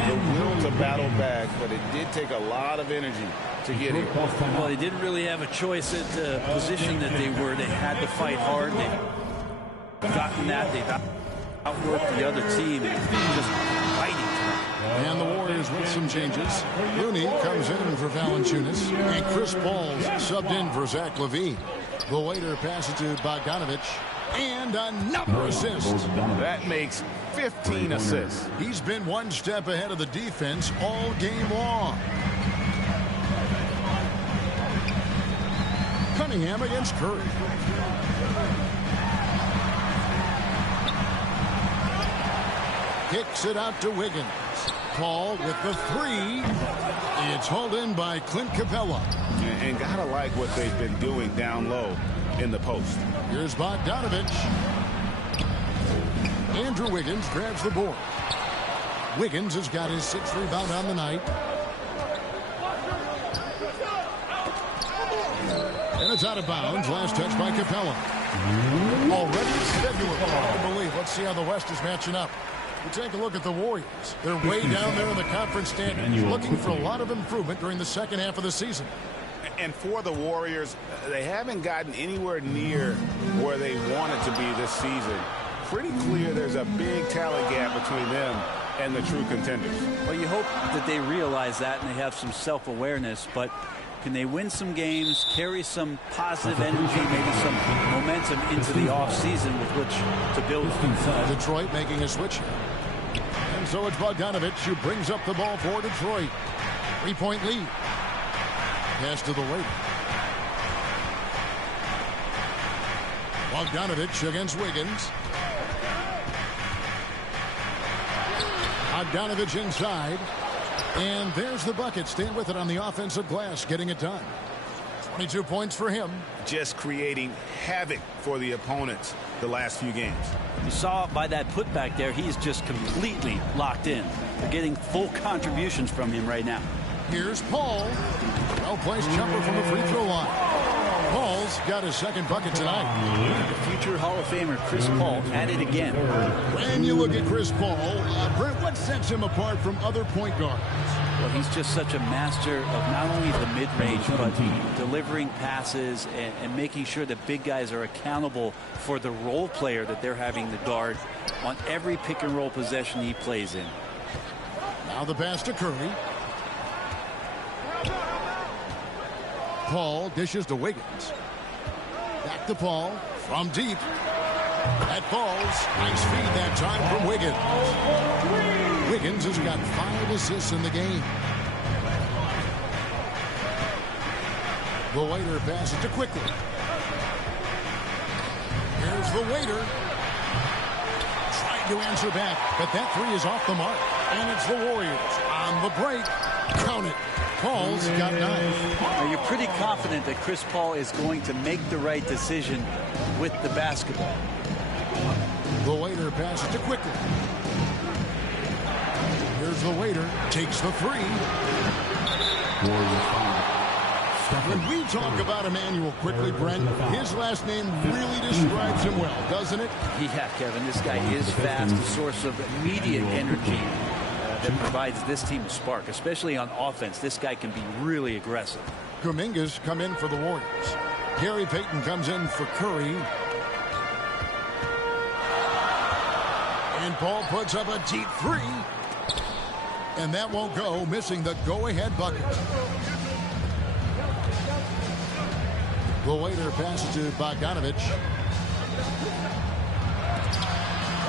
the will to battle back, but it did take a lot of energy to get here. Well, they didn't really have a choice at the position that they were. They had to fight hard. They've gotten that. They've outworked the other team. It's just fighting tonight. And the Warriors with some changes. Looney comes in for Valanciunas, and Chris Paul's subbed in for Zach LaVine. The waiter passes to Bogdanovich, and another assist. That makes 15 assists. He's been one step ahead of the defense all game long. Cunningham against Curry. Kicks it out to Wiggins. Paul with the 3. It's hauled in by Clint Capella. And gotta like what they've been doing down low in the post. Here's Bogdanovich. Andrew Wiggins grabs the board. Wiggins has got his 6th rebound on the night. And it's out of bounds. Last touch by Capella. Already scheduled. Hard to believe. Let's see how the West is matching up. We take a look at the Warriors. They're way down there in the conference standings, looking for a lot of improvement during the second half of the season. And for the Warriors, they haven't gotten anywhere near where they wanted to be this season. Pretty clear there's a big talent gap between them and the true contenders. Well, you hope that they realize that and they have some self-awareness, but can they win some games, carry some positive energy, maybe some momentum into the offseason with which to build? Detroit making a switch. And so it's Bogdanovich who brings up the ball for Detroit. 3-point lead. Pass to the weight. Bogdanovich against Wiggins. Bogdanovich inside. And there's the bucket. Staying with it on the offensive glass, getting it done. 22 points for him. Just creating havoc for the opponents the last few games. You saw by that putback there, he's just completely locked in. They're getting full contributions from him right now. Here's Paul. Well-placed jumper from the free throw line. Paul's got his 2nd bucket tonight. The future Hall of Famer Chris Paul at it again. When you look at Chris Paul, Brent, what sets him apart from other point guards? Well, he's just such a master of not only the mid-range, but delivering passes and making sure that big guys are accountable for the role player that they're having to guard on every pick-and-roll possession he plays in. Now the pass to Curry. Paul dishes to Wiggins. Back to Paul from deep. That falls. Nice feed that time from Wiggins. Wiggins has got 5 assists in the game. The waiter passes to quickly. Here's the waiter. Trying to answer back, but that 3 is off the mark. And it's the Warriors on the break. Count it. Paul's got 9. Now you're pretty confident that Chris Paul is going to make the right decision with the basketball. The waiter passes to quickly. Here's the waiter. Takes the 3. When we talk about Emmanuel quickly, Brent, his last name really describes him well, doesn't it? Yeah, Kevin, this guy is fast, a source of immediate energy that provides this team a spark, especially on offense. This guy can be really aggressive. Kuminga's come in for the Warriors. Gary Payton comes in for Curry. And Paul puts up a deep three. And that won't go, missing the go-ahead bucket. The waiter passes to Bogdanovich.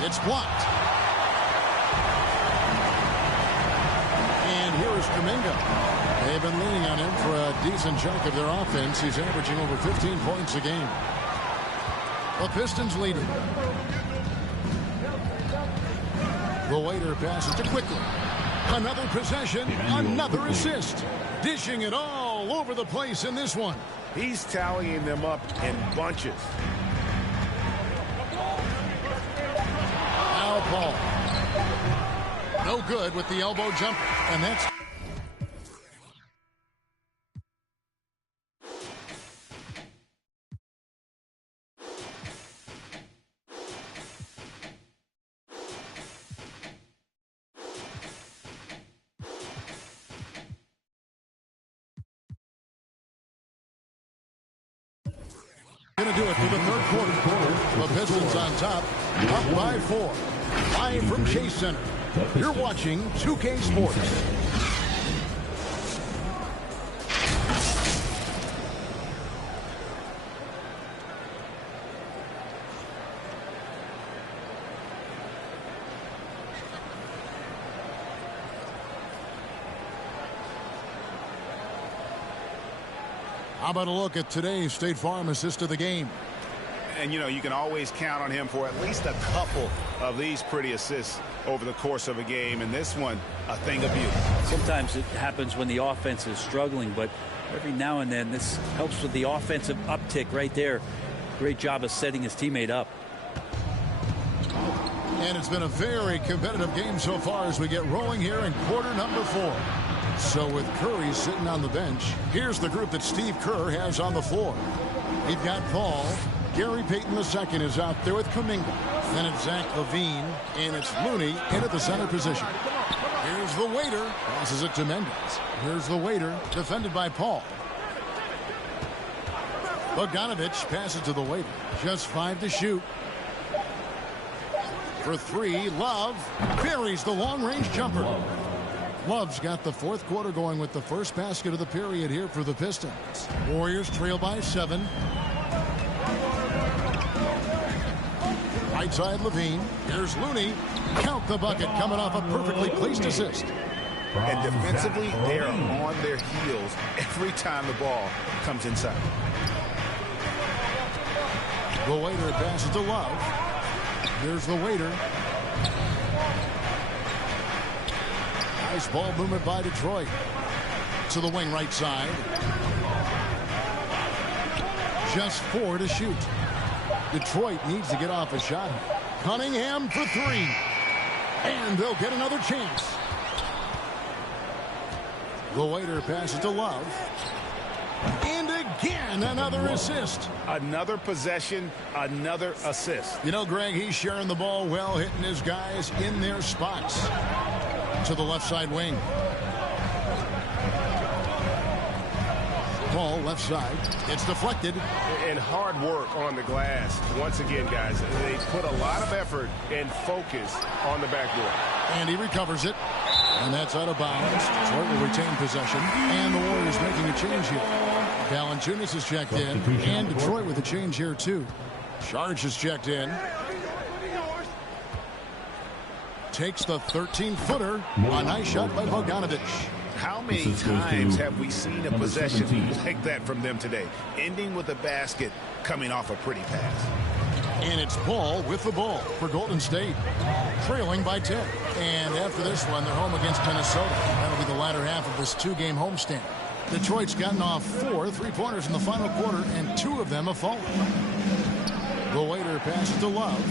It's blocked. And here is Kuminga. They've been leaning on him for a decent chunk of their offense. He's averaging over 15 points a game. The Pistons leading. The waiter passes to Quickly. Another possession, another assist. Dishing it all over the place in this one. He's tallying them up in bunches. Now Paul. No good with the elbow jumper. And that's... Going to do it for the third quarter. The Pistons on top, up by 4. Live from Chase Center. You're watching 2K Sports. How about a look at today's State Farm assist of the game? And, you know, you can always count on him for at least a couple of these pretty assists over the course of a game. And this one, a thing of beauty. Sometimes it happens when the offense is struggling, but every now and then this helps with the offensive uptick right there. Great job of setting his teammate up. And it's been a very competitive game so far as we get rolling here in quarter number 4. So with Curry sitting on the bench, here's the group that Steve Kerr has on the floor. We've got Paul. Gary Payton II is out there with Kuminga. Then it's Zach LaVine, and it's Looney into the center position. Here's the waiter. Passes it to Mendez. Here's the waiter, defended by Paul. Bogdanovich passes to the waiter. Just 5 to shoot. For 3, Love buries the long-range jumper. Love's got the fourth quarter going with the first basket of the period here for the Pistons. Warriors trail by 7. Right side LaVine. Here's Looney. Count the bucket coming off a perfectly placed assist. And defensively, they are on their heels every time the ball comes inside. The waiter passes to Love. Here's the waiter. Nice ball movement by Detroit. To the wing right side. Just 4 to shoot. Detroit needs to get off a shot. Cunningham for 3. And they'll get another chance. The waiter passes to Love. And again, another assist. Another possession, another assist. You know, Greg, he's sharing the ball well, hitting his guys in their spots. To the left side wing. Ball left side. It's deflected. And hard work on the glass. Once again, guys, they put a lot of effort and focus on the backboard. And he recovers it. And that's out of bounds. Detroit will retain possession. And the Warriors making a change here. Valanciunas has checked in. And Detroit with a change here, too. Saric has checked in. Takes the 13-footer. A nice shot by Bogdanovich. How many times have we seen a possession like that from them today? Ending with a basket, coming off a pretty pass. And it's Paul with the ball for Golden State. Trailing by 10. And after this one, they're home against Minnesota. That'll be the latter half of this 2-game homestand. Detroit's gotten off 4 3-pointers in the final quarter, and 2 of them have fallen. The waiter passes to Love.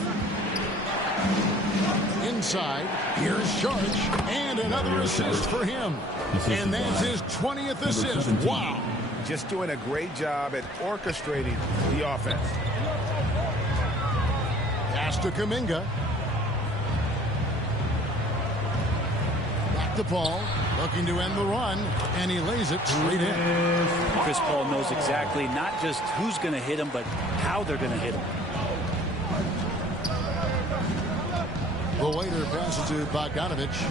Inside, here's Saric, and another assist for him. And that's his 20th assist. Wow. just doing a great job at orchestrating the offense. Pass to Kuminga. Back to Paul, looking to end the run, and he lays it straight in. Chris Paul knows exactly not just who's going to hit him, but how they're going to hit him. The waiter passes to Bogdanovich.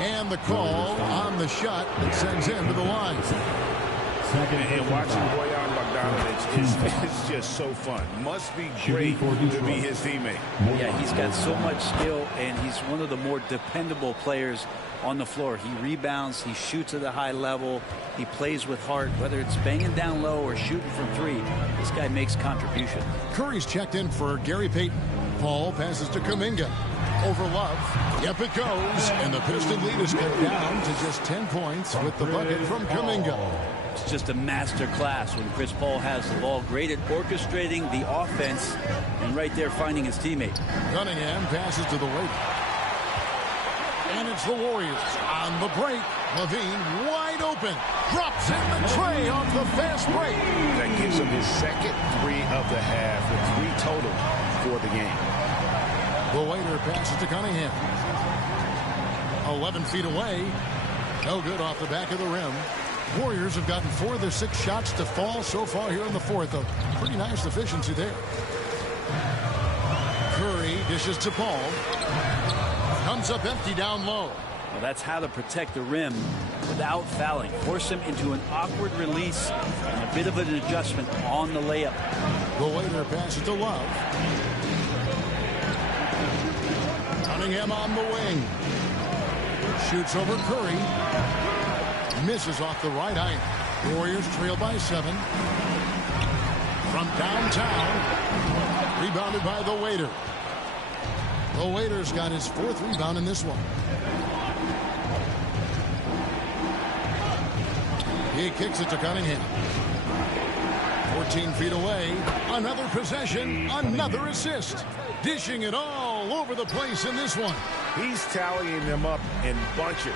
And the call on the shot that sends him to the line. And watching Bojan Bogdanovich is just so fun. Must be great to be his teammate. Yeah, he's got so much skill, and he's one of the more dependable players on the floor. He rebounds, he shoots at a high level, he plays with heart, whether it's banging down low or shooting from three. This guy makes contribution. Curry's checked in for Gary Payton. Paul passes to Kuminga. Over Love. Yep, it goes. And the Piston lead is cut down to just 10 points with the bucket from Kuminga. It's just a master class when Chris Paul has the ball. Great at orchestrating the offense and right there finding his teammate. Cunningham passes to the waiter. And it's the Warriors on the break. Levine wide open. Drops in the tray off the fast break. That gives him his second three of the half, with 3 total for the game. The waiter passes to Cunningham. 11 feet away. No good off the back of the rim. Warriors have gotten 4 of their 6 shots to fall so far here in the fourth. A pretty nice efficiency there. Curry dishes to Paul. Comes up empty down low. Well, that's how to protect the rim without fouling. Force him into an awkward release and a bit of an adjustment on the layup. The waiter passes to Love. Cunningham on the wing. Shoots over Curry. Misses off the right eye. Warriors trail by 7. From downtown. Rebounded by the waiter. The waiter's got his 4th rebound in this one. He kicks it to Cunningham. 14 feet away. Another possession. Another assist. Dishing it all over the place in this one. He's tallying them up in bunches.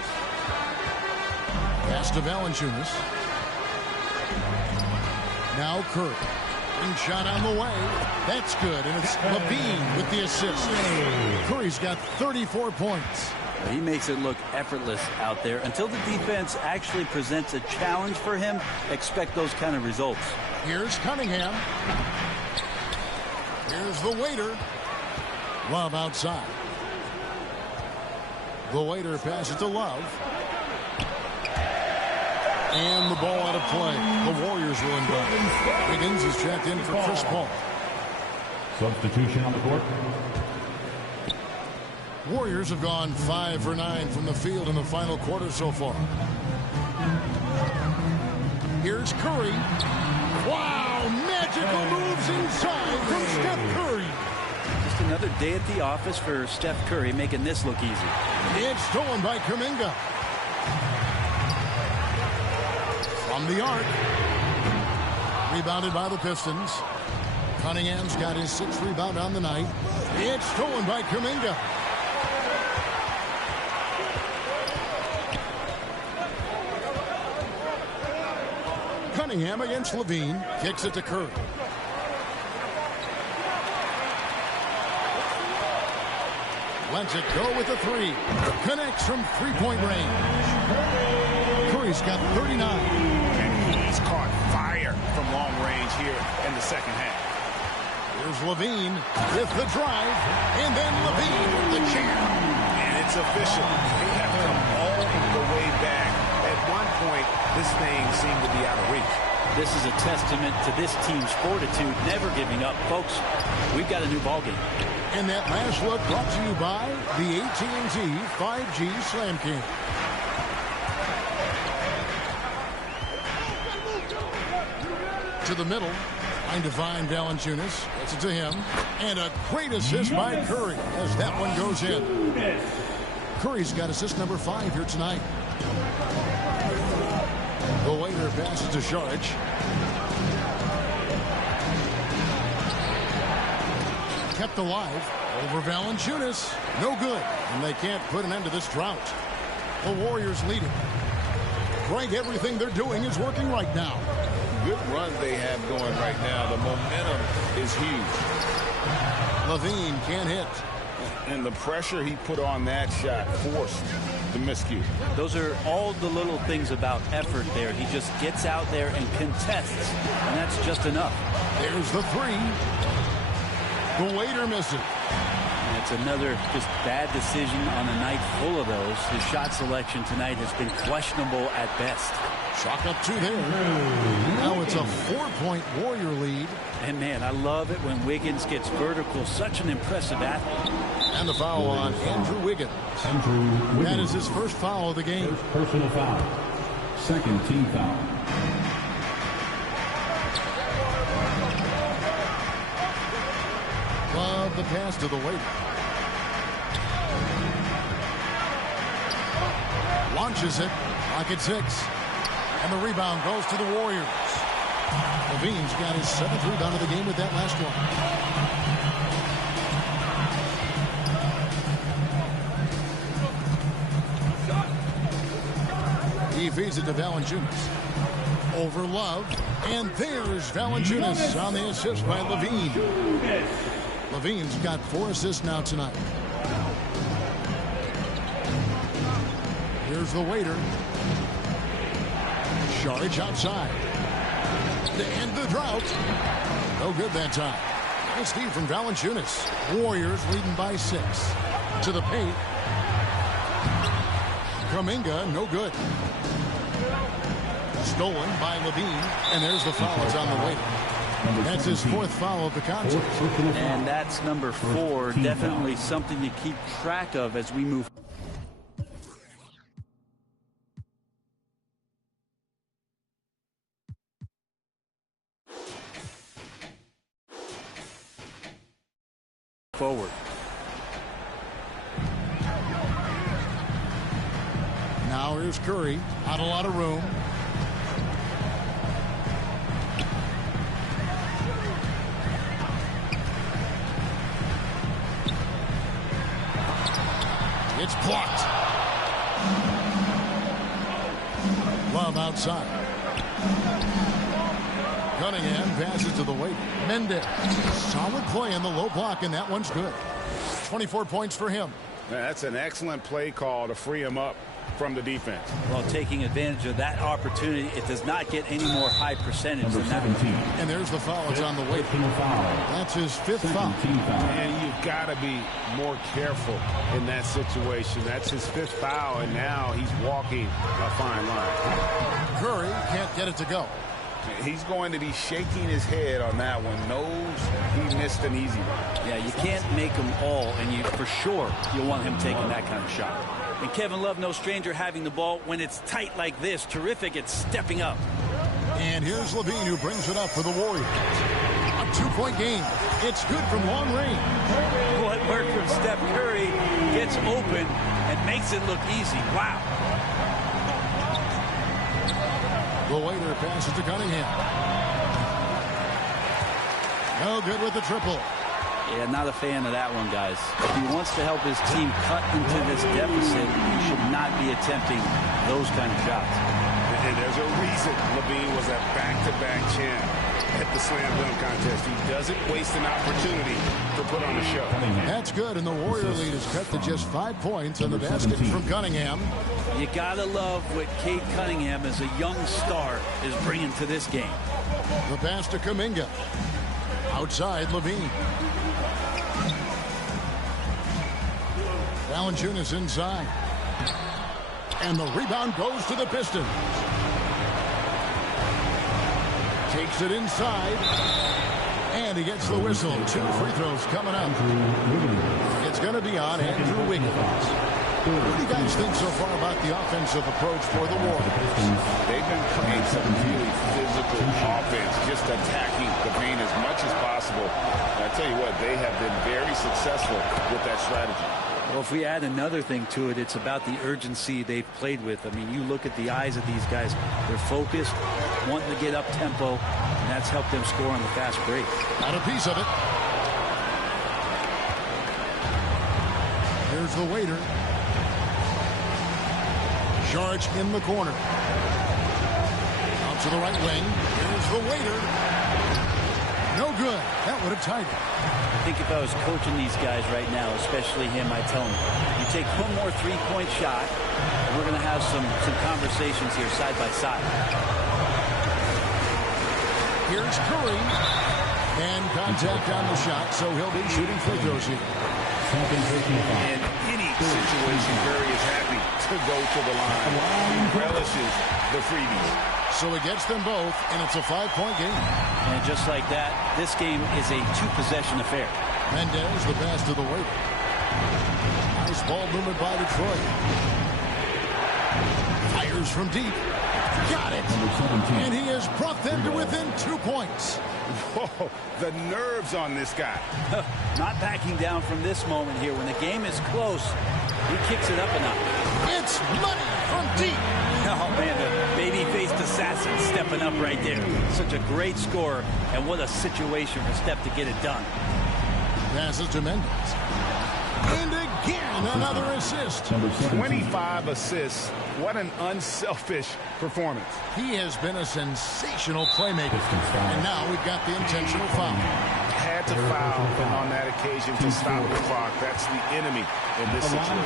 Pass to Valanciunas. Now Curry. And shot on the way. That's good. And it's Levine with the assist. Curry's got 34 points. He makes it look effortless out there. Until the defense actually presents a challenge for him, expect those kind of results. Here's Cunningham. Here's the waiter. Love outside. The waiter passes to Love. And the ball out of play. The Warriors will inbound. Wiggins is checked in for Chris Paul. Substitution on the court. Warriors have gone 5 for 9 from the field in the final quarter so far. Here's Curry. Wow, magical moves inside from Steph Curry. Just another day at the office for Steph Curry, making this look easy. It's stolen by Kuminga. From the arc. Rebounded by the Pistons. Cunningham's got his 6th rebound on the night. It's stolen by Kuminga. Cunningham against Levine. Kicks it to Curry. Lets it go with the 3. Connects from 3-point range. Curry's got 39. And he's caught fire from long range here in the second half. Here's Levine with the drive. And then Levine with the jam. And it's official. They have come all the way back. At one point, this thing seemed to be out of reach. This is a testament to this team's fortitude, never giving up. Folks, we've got a new ballgame. And that last look brought to you by the AT&T 5G Slam King. To the middle, trying to find Valanciunas. Gets it to him. And a great assist by Curry as that one goes in. Curry's got assist number 5 here tonight. The waiter passes to Šarić. Kept alive over Valanciunas. No good. And they can't put an end to this drought. The Warriors lead it. Greg, everything they're doing is working right now. Good run they have going right now. The momentum is huge. Levine can't hit. And the pressure he put on that shot forced the miscue. Those are all the little things about effort there. He just gets out there and contests, and that's just enough. There's the three. The waiter misses. And it's another just bad decision on a night full of those. His shot selection tonight has been questionable at best. Chalk up 2 there. Now it's a 4-point Warrior lead. And man, I love it when Wiggins gets vertical. Such an impressive athlete. And the foul on Andrew Wiggins. That is his first foul of the game. First personal foul. Second team foul. Love the pass to the waiter. Launches it. Lock at 6. And the rebound goes to the Warriors. Levine's got his 7th rebound of the game with that last one. He feeds it to Valanciunas. Over Love. And there's Valanciunas on the assist by Levine. Levine's got 4 assists now tonight. Here's the waiter. Saric outside. To end the drought. No good that time. Nice feed from Valanciunas. Warriors leading by 6. To the paint. Kuminga, no good. Stolen by Levine. And there's the foul. It's on the waiter. That's his 4th foul of the contest. And that's number 4. Definitely something to keep track of as we move forward. Now here's Curry. Not a lot of room. It's blocked. Love outside. Cunningham passes to the waiter. Mendez. Solid play in the low block, and that one's good. 24 points for him. That's an excellent play call to free him up from the defense. Well, taking advantage of that opportunity, it does not get any more high percentage than that. And there's the foul. It's on the way. That's his 5th foul. And you've got to be more careful in that situation. That's his 5th foul, and now he's walking a fine line. Curry can't get it to go. He's going to be shaking his head on that one. Knows he missed an easy one. Yeah, you can't make them all, and you for sure you'll want him taking that kind of shot. And Kevin Love, no stranger having the ball when it's tight like this. Terrific at stepping up. And here's Levine who brings it up for the Warriors. A 2-point game. It's good from long range. What worked from Steph Curry gets open and makes it look easy. Wow. The waiter passes to Cunningham. No good with the triple. Yeah, not a fan of that one, guys. If he wants to help his team cut into this deficit, he should not be attempting those kind of shots. And there's a reason Levine was a back-to-back champ at the slam dunk contest. He doesn't waste an opportunity to put on a show. That's good, and the Warrior lead is cut to just 5 points on the basket from Cunningham. You gotta love what Cade Cunningham, as a young star, is bringing to this game. The pass to Kuminga. Outside, Levine. Valanciunas inside. And the rebound goes to the Pistons. Takes it inside. And he gets the whistle. 2 free throws coming up. It's going to be on Andrew Wiggins. What do you guys think so far about the offensive approach for the Warriors? They've been playing some really physical offense, just attacking the paint as much as possible. And I tell you what, they have been very successful with that strategy. Well, if we add another thing to it, it's about the urgency they've played with. I mean, you look at the eyes of these guys. They're focused, wanting to get up tempo, and that's helped them score on the fast break. Got a piece of it. Here's the waiter. Saric in the corner. Out to the right wing. Here's the waiter. No good. That would have tied it. I think if I was coaching these guys right now, especially him, I'd tell him, you take one more three-point shot, and we're going to have some conversations here side by side. Here's Curry. And contact on the shot, so he'll be shooting free throws here. In any situation, Curry is happy to go to the line. He relishes the freebies. So he gets them both, and it's a 5-point game. And just like that, this game is a two-possession affair. Mendez, the pass to the waiter. Nice ball movement by Detroit. Fires from deep. Got it. And he has brought them to within 2 points. Whoa, the nerves on this guy. Not backing down from this moment here. When the game is close, he kicks it up a notch. It's money from deep. Oh, man, the baby-faced assassin stepping up right there. Such a great score, and what a situation for Steph to get it done. Passes to Mendez. And again, another assist. 25 assists. What an unselfish performance. He has been a sensational playmaker. And now we've got the intentional foul. Had to foul on that occasion to stop the clock. That's the enemy in this situation.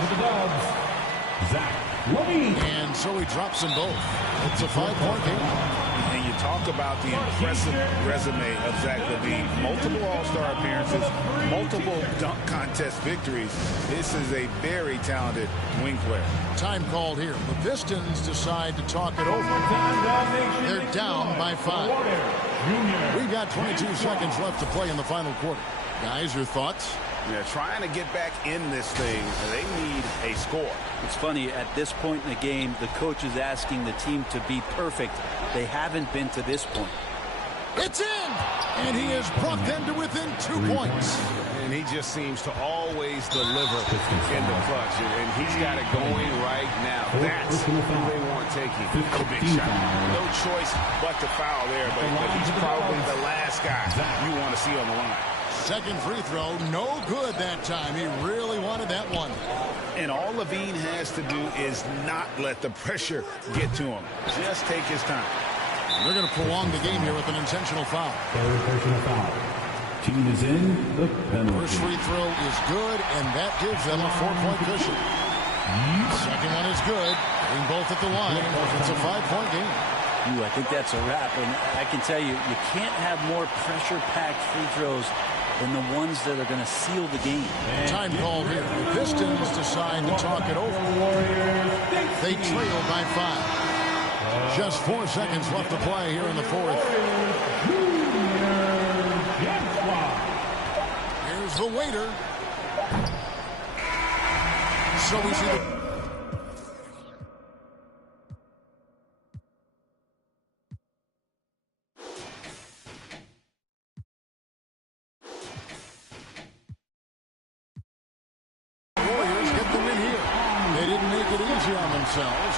And so he drops them both. It's a 5-point game. And you talk about the impressive resume of Zach LaVine. Multiple All-Star appearances, multiple dunk contest victories. This is a very talented wing player. Time called here. The Pistons decide to talk it over. They're down by 5. We've got 22 seconds left to play in the final quarter. Guys, your thoughts? Yeah, trying to get back in this thing, they need a score. It's funny, at this point in the game, the coach is asking the team to be perfect. They haven't been to this point. It's in! And he has brought them to within 2 points. And he just seems to always deliver in the clutch. And he's got it going right now. That's who they want taking the big shot. No choice but to foul there, but he's probably the last guy you want to see on the line. Second free throw, no good that time. He really wanted that one. And all LaVine has to do is not let the pressure get to him. Just take his time. They're going to prolong the game here with an intentional foul. Third personal foul. Team is in the penalty. First free throw is good, and that gives them a 4-point cushion. Second one is good. Getting both at the line. It's a 5-point game. I think that's a wrap. And I can tell you, you can't have more pressure-packed free throws than the ones that are going to seal the game. Time called here. The Pistons decide to talk it over. They trail by 5. Just 4 seconds left to play here in the fourth. Here's the waiter. So we see the...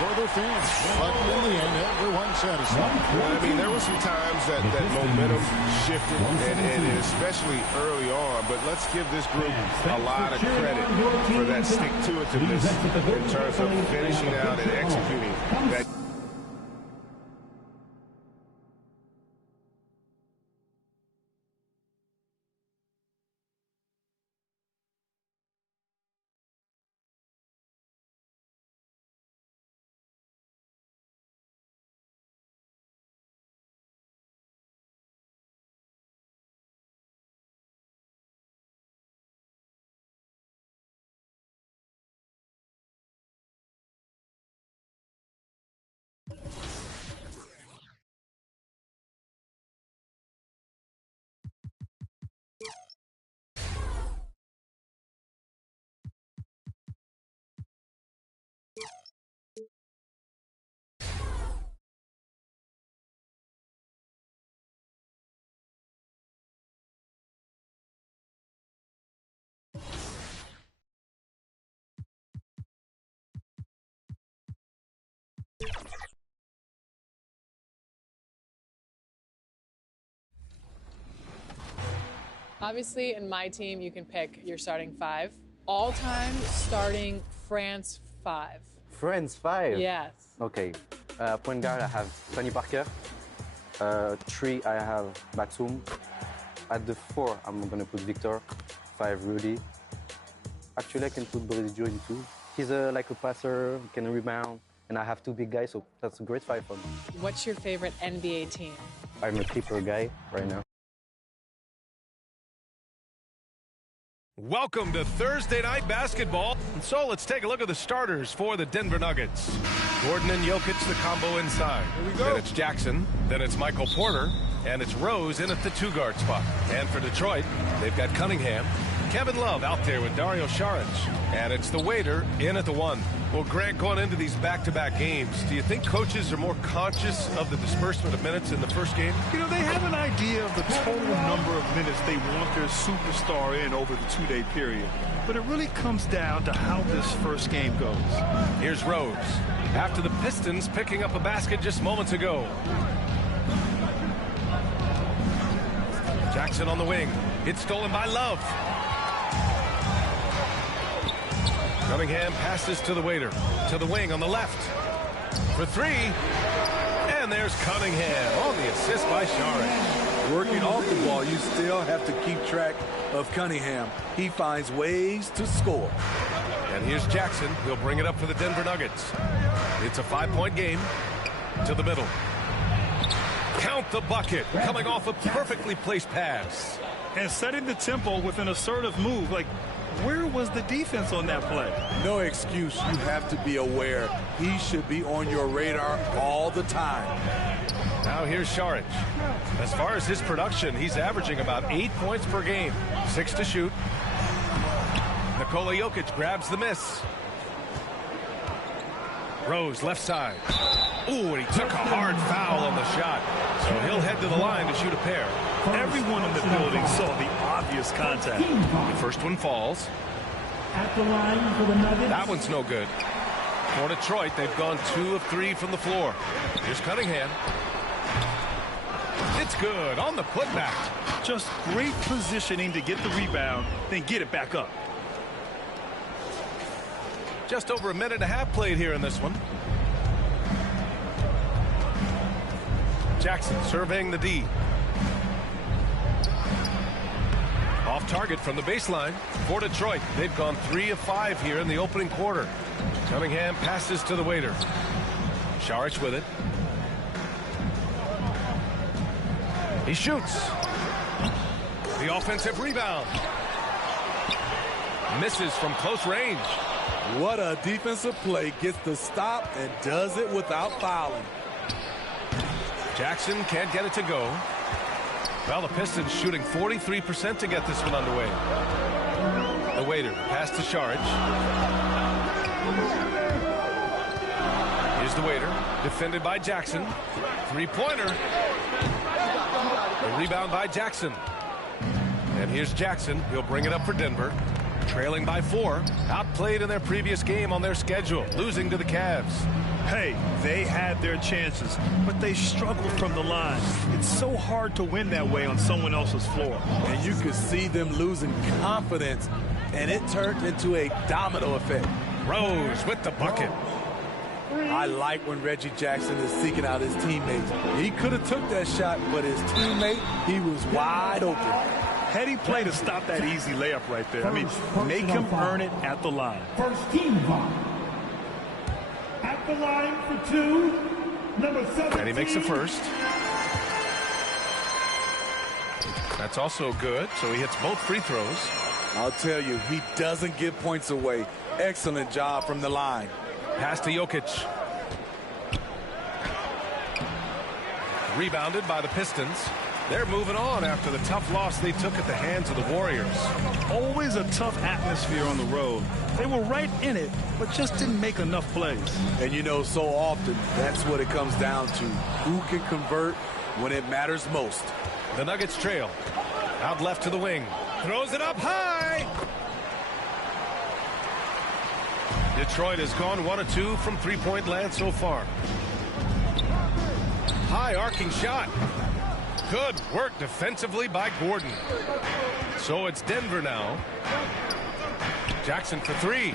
or their fans, but in the end, everyone's satisfied. Well, I mean, there were some times that momentum shifted, and especially early on, but let's give this group a lot of credit for that stick-to-itiveness in terms of finishing out and executing that. Obviously, in my team, you can pick your starting 5. All-time starting France 5. friends, 5. Yes. Okay. Point guard, I have Tony Parker. 3, I have Batum. At the 4, I'm gonna put Victor. 5, Rudy. Actually, I can put Joe in 2. He's like a passer, can rebound, and I have 2 big guys, so that's a great 5 for me. What's your favorite NBA team? I'm a Clipper guy right now. Welcome to Thursday Night Basketball. So let's take a look at the starters for the Denver Nuggets. Gordon and Jokic, the combo inside. Here we go. Then it's Jackson. Then it's Michael Porter. And it's Rose in at the 2-guard spot. And for Detroit, they've got Cunningham. Kevin Love out there with Dario Saric. And it's the waiter in at the 1. Well, Grant, going into these back-to-back games, do you think coaches are more conscious of the disbursement of minutes in the first game? You know, they have an idea of the total number of minutes they want their superstar in over the 2-day period. But it really comes down to how this first game goes. Here's Rose. After the Pistons picking up a basket just moments ago. Jackson on the wing. It's stolen by Love. Cunningham passes to the waiter. To the wing on the left. For 3. And there's Cunningham on the assist by Saric. Working off the ball, you still have to keep track of Cunningham. He finds ways to score. And here's Jackson. He'll bring it up for the Denver Nuggets. It's a 5-point game. To the middle. Count the bucket. Coming off a perfectly placed pass. And setting the tempo with an assertive move. Like, where was the defense on that play? No excuse. You have to be aware. He should be on your radar all the time. Now here's Saric. As far as his production, he's averaging about 8 points per game. 6 to shoot. Nikola Jokic grabs the miss. Rose left side. Ooh, and he took a hard foul on the shot. So he'll head to the line to shoot a pair. Everyone in the building saw the obvious contact. The first one falls. At the line for the Nuggets. That one's no good. For Detroit, they've gone 2 of 3 from the floor. Here's Cunningham. It's good on the putback. Just great positioning to get the rebound, then get it back up. Just over a minute and a half played here in this one. Jackson surveying the D. Off target from the baseline for Detroit. They've gone 3 of 5 here in the opening quarter. Cunningham passes to the waiter. Saric with it. He shoots. The offensive rebound. Misses from close range. What a defensive play. Gets the stop and does it without fouling. Jackson can't get it to go. Well, the Pistons shooting 43% to get this one underway. The waiter pass to Saric. Here's the waiter, defended by Jackson. 3-pointer. The rebound by Jackson. And here's Jackson. He'll bring it up for Denver. Trailing by 4. Outplayed in their previous game on their schedule, losing to the Cavs. Hey, they had their chances, but they struggled from the line. It's so hard to win that way on someone else's floor. And you could see them losing confidence, and it turned into a domino effect. Rose with the bucket. I like when Reggie Jackson is seeking out his teammates. He could have took that shot, but his teammate, he was wide open. Heady play to stop that easy layup right there. I mean, make him earn it at the line. First team foul. At the line for 2, number 17. And he makes the first. That's also good, so he hits both free throws. I'll tell you, he doesn't give points away. Excellent job from the line. Pass to Jokic. Rebounded by the Pistons. They're moving on after the tough loss they took at the hands of the Warriors. Always a tough atmosphere on the road. They were right in it, but just didn't make enough plays. And you know, so often, that's what it comes down to. Who can convert when it matters most? The Nuggets trail. Out left to the wing. Throws it up high. Detroit has gone 1 of 2 from 3-point land so far. High arcing shot. Good work defensively by Gordon. So it's Denver now. Jackson for 3.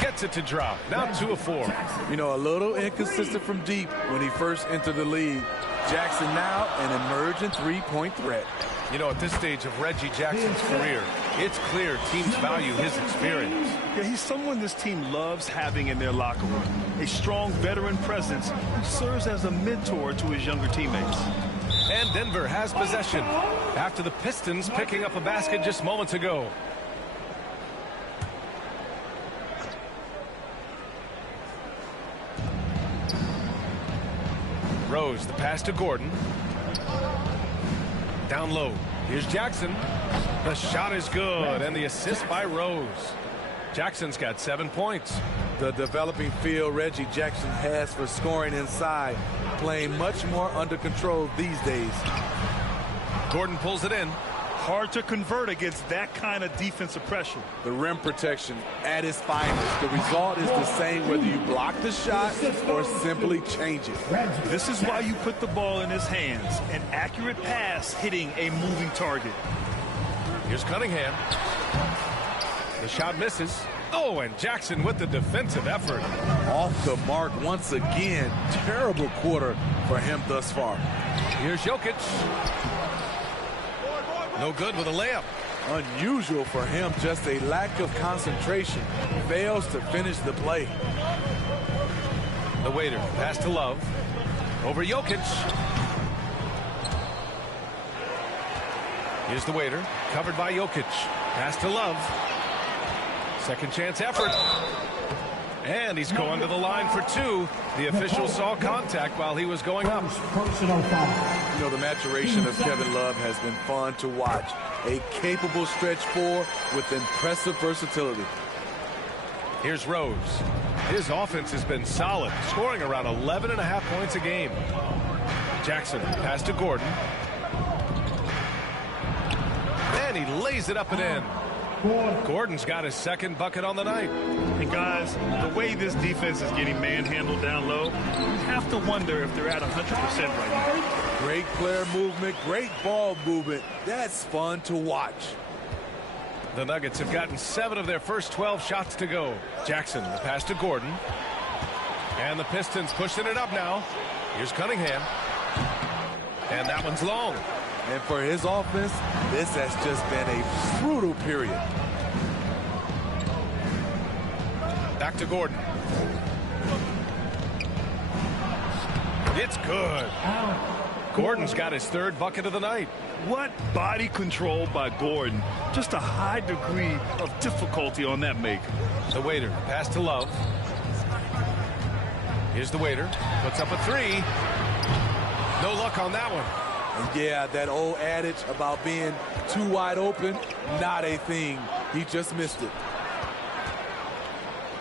Gets it to drop. Now 2 of 4. You know, a little inconsistent from deep when he first entered the league. Jackson now an emerging three-point threat. You know, at this stage of Reggie Jackson's career, it's clear teams value his experience. Yeah, he's someone this team loves having in their locker room. A strong veteran presence who serves as a mentor to his younger teammates. And Denver has possession after the Pistons picking up a basket just moments ago. Rose, the pass to Gordon. Down low. Here's Jackson. The shot is good, and the assist by Rose. Jackson's got 7 points. The developing feel Reggie Jackson has for scoring inside, playing much more under control these days. Gordon pulls it in. Hard to convert against that kind of defensive pressure. The rim protection at its finest. The result is the same whether you block the shot or simply change it. This is why you put the ball in his hands. An accurate pass hitting a moving target. Here's Cunningham. The shot misses. Oh, and Jackson with the defensive effort. Off the mark once again. Terrible quarter for him thus far. Here's Jokic. No good with a layup. Unusual for him, just a lack of concentration. Fails to finish the play. The waiter, pass to Love. Over Jokic. Here's the waiter, covered by Jokic. Pass to Love. Second chance effort. And he's going to the line for 2. The official saw contact while he was going up. You know, the maturation of Kevin Love has been fun to watch. A capable stretch 4 with impressive versatility. Here's Rose. His offense has been solid, scoring around 11.5 points a game. Jackson, pass to Gordon. And he lays it up and in. Gordon's got his second bucket on the night. And guys, the way this defense is getting manhandled down low, you have to wonder if they're at 100% right now. Great player movement, great ball movement. That's fun to watch. The Nuggets have gotten 7 of their first 12 shots to go. Jackson, the pass to Gordon. And the Pistons pushing it up now. Here's Cunningham. And that one's long. And for his offense, this has just been a brutal period. Back to Gordon. It's good. Gordon's got his 3rd bucket of the night. What body control by Gordon. Just a high degree of difficulty on that make. The waiter, pass to Love. Here's the waiter. Puts up a 3. No luck on that one. And yeah, that old adage about being too wide open, not a thing. He just missed it.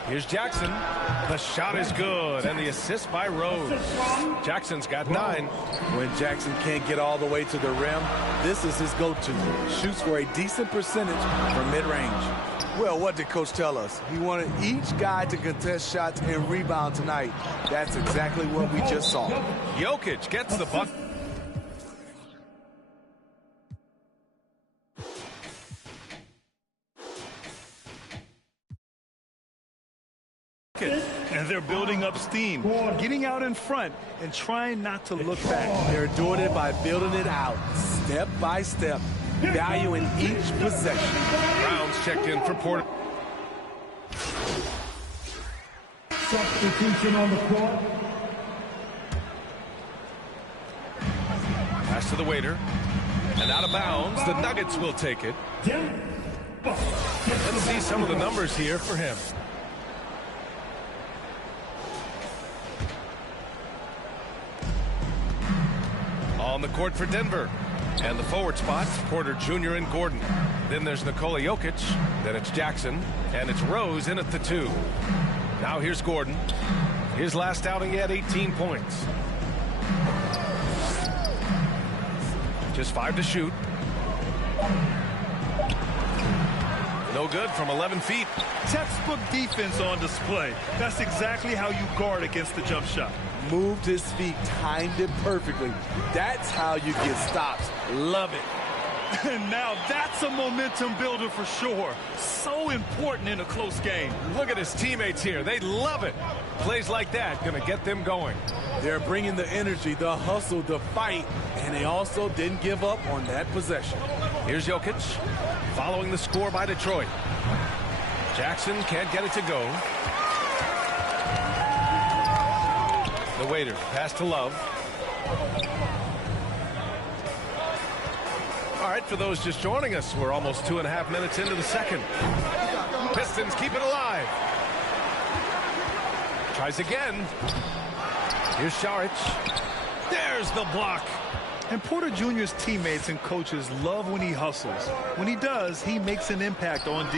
Here's Jackson. The shot is good, and the assist by Rose. Jackson's got 9. When Jackson can't get all the way to the rim, this is his go-to. Shoots for a decent percentage from mid-range. Well, what did Coach tell us? He wanted each guy to contest shots and rebound tonight. That's exactly what we just saw. Jokic gets the bucket. And they're building up steam, getting out in front and trying not to look back. They're doing it by building it out, step by step, valuing each possession. Brown's checked in for Porter. Substitution on the court. Pass to the waiter. And out of bounds, the Nuggets will take it. Let's see some of the numbers here for him. On the court for Denver. And the forward spots, Porter Jr. and Gordon. Then there's Nikola Jokic. Then it's Jackson. And it's Rose in at the 2. Now here's Gordon. His last outing, he had 18 points. Just 5 to shoot. No good from 11 feet. Textbook defense on display. That's exactly how you guard against the jump shot. Moved his feet, timed it perfectly. That's how you get stops. Love it. And now that's a momentum builder for sure. So important in a close game. Look at his teammates here. They love it. Plays like that going to get them going. They're bringing the energy, the hustle, the fight, and they also didn't give up on that possession. Here's Jokic, following the score by Detroit. Jackson can't get it to go. The waiter, pass to Love. All right, for those just joining us, we're almost 2.5 minutes into the second. Pistons keep it alive. Tries again. Here's Šarić. There's the block. And Porter Jr.'s teammates and coaches love when he hustles. When he does, he makes an impact on D.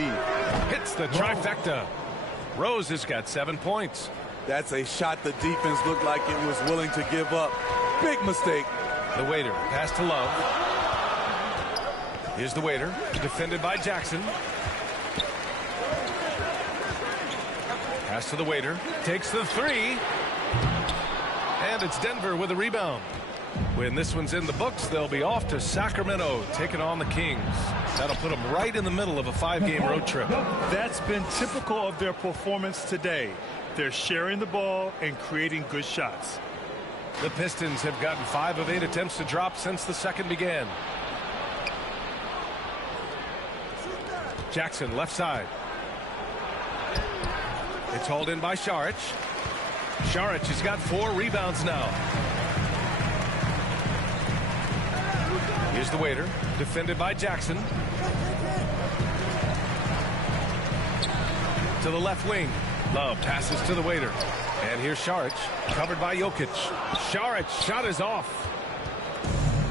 Hits the trifecta. Rose has got 7 points. That's a shot the defense looked like it was willing to give up. Big mistake. The waiter, pass to Love. Here's the waiter, defended by Jackson. Pass to the waiter, takes the three. And it's Denver with a rebound. When this one's in the books, they'll be off to Sacramento, taking on the Kings. That'll put them right in the middle of a 5-game road trip. That's been typical of their performance today. They're sharing the ball and creating good shots. The Pistons have gotten 5 of 8 attempts to drop since the second began. Jackson, left side. It's hauled in by Šarić. Šarić has got 4 rebounds now. Here's the waiter, defended by Jackson. To the left wing. Love passes to the waiter. And here's Šarić, covered by Jokic. Šarić, shot is off.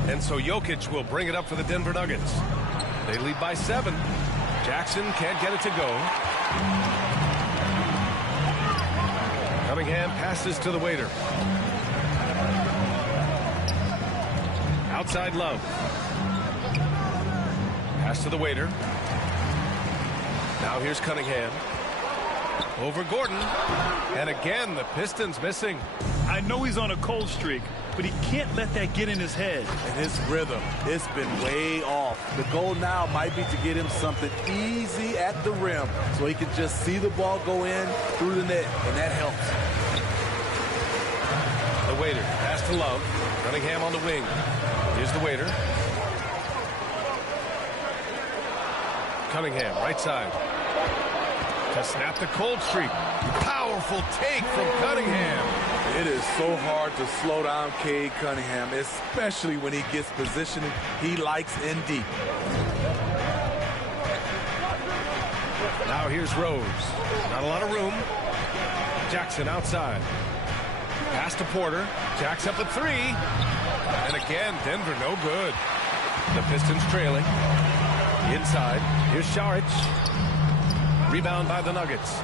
And so Jokic will bring it up for the Denver Nuggets. They lead by 7. Jackson can't get it to go. Cunningham passes to the waiter. Outside Love. Pass to the waiter. Now here's Cunningham. Over Gordon. And again, the Pistons missing. I know he's on a cold streak, but he can't let that get in his head. And his rhythm, it's been way off. The goal now might be to get him something easy at the rim so he can just see the ball go in through the net, and that helps. The waiter, pass to Love. Cunningham on the wing. Here's the waiter. Cunningham, right side. To snap the cold streak. Powerful take from Cunningham. It is so hard to slow down Cade Cunningham, especially when he gets positioned he likes in deep. Now here's Rose. Not a lot of room. Jackson outside. Pass to Porter. Jacks up a 3. And again, Denver no good. The Pistons trailing. Inside. Here's Šarić. Rebound by the Nuggets.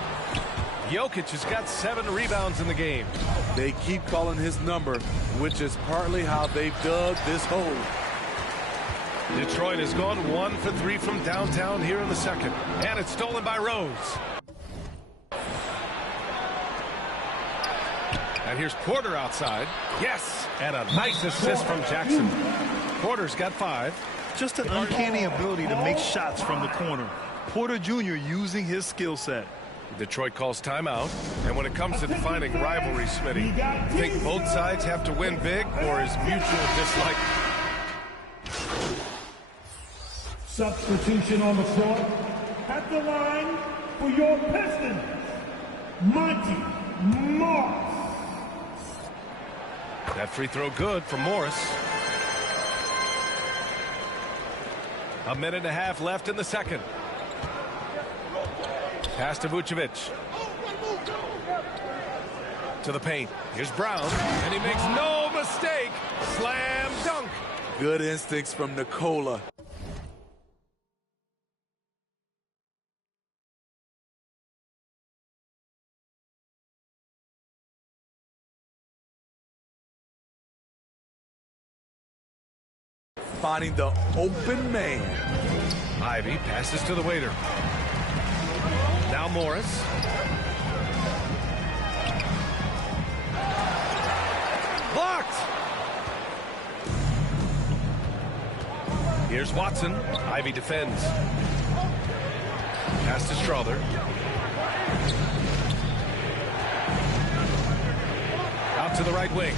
Jokic has got 7 rebounds in the game. They keep calling his number, which is partly how they've dug this hole. Detroit has gone 1 for 3 from downtown here in the second. And it's stolen by Rose. And here's Porter outside. Yes! And a nice assist from Jackson. Porter's got 5. Just an uncanny ability to make shots from the corner. Porter Jr. using his skill set. Detroit calls timeout. And when it comes to defining rivalry, Smitty, think both sides have to win big, or is mutual dislike? Substitution on the floor. At the line for your Pistons, Monty Morris. That free throw good for Morris. 1.5 minutes left in the second. Pass to Vucevic. To the paint. Here's Brown. And he makes no mistake. Slam dunk. Good instincts from Nikola. Finding the open man. Ivy passes to the waiter. Now Morris. Blocked. Here's Watson. Ivy defends. Pass to Strother. Out to the right wing.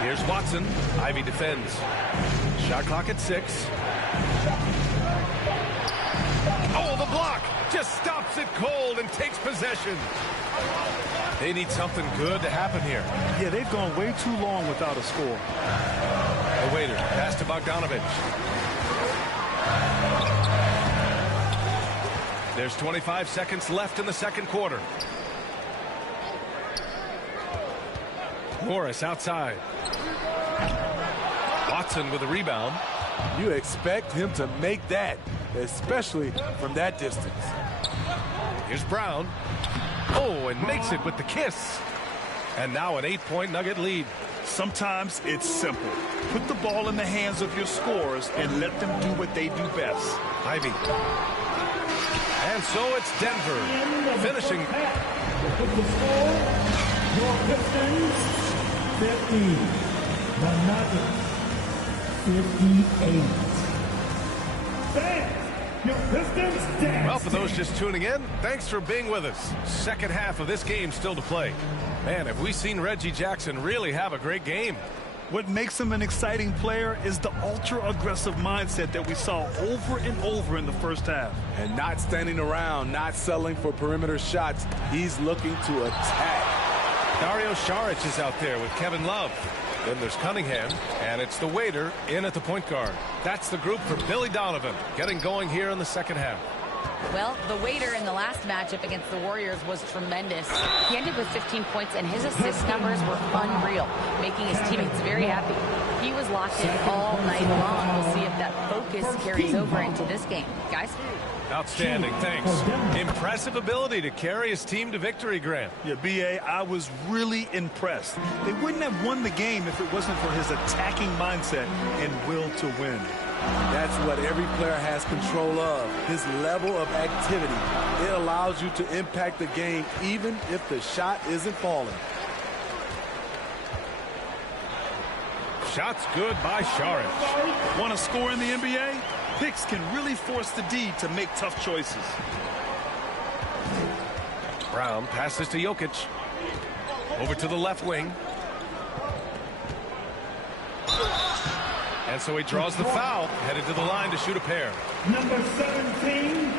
Here's Watson. Ivy defends. Shot clock at 6. Oh, the block just stops it cold and takes possession. They need something good to happen here. Yeah, they've gone way too long without a score. The waiter pass to Bogdanovich. There's 25 seconds left in the second quarter. Morris outside. Watson with a rebound. You expect him to make that, especially from that distance. Here's Brown. Oh, and makes it with the kiss. And now an 8-point Nugget lead. Sometimes it's simple. Put the ball in the hands of your scorers and let them do what they do best. Ivy. And so it's Denver finishing. With the score, your Pistons 50, the Nuggets 58. Fans, your Pistons dance. Well, for those just tuning in, thanks for being with us. Second half of this game still to play. Man, have we seen Reggie Jackson really have a great game. What makes him an exciting player is the ultra-aggressive mindset that we saw over and over in the first half. And not standing around, not settling for perimeter shots. He's looking to attack. Dario Saric is out there with Kevin Love. Then there's Cunningham, and it's the waiter in at the point guard. That's the group for Billy Donovan, getting going here in the second half. Well, the waiter in the last matchup against the Warriors was tremendous. He ended with 15 points, and his assist numbers were unreal, making his teammates very happy. He was locked in all night long. We'll see if that focus carries over into this game. Guys? Outstanding, thanks. Impressive ability to carry his team to victory, Grant. Yeah, B.A., I was really impressed. They wouldn't have won the game if it wasn't for his attacking mindset and will to win. That's what every player has control of, his level of activity. It allows you to impact the game even if the shot isn't falling. Shots good by Saric. Want to score in the NBA? Picks can really force the D to make tough choices. Brown passes to Jokic. Over to the left wing. And so he draws the foul, headed to the line to shoot a pair. Number 17.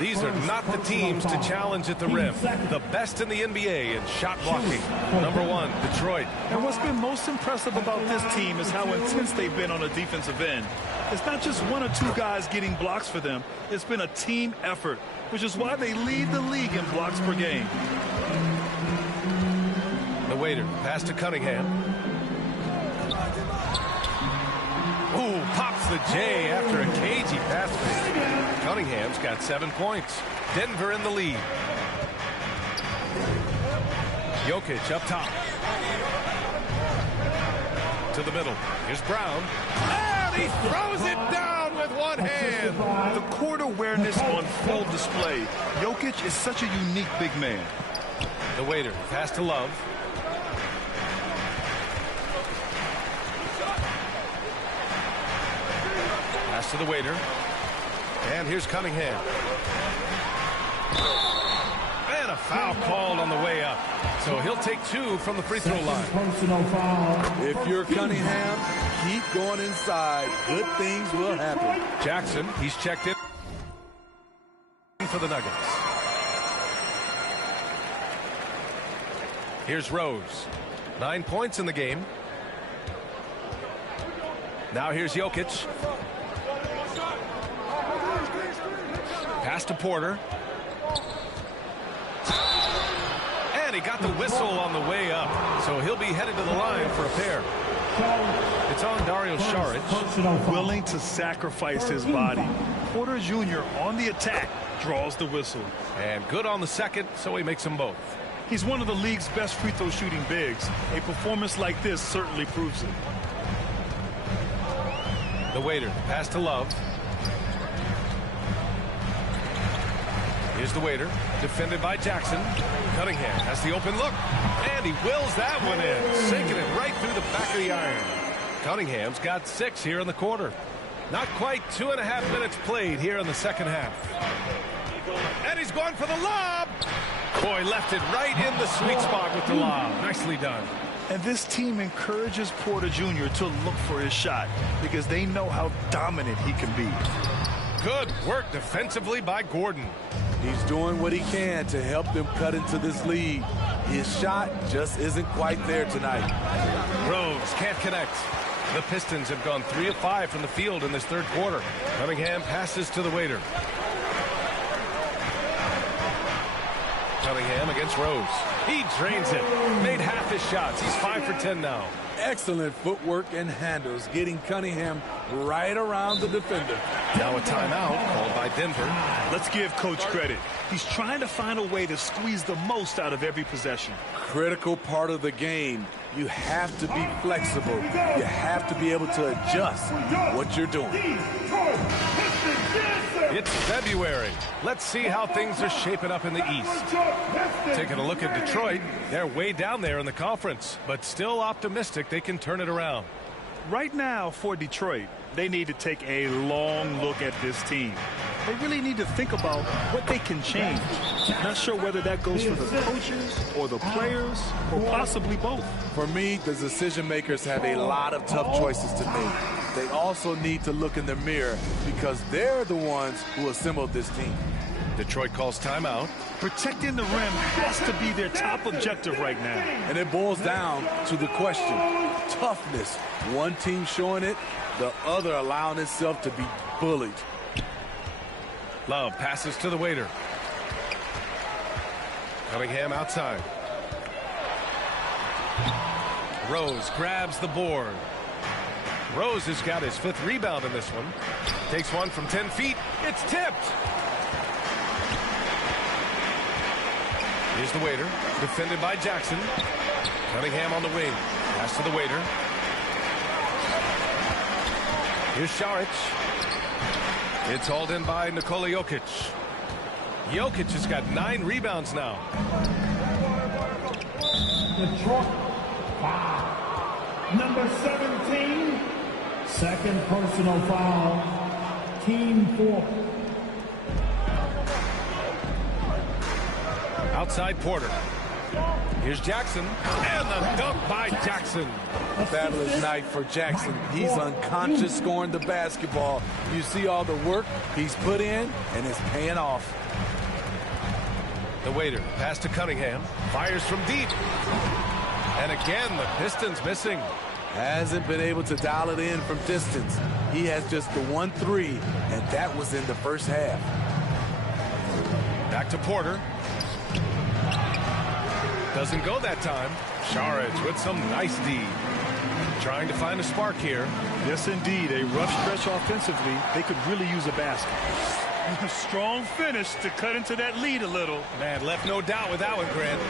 These are not the teams to challenge at the rim. The best in the NBA in shot blocking. Number 1, Detroit. And what's been most impressive about this team is how intense they've been on the defensive end. It's not just one or two guys getting blocks for them. It's been a team effort, which is why they lead the league in blocks per game. The waiter pass to Cunningham. Ooh, pops the J after a cagey pass fake. Cunningham's got 7 points. Denver in the lead. Jokic up top. To the middle. Here's Brown. And he throws it down with one hand. The court awareness on full display. Jokic is such a unique big man. The waiter pass to Love. Pass to the waiter. And here's Cunningham. And a foul called on the way up. So he'll take 2 from the free throw line. If you're Cunningham, keep going inside. Good things will happen. Jackson, he's checked in for the Nuggets. Here's Rose. 9 points in the game. Now here's Jokic. Pass to Porter. And he got the whistle on the way up. So he'll be headed to the line for a pair. It's on Dario Saric. Willing to sacrifice his body. Porter Jr. on the attack draws the whistle. And good on the second, so he makes them both. He's one of the league's best free throw shooting bigs. A performance like this certainly proves it. The waiter, pass to Love. Here's the waiter, defended by Jackson. Cunningham has the open look, and he wills that one in, sinking it right through the back of the iron. Cunningham's got 6 here in the quarter. Not quite 2.5 minutes played here in the second half. And he's going for the lob. Boy, left it right in the sweet spot with the lob. Nicely done. And this team encourages Porter Jr. to look for his shot because they know how dominant he can be. Good work defensively by Gordon. He's doing what he can to help them cut into this lead. His shot just isn't quite there tonight. Rose can't connect. The Pistons have gone 3 of 5 from the field in this third quarter. Cunningham passes to the waiter. Cunningham against Rose. He drains it. Made half his shots. He's 5 for 10 now. Excellent footwork and handles, getting Cunningham right around the defender. Now a timeout called by Denver. Let's give Coach credit. He's trying to find a way to squeeze the most out of every possession. Critical part of the game. You have to be flexible. You have to be able to adjust what you're doing. It's February. Let's see how things are shaping up in the East. Taking a look at Detroit, they're way down there in the conference, but still optimistic they can turn it around. Right now for Detroit, they need to take a long look at this team. They really need to think about what they can change. Not sure whether that goes for the coaches or the players or possibly both. For me, the decision makers have a lot of tough choices to make. They also need to look in the mirror because they're the ones who assembled this team. Detroit calls timeout. Protecting the rim has to be their top objective right now. And it boils down to the question. Toughness. One team showing it, the other allowing itself to be bullied. Love passes to the waiter. Cunningham outside. Rose grabs the board. Rose has got his 5th rebound in this one. Takes one from 10 feet. It's tipped. Here's the waiter. Defended by Jackson. Cunningham on the wing. Pass to the waiter. Here's Šarić. It's hauled in by Nikola Jokic. Jokic has got 9 rebounds now. Detroit, 5. Number 17, second personal foul, team 4. Outside Porter. Here's Jackson. And the dunk by Jackson. A fabulous night for Jackson. He's unconscious scoring the basketball. You see all the work he's put in, and it's paying off. The waiter. Pass to Cunningham. Fires from deep. And again, the Pistons missing. Hasn't been able to dial it in from distance. He has just the 1-3, and that was in the first half. Back to Porter. Doesn't go that time. Šarić with some nice D. Trying to find a spark here. Yes, indeed. A rough stretch offensively. They could really use a basket. A strong finish to cut into that lead a little. Man, left no doubt with that one, Grant.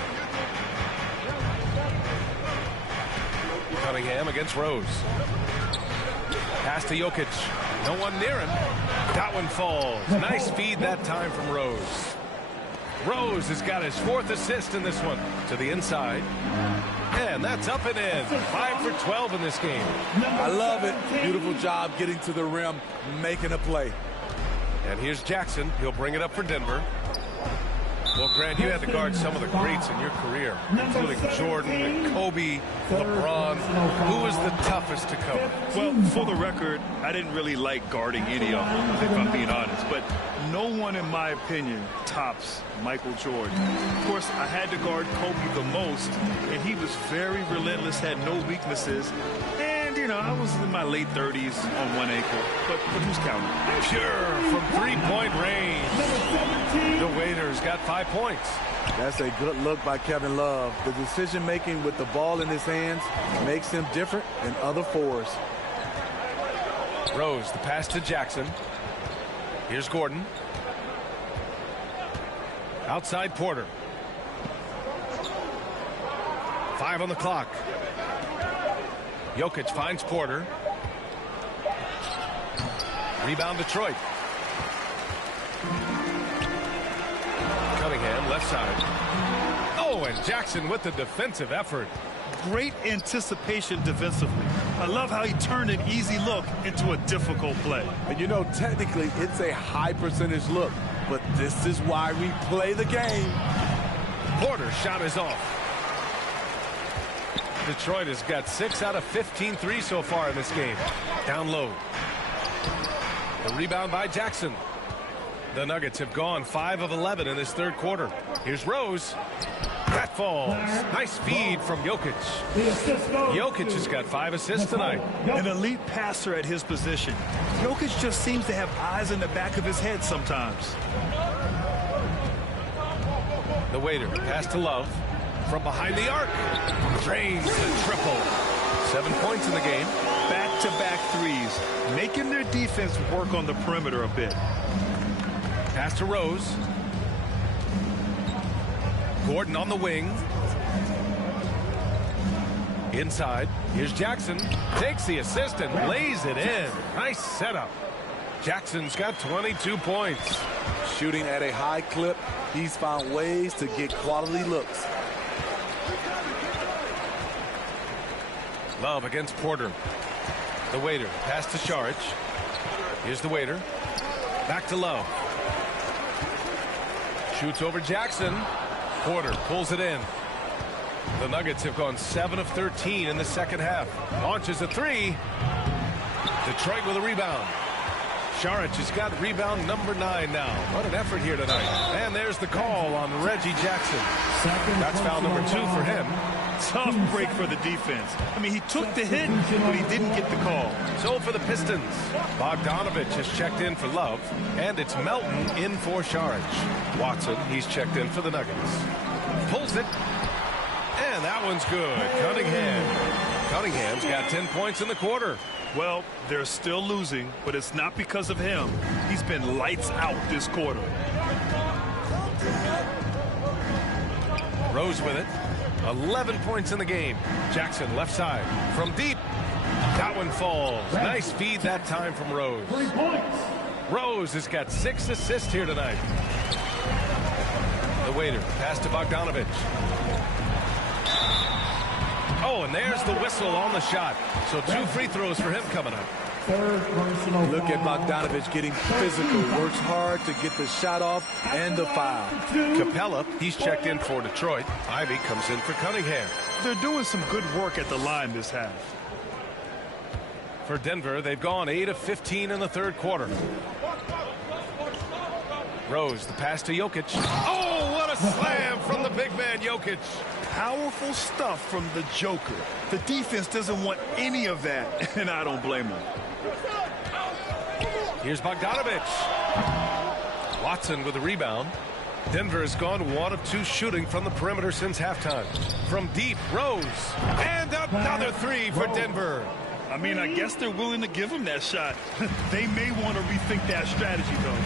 Cunningham against Rose. Pass to Jokic. No one near him. That one falls. Nice feed that time from Rose. Rose has got his 4th assist in this one. To the inside. And that's up and in. 5 for 12 in this game. I love it. Beautiful job getting to the rim, making a play. And here's Jackson. He'll bring it up for Denver. Well, Grant, you had to guard some of the greats in your career, including Jordan and Kobe, LeBron. Who was the toughest to cover? Well, for the record, I didn't really like guarding any of them, if I'm being honest. But no one, in my opinion, tops Michael Jordan. Of course, I had to guard Kobe the most, and he was very relentless, had no weaknesses. And, you know, I was in my late 30s on one ankle. But who's counting? Pure from 3-point range. The waiter's got 5 points. That's a good look by Kevin Love. The decision-making with the ball in his hands makes him different than other fours. Rose, the pass to Jackson. Here's Gordon. Outside Porter. 5 on the clock. Jokic finds Porter. Rebound Detroit. Cunningham left side. Oh, and Jackson with the defensive effort. great anticipation defensively. I love how he turned an easy look into a difficult play. And you know, technically, it's a high percentage look, but this is why we play the game. Porter's shot is off. Detroit has got 6 out of 15 threes so far in this game. Down low. The rebound by Jackson. The Nuggets have gone 5 of 11 in this third quarter. Here's Rose. That falls. Nice feed from Jokic. Jokic has got 5 assists tonight. An elite passer at his position. Jokic just seems to have eyes in the back of his head sometimes. The waiter pass to Love. From behind the arc. Drains the triple. 7 points in the game. Back-to-back threes. Making their defense work on the perimeter a bit. Pass to Rose. Gordon on the wing. Inside. Here's Jackson. Takes the assist and lays it in. Nice setup. Jackson's got 22 points. Shooting at a high clip. He's found ways to get quality looks. Love against Porter. The waiter. Pass to Šarić. Here's the waiter. Back to Love. Shoots over Jackson. Porter pulls it in. The Nuggets have gone 7 of 13 in the second half. Launches a 3. Detroit with a rebound. Šarić has got rebound number 9 now. What an effort here tonight. And there's the call on Reggie Jackson. That's foul number 2 for him. Tough break for the defense. I mean, he took the hit, but he didn't get the call. So for the Pistons, Bogdanovich has checked in for Love, and it's Melton in for Šarić. Watson, he's checked in for the Nuggets. Pulls it, and that one's good. Cunningham's got 10 points in the quarter. Well, they're still losing, but it's not because of him. He's been lights out this quarter. Rose with it. 11 points in the game. Jackson left side from deep. That one falls. Nice feed that time from Rose. Rose has got 6 assists here tonight. The waiter pass to Bogdanovich. Oh, and there's the whistle on the shot. So 2 free throws for him coming up. Look at Bogdanovich getting physical. Works hard to get the shot off and the foul. Capella, he's checked in for Detroit. Ivy comes in for Cunningham. They're doing some good work at the line this half. For Denver, they've gone 8 of 15 in the third quarter. Rose, the pass to Jokic. Oh, what a slam from the big man Jokic. Powerful stuff from the Joker. The defense doesn't want any of that, and I don't blame them. Here's Bogdanovich. Watson with a rebound. Denver has gone 1 of 2 shooting from the perimeter since halftime. From deep, Rose. And another 3 for Denver. I mean, I guess they're willing to give him that shot. They may want to rethink that strategy, though.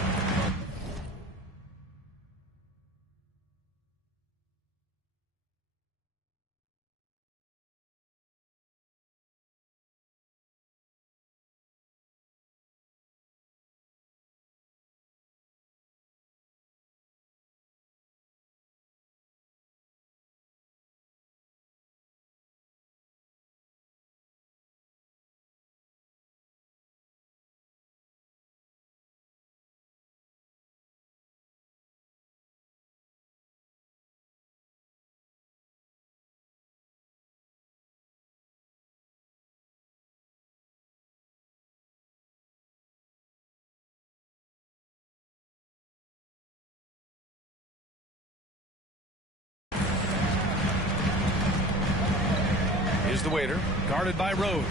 Here's the waiter, guarded by Rose.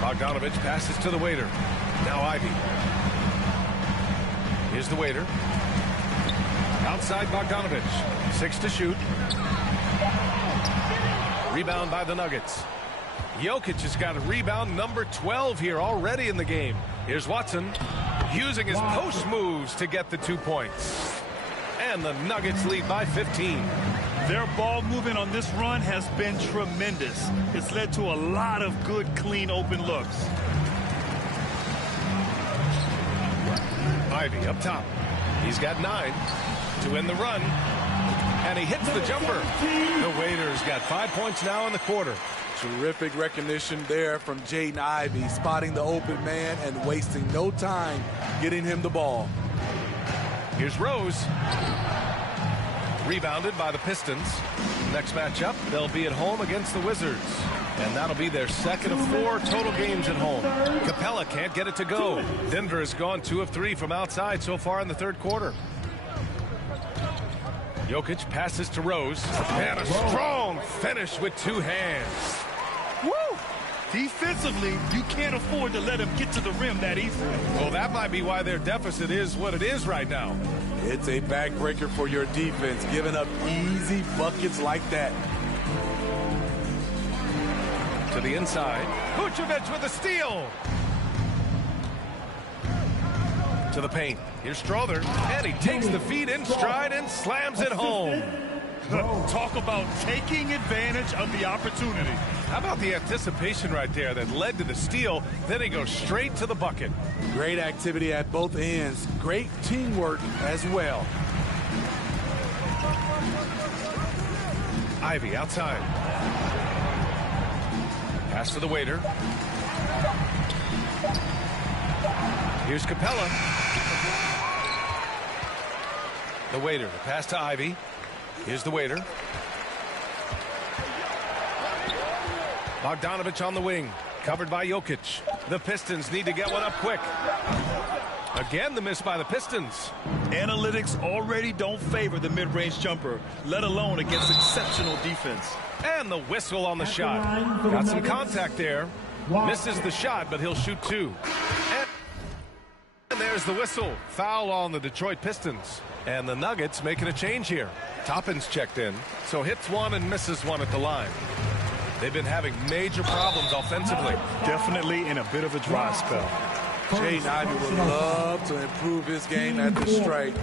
Bogdanovich passes to the waiter. Now Ivy. Here's the waiter. Outside Bogdanovich. 6 to shoot. Rebound by the Nuggets. Jokic has got a rebound number 12 here already in the game. Here's Watson using his post moves to get the 2 points. And the Nuggets lead by 15. Their ball movement on this run has been tremendous. It's led to a lot of good, clean, open looks. Ivy up top. He's got 9 to end the run. And he hits the jumper. The Waiters got 5 points now in the quarter. Terrific recognition there from Jaden Ivey, spotting the open man and wasting no time getting him the ball. Here's Rose. Rebounded by the Pistons. Next matchup, they'll be at home against the Wizards. And that'll be their second of 4 total games at home. Capella can't get it to go. Denver has gone 2 of 3 from outside so far in the third quarter. Jokic passes to Rose. And a strong finish with 2 hands. Woo! Defensively, you can't afford to let him get to the rim that easily. Well, that might be why their deficit is what it is right now. It's a backbreaker for your defense, giving up easy buckets like that. To the inside. Vucevic with a steal. To the paint. Here's Strother. And he takes the feed in stride and slams it home. Talk about taking advantage of the opportunity. How about the anticipation right there that led to the steal? Then he goes straight to the bucket. Great activity at both ends. Great teamwork as well. Ivy outside. Pass to the Waiter. Here's Capella. The Waiter. The pass to Ivy. Here's the Waiter. Bogdanovich on the wing. Covered by Jokic. The Pistons need to get one up quick. Again, the miss by the Pistons. Analytics already don't favor the mid-range jumper, let alone against exceptional defense. And the whistle on the shot. Got some contact there. Misses the shot, but he'll shoot 2. And there's the whistle. Foul on the Detroit Pistons. And the Nuggets making a change here. Toppin's checked in, so hits 1 and misses 1 at the line. They've been having major problems offensively. Definitely in a bit of a dry spell. Jaden Ivey would love to improve his game at the stripe.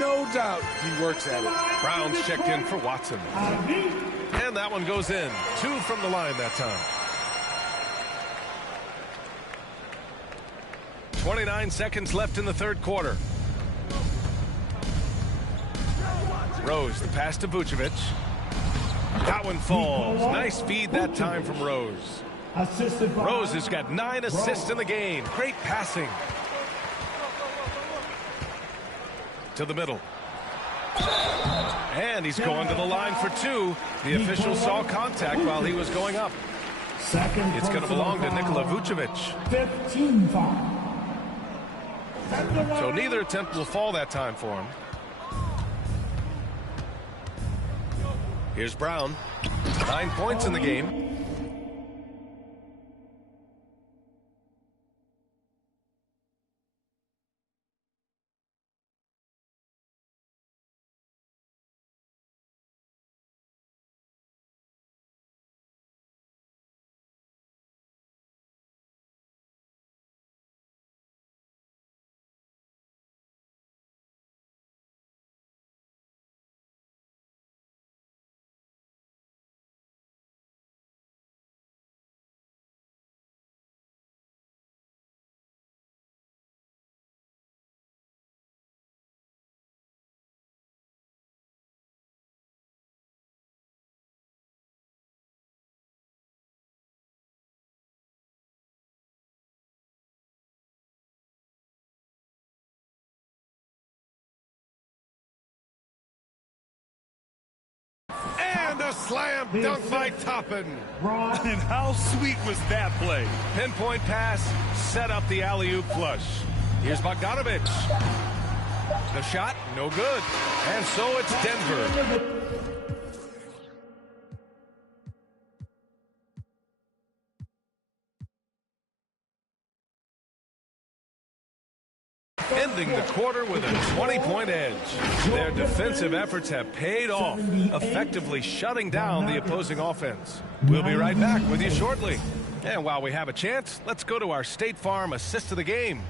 No doubt he works at it. Brown's checked in for Watson. And that one goes in. 2 from the line that time. 29 seconds left in the third quarter. Rose, the pass to Vucevic. That one falls. Nice feed that time from Rose. Rose has got 9 assists in the game. Great passing. To the middle. And he's going to the line for 2. The official saw contact while he was going up. It's going to belong to Nikola Vucevic. 15 foul. So neither attempt will fall that time for him. Here's Brown. 9 points in the game. And a slam dunk by Toppin. And how sweet was that play? Pinpoint pass, set up the alley-oop flush. Here's Bogdanovich. The shot, no good. And so it's Denver. Ending the quarter with a 20-point edge. Their defensive efforts have paid off, effectively shutting down the opposing offense. We'll be right back with you shortly. And while we have a chance, let's go to our State Farm assist of the game.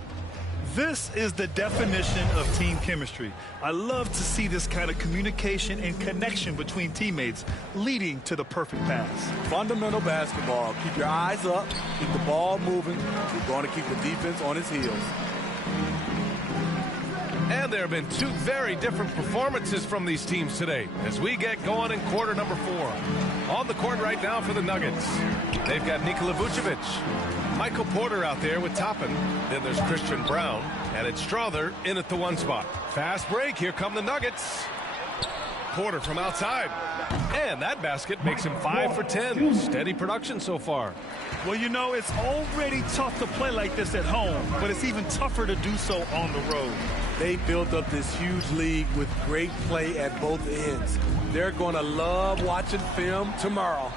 This is the definition of team chemistry. I love to see this kind of communication and connection between teammates leading to the perfect pass. Fundamental basketball. Keep your eyes up, keep the ball moving. You're going to keep the defense on its heels. And there have been two very different performances from these teams today as we get going in quarter number 4. On the court right now for the Nuggets, they've got Nikola Vucevic, Michael Porter out there with Toppin. Then there's Christian Brown, and it's Strother in at the 1 spot. Fast break. Here come the Nuggets. Porter from outside. And that basket makes him 5 for 10. Steady production so far. Well, you know, it's already tough to play like this at home, but it's even tougher to do so on the road. They built up this huge league with great play at both ends. They're going to love watching film tomorrow.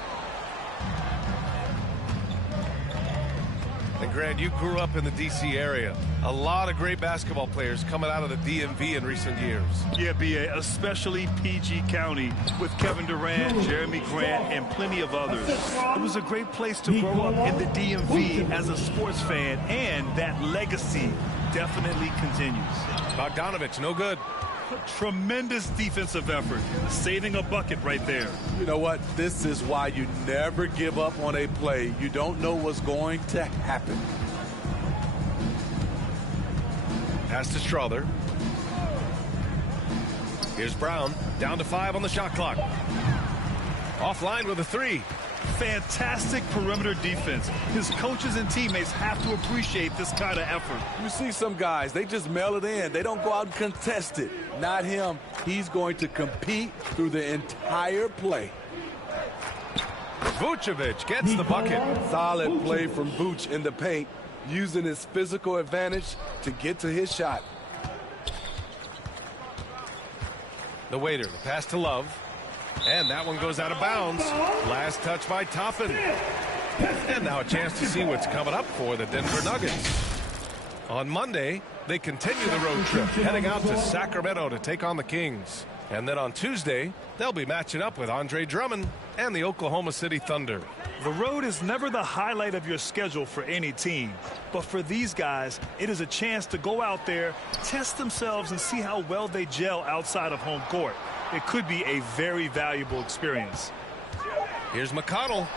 And Grant, you grew up in the D.C. area. A lot of great basketball players coming out of the DMV in recent years. Yeah, B.A., especially PG County with Kevin Durant, Jeremy Grant, and plenty of others. It was a great place to grow up in the DMV as a sports fan, and that legacy definitely continues. Bogdanovich, no good. Tremendous defensive effort, saving a bucket right there. You know what? This is why you never give up on a play. You don't know what's going to happen. Pass to Strother. Here's Brown, down to 5 on the shot clock. Offline with a 3. Fantastic perimeter defense. His coaches and teammates have to appreciate this kind of effort. You see some guys, they just mail it in. They don't go out and contest it. Not him. He's going to compete through the entire play. Vucevic gets the bucket. Solid play from Vuce in the paint, using his physical advantage to get to his shot. The waiter, the pass to Love. And that one goes out of bounds. Last touch by Toppin. And now a chance to see what's coming up for the Denver Nuggets. On Monday, they continue the road trip, heading out to Sacramento to take on the Kings. And then on Tuesday, they'll be matching up with Andre Drummond and the Oklahoma City Thunder. The road is never the highlight of your schedule for any team. But for these guys, it is a chance to go out there, test themselves, and see how well they gel outside of home court. It could be a very valuable experience. Here's McConnell.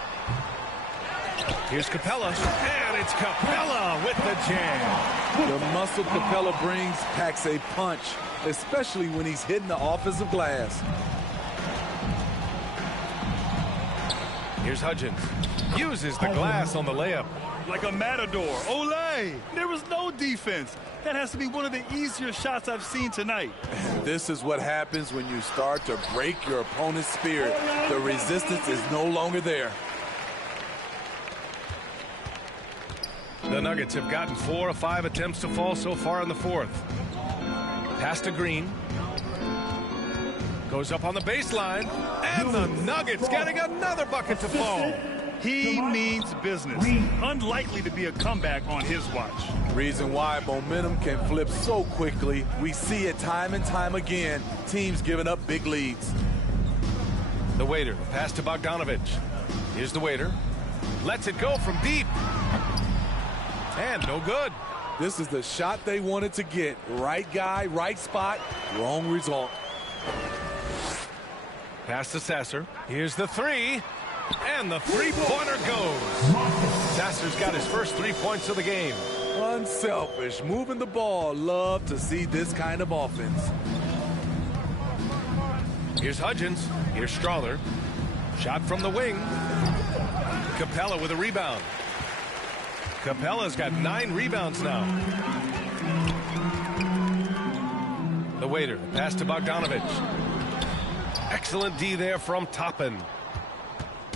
Here's Capella. And it's Capella with the jam. The muscle Capella brings packs a punch, especially when he's hitting the offensive glass. Here's Hudgens. Uses the glass on the layup. Like a matador. Olé! There was no defense. That has to be one of the easier shots I've seen tonight. This is what happens when you start to break your opponent's spirit. The resistance is no longer there. The Nuggets have gotten 4 of 5 attempts to fall so far in the 4th. Pass to Green. Goes up on the baseline. And the Nuggets getting another bucket to fall. He means business. Unlikely to be a comeback on his watch. Reason why momentum can flip so quickly. We see it time and time again. Teams giving up big leads. The waiter, pass to Bogdanovich. Here's the waiter. Lets it go from deep. And no good. This is the shot they wanted to get. Right guy, right spot, wrong result. Pass to Sasser. Here's the 3. And the three-pointer goes. Sasser's got his first 3 points of the game. Unselfish, moving the ball. Love to see this kind of offense. Here's Hudgens. Here's Strother. Shot from the wing. Capella with a rebound. Capella's got 9 rebounds now. The waiter. Pass to Bogdanovich. Excellent D there from Toppin.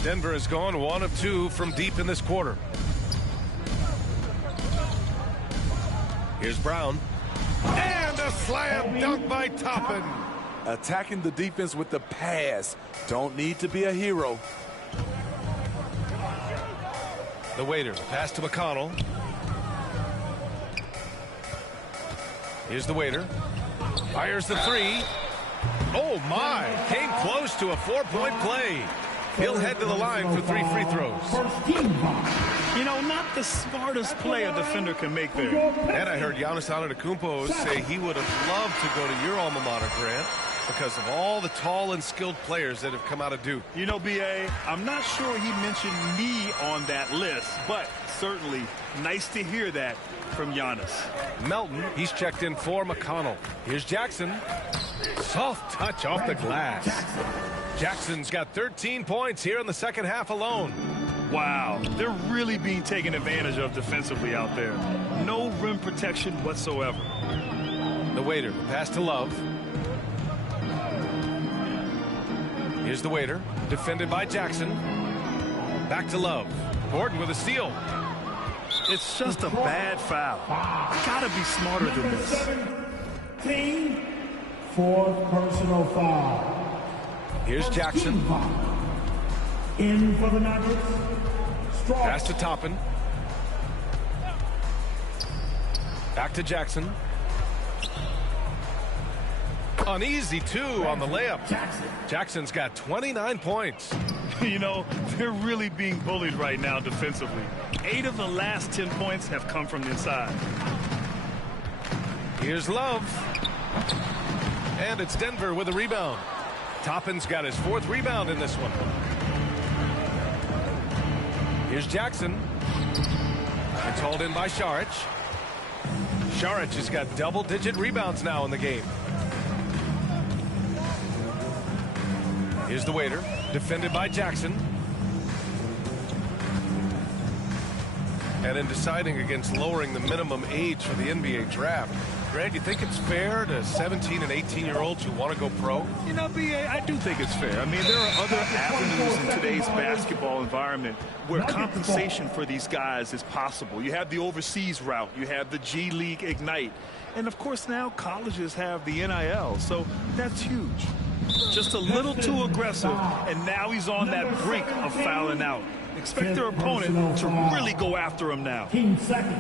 Denver has gone 1 of 2 from deep in this quarter. Here's Brown. And a slam dunk by Toppin. Attacking the defense with the pass. Don't need to be a hero. The waiter, pass to McConnell. Here's the waiter. Fires the 3. Oh my, came close to a 4-point play. He'll head to the line for 3 free throws. You know, not the smartest play a defender can make there. And I heard Giannis Antetokounmpo say he would have loved to go to your alma mater, Grant. because of all the tall and skilled players that have come out of Duke. You know, B.A., I'm not sure he mentioned me on that list, but certainly nice to hear that from Giannis. Melton, he's checked in for McConnell. Here's Jackson. Soft touch off the glass. Jackson's got 13 points here in the second half alone. Wow, they're really being taken advantage of defensively out there. No rim protection whatsoever. The waiter, pass to Love. Here's the waiter, defended by Jackson. Back to Love. Gordon with a steal. It's just a bad foul. Gotta be smarter than this. 17, fourth personal foul. Here's Jackson. In for the Nuggets. Pass to Toppin. Back to Jackson. Uneasy two on the layup. Jackson's got 29 points. You know, they're really being bullied right now defensively. 8 of the last 10 points have come from inside. Here's Love. And it's Denver with a rebound. Toppin's got his 4th rebound in this one. Here's Jackson. It's hauled in by Šarić. Šarić has got double-digit rebounds now in the game. Here's the waiter, defended by Jackson. And in deciding against lowering the minimum age for the NBA draft, Grant, you think it's fair to 17 and 18-year-olds who want to go pro? You know, B.A., I do think it's fair. I mean, there are other avenues in today's basketball environment where compensation for these guys is possible. You have the overseas route. You have the G League Ignite. And, of course, now colleges have the NIL, so that's huge. Just a little too aggressive, and now he's on that brink of fouling out. Expect their opponent to really go after him now. Team second.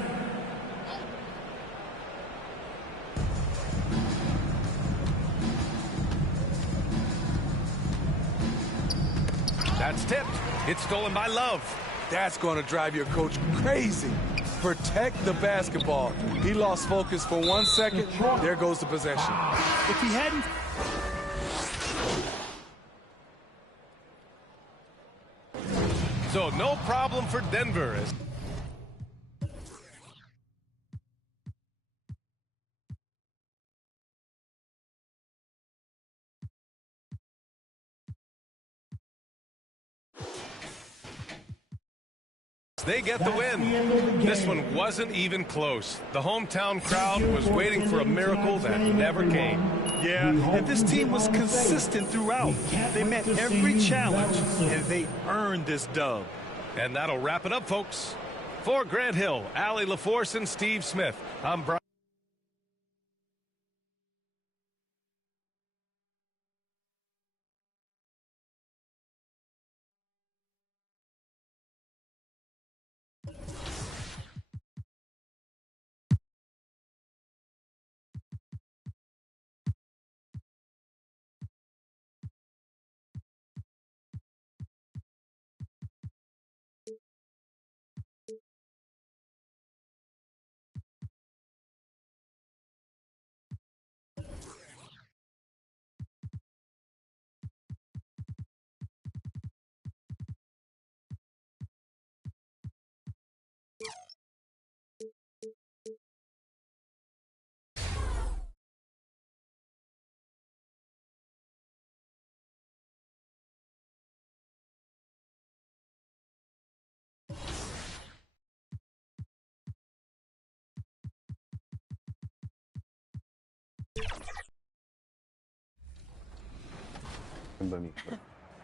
That's tipped. It's stolen by Love. That's going to drive your coach crazy. Protect the basketball. He lost focus for 1 second. There goes the possession. If he hadn't... So no problem for Denver. They get the win. This one wasn't even close. The hometown crowd was waiting for a miracle that never came. Yeah, and this team was consistent throughout. They met every challenge, and they earned this dub. And that'll wrap it up, folks. For Grant Hill, Allie LaForce, and Steve Smith, I'm Brian.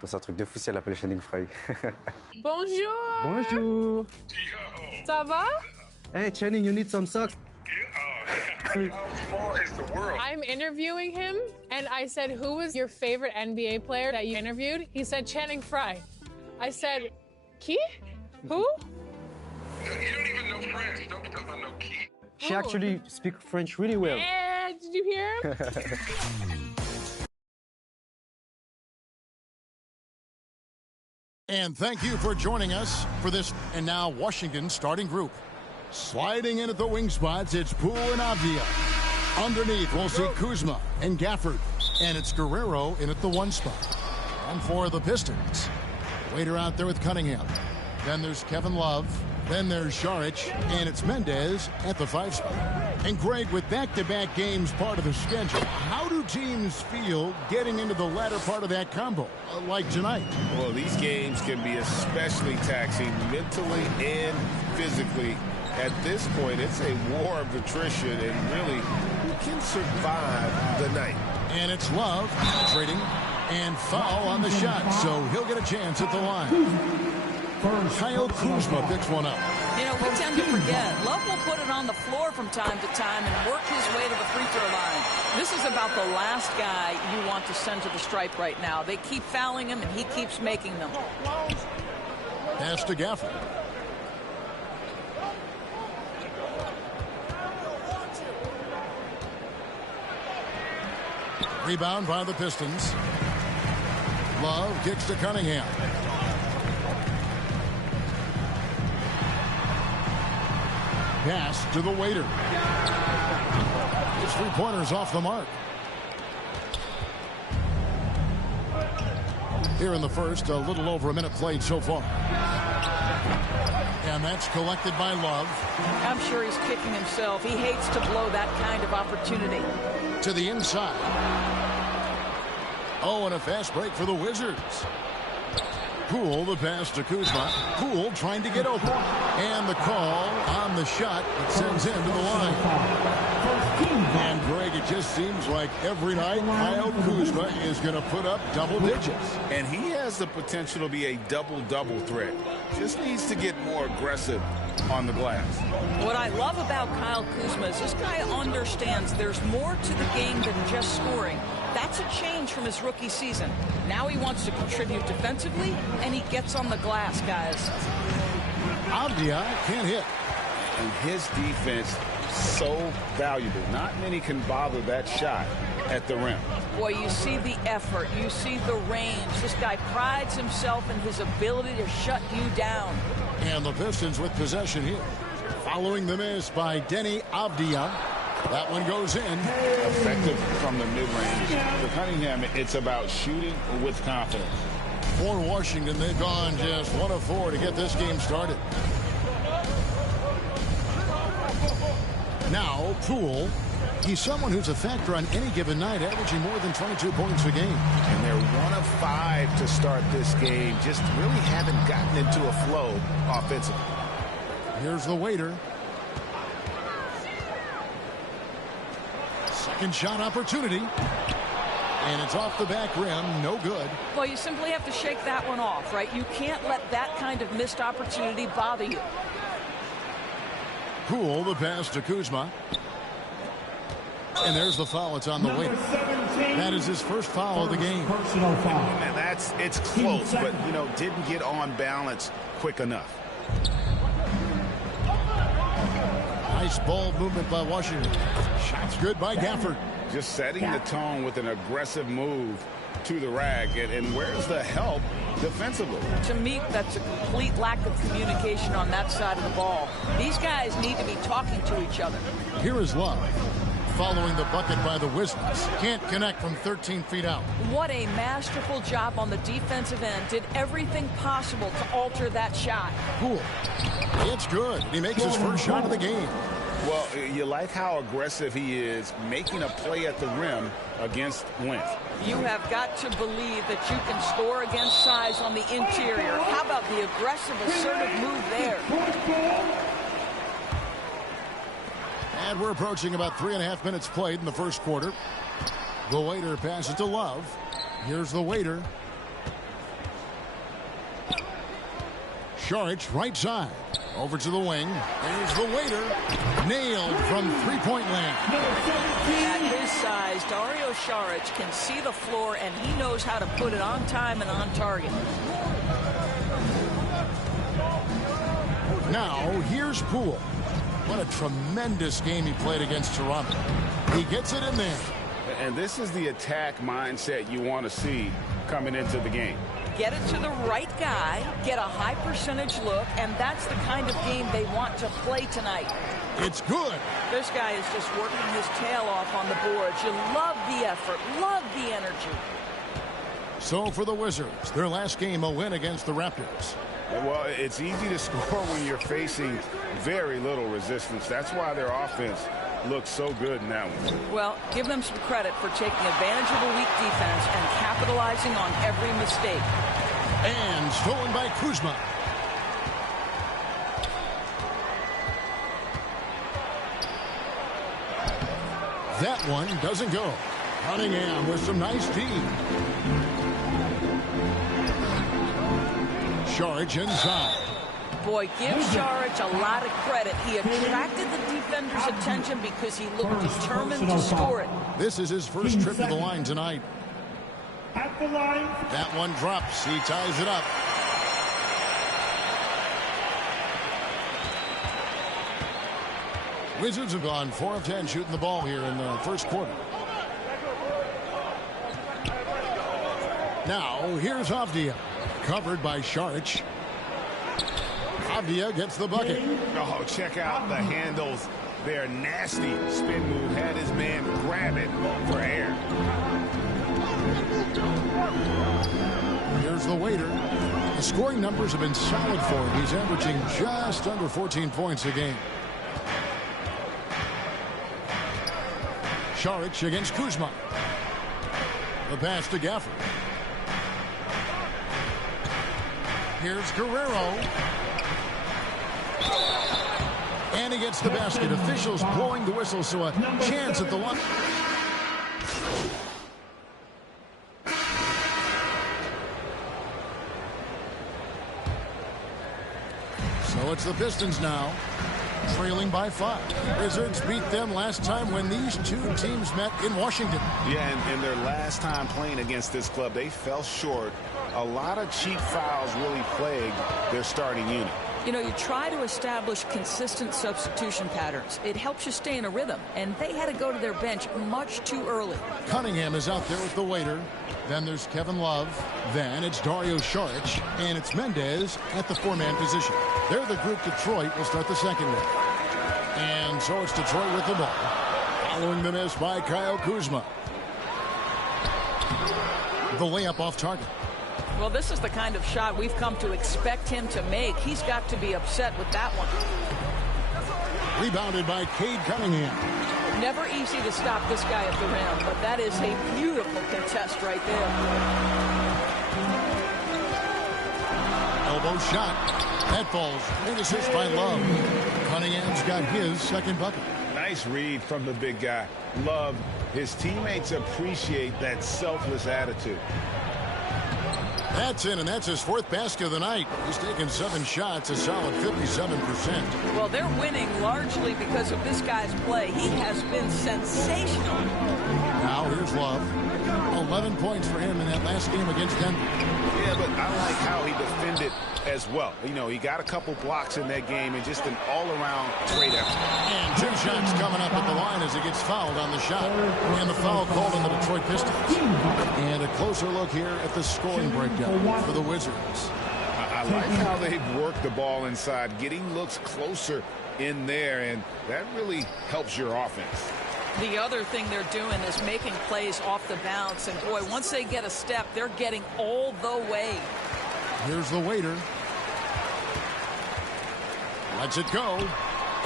C'est un truc de fou si elle appelle Channing Frye. Bonjour. Bonjour. Ça va? Hey, Channing, you need some socks. How small is the world? I'm interviewing him, and I said, who was your favorite NBA player that you interviewed? He said, Channing Frye. I said, Key? Who? You don't even know French. Don't tell me no Key. She actually speaks French really well. Yeah, did you hear him? And thank you for joining us for this. And now Washington's starting group. Sliding in at the wing spots, it's Poole and Avdia. Underneath, we'll see Kuzma and Gafford. And it's Guerrero in at the 1 spot. And for the Pistons, Waiter out there with Cunningham. Then there's Kevin Love. Then there's Šarić, and it's Mendez at the 5 spot. And Greg, with back-to-back games part of the schedule, how do teams feel getting into the latter part of that combo, like tonight? Well, these games can be especially taxing mentally and physically. At this point, it's a war of attrition, and really, who can survive the night? And it's Love penetrating and foul on the shot, so he'll get a chance at the line. Kyle Kuzma picks one up. You know, we tend to forget. Love will put it on the floor from time to time and work his way to the free throw line. This is about the last guy you want to send to the stripe right now. They keep fouling him, and he keeps making them. Pass to Gafford. Rebound by the Pistons. Love kicks to Cunningham. Pass to the Waiter. His 3-pointers off the mark. Here in the first, a little over a minute played so far. And that's collected by Love. I'm sure he's kicking himself. He hates to blow that kind of opportunity. To the inside. Oh, and a fast break for the Wizards. Poole, the pass to Kuzma. Poole trying to get open. And the call on the shot that sends him to the line. And Greg, it just seems like every night Kyle Kuzma is going to put up double digits. And he has the potential to be a double-double threat. Just needs to get more aggressive on the glass. What I love about Kyle Kuzma is this guy understands there's more to the game than just scoring. That's a change from his rookie season. Now he wants to contribute defensively, and he gets on the glass, guys. Avdia can't hit. And his defense, so valuable. Not many can bother that shot at the rim. Boy, you see the effort. You see the range. This guy prides himself in his ability to shut you down. And the Pistons with possession here. Following the miss by Denny Avdia. That one goes in. Effective from the mid-range. For Cunningham, it's about shooting with confidence. For Washington, they've gone just 1 of 4 to get this game started. Now, Poole. He's someone who's a factor on any given night, averaging more than 22 points a game. And they're 1 of 5 to start this game. Just really haven't gotten into a flow offensively. Here's the Waiter. Second shot opportunity. And it's off the back rim. No good. Well, you simply have to shake that one off, right? You can't let that kind of missed opportunity bother you. Poole, the pass to Kuzma. And there's the foul. It's on the Waiter. That is his first foul of the game. Personal foul. And it's close, but, you know, didn't get on balance quick enough. Nice ball movement by Washington. Shots good by Gafford. Just setting the tone with an aggressive move to the rack. And where's the help defensively? To me, that's a complete lack of communication on that side of the ball. These guys need to be talking to each other. Here is Love. Following the bucket by the Wizards. Can't connect from 13 feet out. What a masterful job on the defensive end. Did everything possible to alter that shot. Poole. It's good. He makes his first shot of the game. Well, you like how aggressive he is making a play at the rim against length. You have got to believe that you can score against size on the interior. How about the aggressive, assertive move there? And we're approaching about 3.5 minutes played in the first quarter. The Waiter passes to Love. Here's the Waiter. Šarić, right side. Over to the wing. There's the Waiter. Nailed from three-point land. At his size, Dario Šarić can see the floor, and he knows how to put it on time and on target. Now, here's Poole. What a tremendous game he played against Toronto. He gets it in there. And this is the attack mindset you want to see coming into the game. Get it to the right guy, get a high percentage look, and that's the kind of game they want to play tonight. It's good. This guy is just working his tail off on the boards. You love the effort, love the energy. So for the Wizards, their last game a win against the Raptors. Well, it's easy to score when you're facing very little resistance. That's why their offense looks so good in that one. Well, give them some credit for taking advantage of a weak defense and capitalizing on every mistake. And stolen by Kuzma. That one doesn't go. Cunningham with some nice D. Saric inside. Boy, give Saric a lot of credit. He attracted the defender's attention because he looked determined to score it. This is his first trip to the line tonight. At the line. That one drops. He ties it up. Wizards have gone 4 of 10 shooting the ball here in the first quarter. Now, here's Avdia. Covered by Saric. Avdia gets the bucket. Oh, check out the handles. They're nasty. Spin move. Had his man grab it for air. Here's the waiter. The scoring numbers have been solid for him. He's averaging just under 14 points a game. Saric against Kuzma. The pass to Gafford. Here's Guerrero. And he gets the basket. Officials blowing the whistle, so a chance at the line. So it's the Pistons now, trailing by 5. Wizards beat them last time when these two teams met in Washington. Yeah, and their last time playing against this club, they fell short. A lot of cheap fouls really plagued their starting unit. You know, you try to establish consistent substitution patterns. It helps you stay in a rhythm, and they had to go to their bench much too early. Cunningham is out there with the waiter. Then there's Kevin Love. Then it's Dario Saric. And it's Mendez at the 4-man position. They're the group Detroit will start the second half. And so it's Detroit with the ball. Following the miss by Kyle Kuzma. The layup off target. Well, this is the kind of shot we've come to expect him to make. He's got to be upset with that one. Rebounded by Cade Cunningham. Never easy to stop this guy at the rim, but that is a beautiful contest right there. Elbow shot. That falls. Great assist by Love. Cunningham's got his second bucket. Nice read from the big guy. Love. His teammates appreciate that selfless attitude. That's in, and that's his 4th basket of the night. He's taken 7 shots, a solid 57%. Well, they're winning largely because of this guy's play. He has been sensational. Now here's Love. 11 points for him in that last game against Denver. Yeah, but I like how he defended as well. You know, he got a couple blocks in that game and just an all-around great effort. And 2 shots coming up at the line as he gets fouled on the shot. And the foul called on the Detroit Pistons. And a closer look here at the scoring breakdown for the Wizards. I like how they've worked the ball inside, getting looks closer in there, and that really helps your offense. The other thing they're doing is making plays off the bounce, and boy, once they get a step, they're getting all the way. Here's the waiter. Lets it go.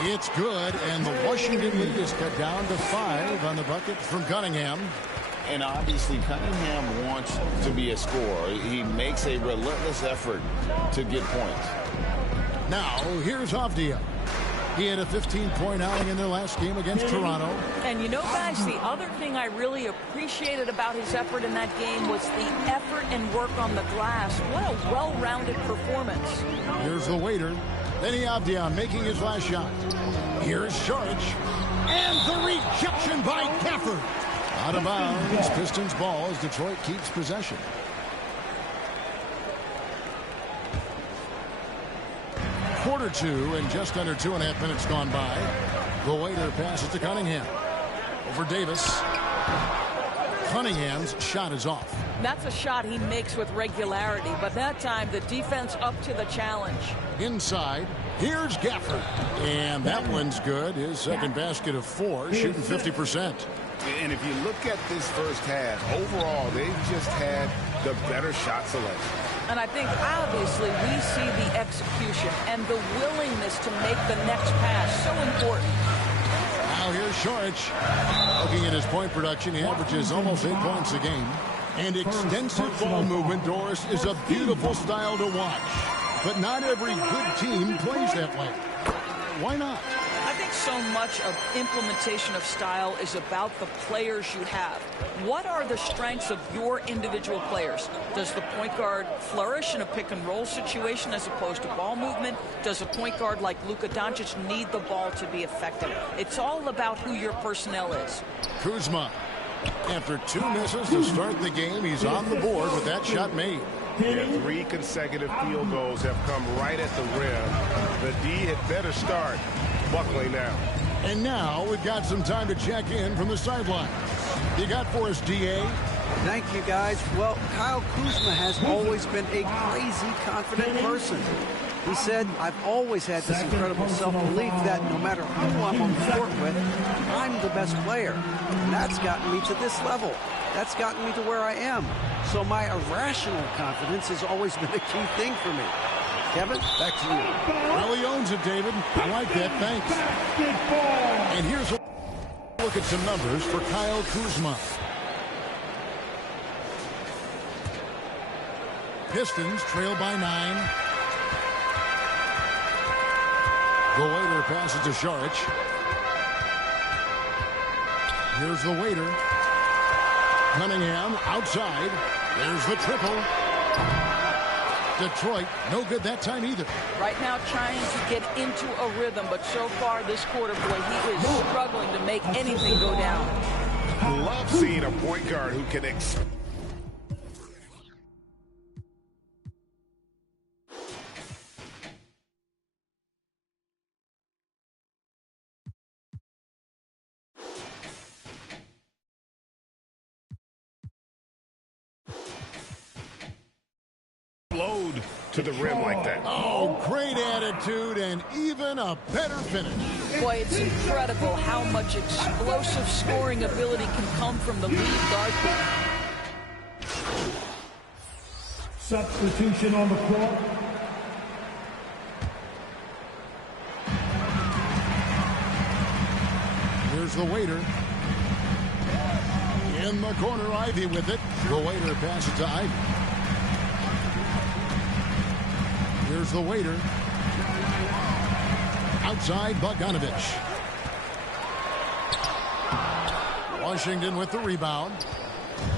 It's good, and the Washington lead is cut down to 5 on the bucket from Cunningham. And obviously, Cunningham wants to be a scorer. He makes a relentless effort to get points. Now, here's Avdia. He had a 15-point outing in their last game against Toronto. And you know, guys, the other thing I really appreciated about his effort in that game was the effort and work on the glass. What a well-rounded performance. Here's the waiter. Then Avdia making his last shot. Here's Saric. And the rejection by Gafford. Out of bounds. Pistons ball as Detroit keeps possession. Quarter 2 and just under 2.5 minutes gone by. The waiter passes to Cunningham. Over Davis. Cunningham's shot is off. That's a shot he makes with regularity, but that time the defense up to the challenge. Inside, here's Gafford. And that one's good. His second basket of 4, shooting 50%. And if you look at this first half, overall, they've just had the better shot selection. And I think, obviously, we see the execution and the willingness to make the next pass so important. Now here's Šarić. Looking at his point production, he averages almost 8 points a game. And extensive ball movement, Doris, is a beautiful style to watch. But not every good team plays that way. Why not? I think so much of implementation of style is about the players you have. What are the strengths of your individual players? Does the point guard flourish in a pick-and-roll situation as opposed to ball movement? Does a point guard like Luka Doncic need the ball to be effective? It's all about who your personnel is. Kuzma, after 2 misses to start the game, he's on the board with that shot made. Yeah, 3 consecutive field goals have come right at the rim. The D had better start buckling now. And now we've got some time to check in from the sidelines. You got for us, DA? Thank you, guys. Well, Kyle Kuzma has always been a crazy confident person. He said, I've always had this incredible self-belief that no matter who I'm on the court with, I'm the best player. And that's gotten me to this level. That's gotten me to where I am. So my irrational confidence has always been a key thing for me. Kevin, back to you. Well, he owns it, David. I like that. Thanks. And here's a look at some numbers for Kyle Kuzma. Pistons trail by 9. The waiter passes to Šarić. Here's the waiter. Cunningham outside. There's the triple. Detroit, no good that time either. Right now trying to get into a rhythm, but so far this quarter, boy, he is struggling to make anything go down. Love seeing a point guard who can explode to the rim like that. Oh, great attitude and even a better finish. Boy, it's incredible how much explosive scoring ability can come from the lead guard. Substitution on the court. Here's the waiter. In the corner, Ivy with it. The waiter passes to Ivy. Here's the waiter. Outside, Bogdanović. Washington with the rebound.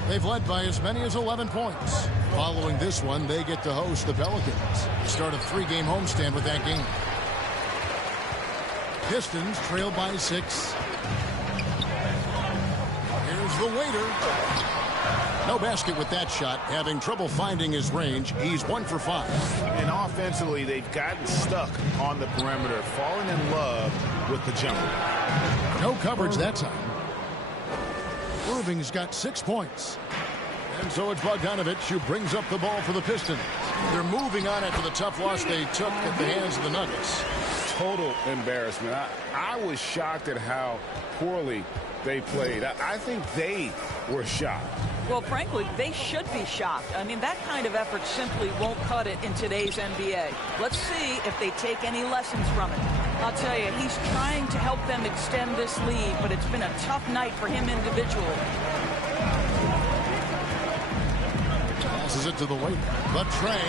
They've led by as many as 11 points. Following this one, they get to host the Pelicans. They start a 3-game homestand with that game. Pistons trail by 6. Here's the waiter. No basket with that shot. Having trouble finding his range. He's 1 for 5. And offensively, they've gotten stuck on the perimeter, falling in love with the jumper. No coverage that time. Irving's got 6 points. And so it's Bogdanović who brings up the ball for the Pistons. They're moving on after the tough loss they took at the hands of the Nuggets. Total embarrassment. I was shocked at how poorly they played. I think they were shocked. Well, frankly, they should be shocked. I mean, that kind of effort simply won't cut it in today's NBA. Let's see if they take any lessons from it. I'll tell you, he's trying to help them extend this lead, but it's been a tough night for him individually. Passes it to the waiter. The tray.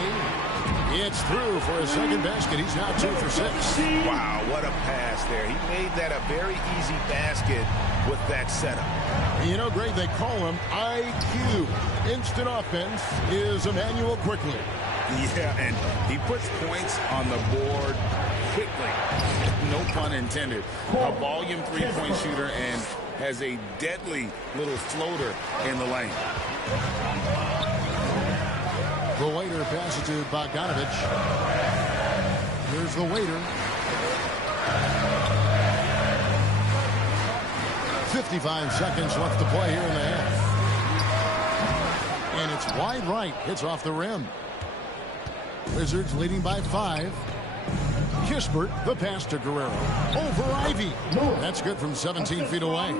It's through for his second basket. He's now 2 for 6. Wow, what a pass there. He made that a very easy basket with that setup. You know, Greg, they call him IQ. Instant offense is Emmanuel quickly. Yeah, and he puts points on the board quickly. No pun intended. A volume three-point shooter and has a deadly little floater in the lane. The waiter passes to Bogdanović. Here's the waiter. 55 seconds left to play here in the half. And it's wide right. Hits off the rim. Wizards leading by 5. Kispert, the pass to Guerrero. Over Ivy. That's good from 17 feet away.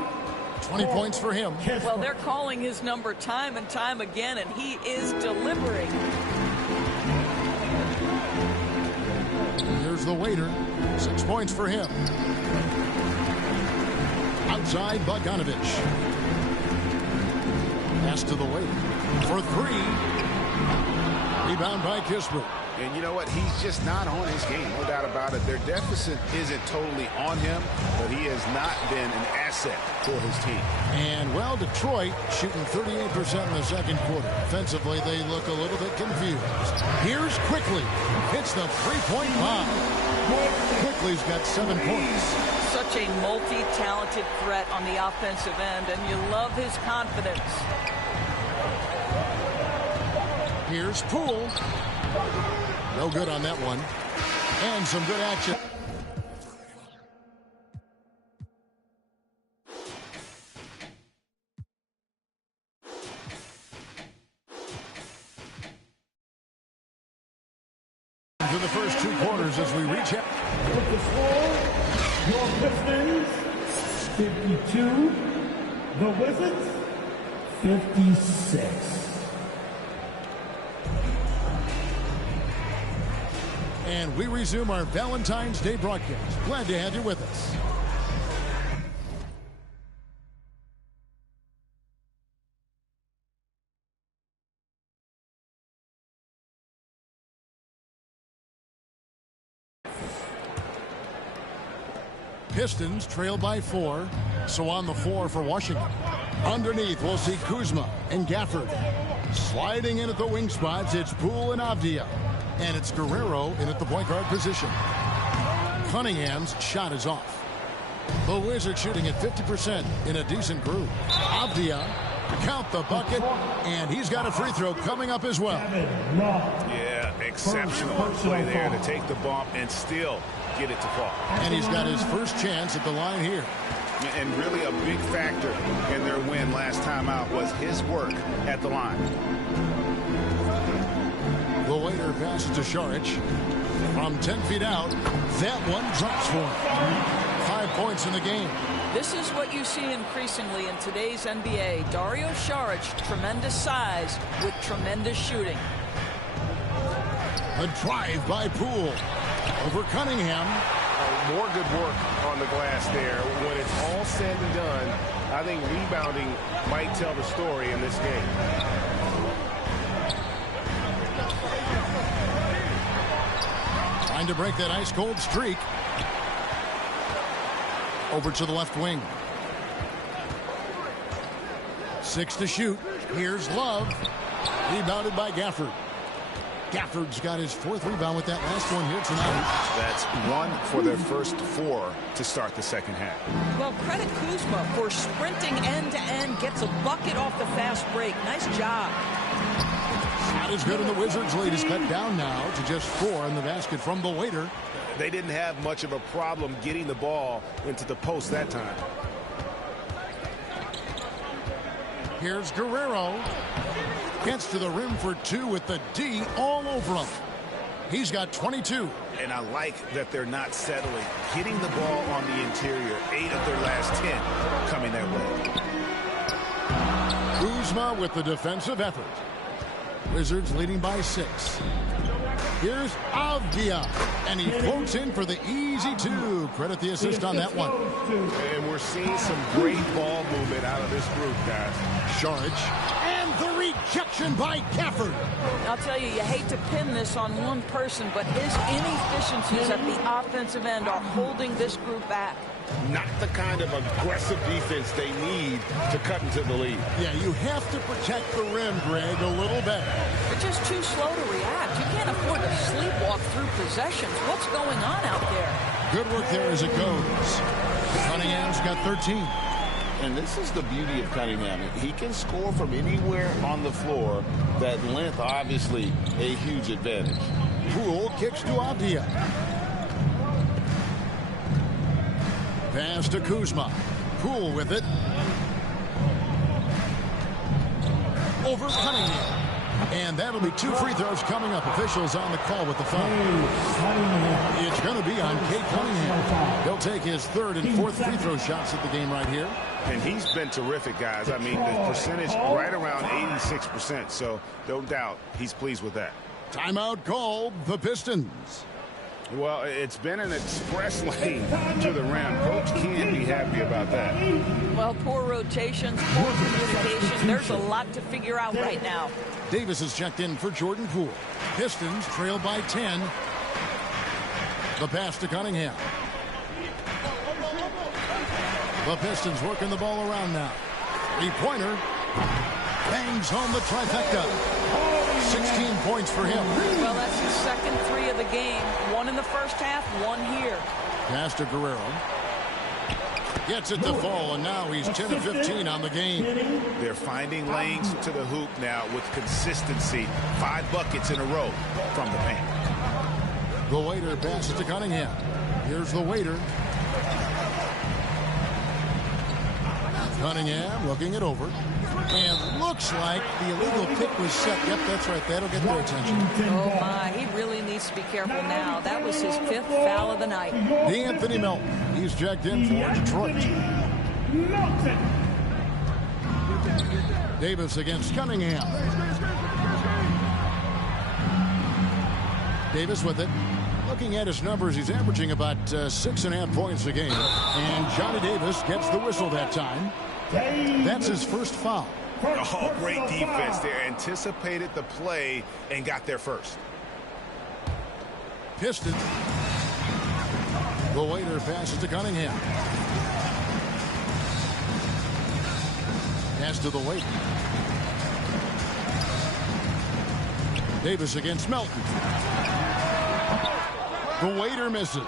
20 points for him. Well, they're calling his number time and time again, and he is delivering. Here's the waiter. 6 points for him. Outside, Bogdanovich. Pass to the waiter. For 3. Rebound by Kispert. And you know what? He's just not on his game. No doubt about it. Their deficit isn't totally on him, but he has not been an asset for his team. And, well, Detroit shooting 38% in the second quarter. Offensively, they look a little bit confused. Here's Quickly. Hits the three-point bomb. Quickly's got 7 points. Such a multi-talented threat on the offensive end, and you love his confidence. Here's Poole. No good on that one. And some good action. To the first 2 quarters as we reach out. With the score, your Pistons 52, the Wizards 56. And we resume our Valentine's Day broadcast. Glad to have you with us. Pistons trail by 4. So on the floor for Washington. Underneath, we'll see Kuzma and Gafford. Sliding in at the wing spots, it's Poole and Avdia. And it's Guerrero in at the point guard position. Cunningham's shot is off. The Wizards shooting at 50% in a decent groove. Avdia, count the bucket, and he's got a free throw coming up as well. Yeah, exceptional play there to take the bump and still get it to fall. And he's got his first chance at the line here. And really a big factor in their win last time out was his work at the line. The waiter passes to Šarić. From 10 feet out, that one drops for him. 5 points in the game. This is what you see increasingly in today's NBA. Dario Šarić, tremendous size with tremendous shooting. A drive by Poole. Over Cunningham. More good work on the glass there. When it's all said and done, I think rebounding might tell the story in this game. Trying to break that ice-cold streak. Over to the left wing. 6 to shoot. Here's Love. Rebounded by Gafford. Gafford's got his 4th rebound with that last one here tonight. That's 1 for their first 4 to start the second half. Well, credit Kuzma for sprinting end-to-end, gets a bucket off the fast break. Nice job. Not as good, and the Wizards lead is cut down now to just 4 in the basket from the waiter. They didn't have much of a problem getting the ball into the post that time. Here's Guerrero. Gets to the rim for 2 with the D all over him. He's got 22. And I like that they're not settling. Hitting the ball on the interior. 8 of their last 10 coming that way. Kuzma with the defensive effort. Wizards leading by 6. Here's Avdia, and he floats in for the easy 2. Credit the assist on that one. And we're seeing some great ball movement out of this group, guys. Šarić, and the rejection by Gafford. I'll tell you, you hate to pin this on one person, but his inefficiencies at the offensive end are holding this group back. Not the kind of aggressive defense they need to cut into the lead. Yeah, you have to protect the rim, Greg, a little better. They're just too slow to react. You can't afford to sleepwalk through possessions. What's going on out there? Good work there as it goes. Cunningham's got 13. And this is the beauty of Cunningham. He can score from anywhere on the floor. That length, obviously, a huge advantage. Poole kicks to Avdia. Pass to Kuzma. Poole with it. over Cunningham. And that'll be 2 free throws coming up. Officials on the call with the foul. It's going to be on Kate Cunningham. He'll take his 3rd and 4th free throw shots at the game right here. And he's been terrific, guys. I mean, the percentage right around 86%. So no doubt he's pleased with that. Timeout called the Pistons. Well, it's been an express lane to the rim. Coach can't be happy about that. Well, poor rotations, poor communication. There's a lot to figure out right now. Davis is checked in for Jordan Poole. Pistons trail by 10. The pass to Cunningham. The Pistons working the ball around now. 3-pointer. Bangs home the trifecta. 16 points for him. Well, that's his 2nd 3 of the game. 1 in the first half, 1 here. Pass to Guerrero. Gets it to fall, and now he's 10 of 15 on the game. They're finding lanes to the hoop now with consistency. 5 buckets in a row from the paint. The waiter passes to Cunningham. Here's the waiter. Cunningham looking it over. And looks like the illegal pick was set. Yep, that's right. That'll get their attention. Oh, my. He really needs to be careful now. That was his 5th foul of the night. Anthony Melton. He's checked in for Detroit. Davis against Cunningham. Davis with it. Looking at his numbers, he's averaging about 6.5 points a game. And Johnny Davis gets the whistle that time. That's his first foul. Oh, great defense there. Anticipated the play and got there first. Pistons. The waiter passes to Cunningham. Pass to the waiter. Davis against Melton. The waiter misses.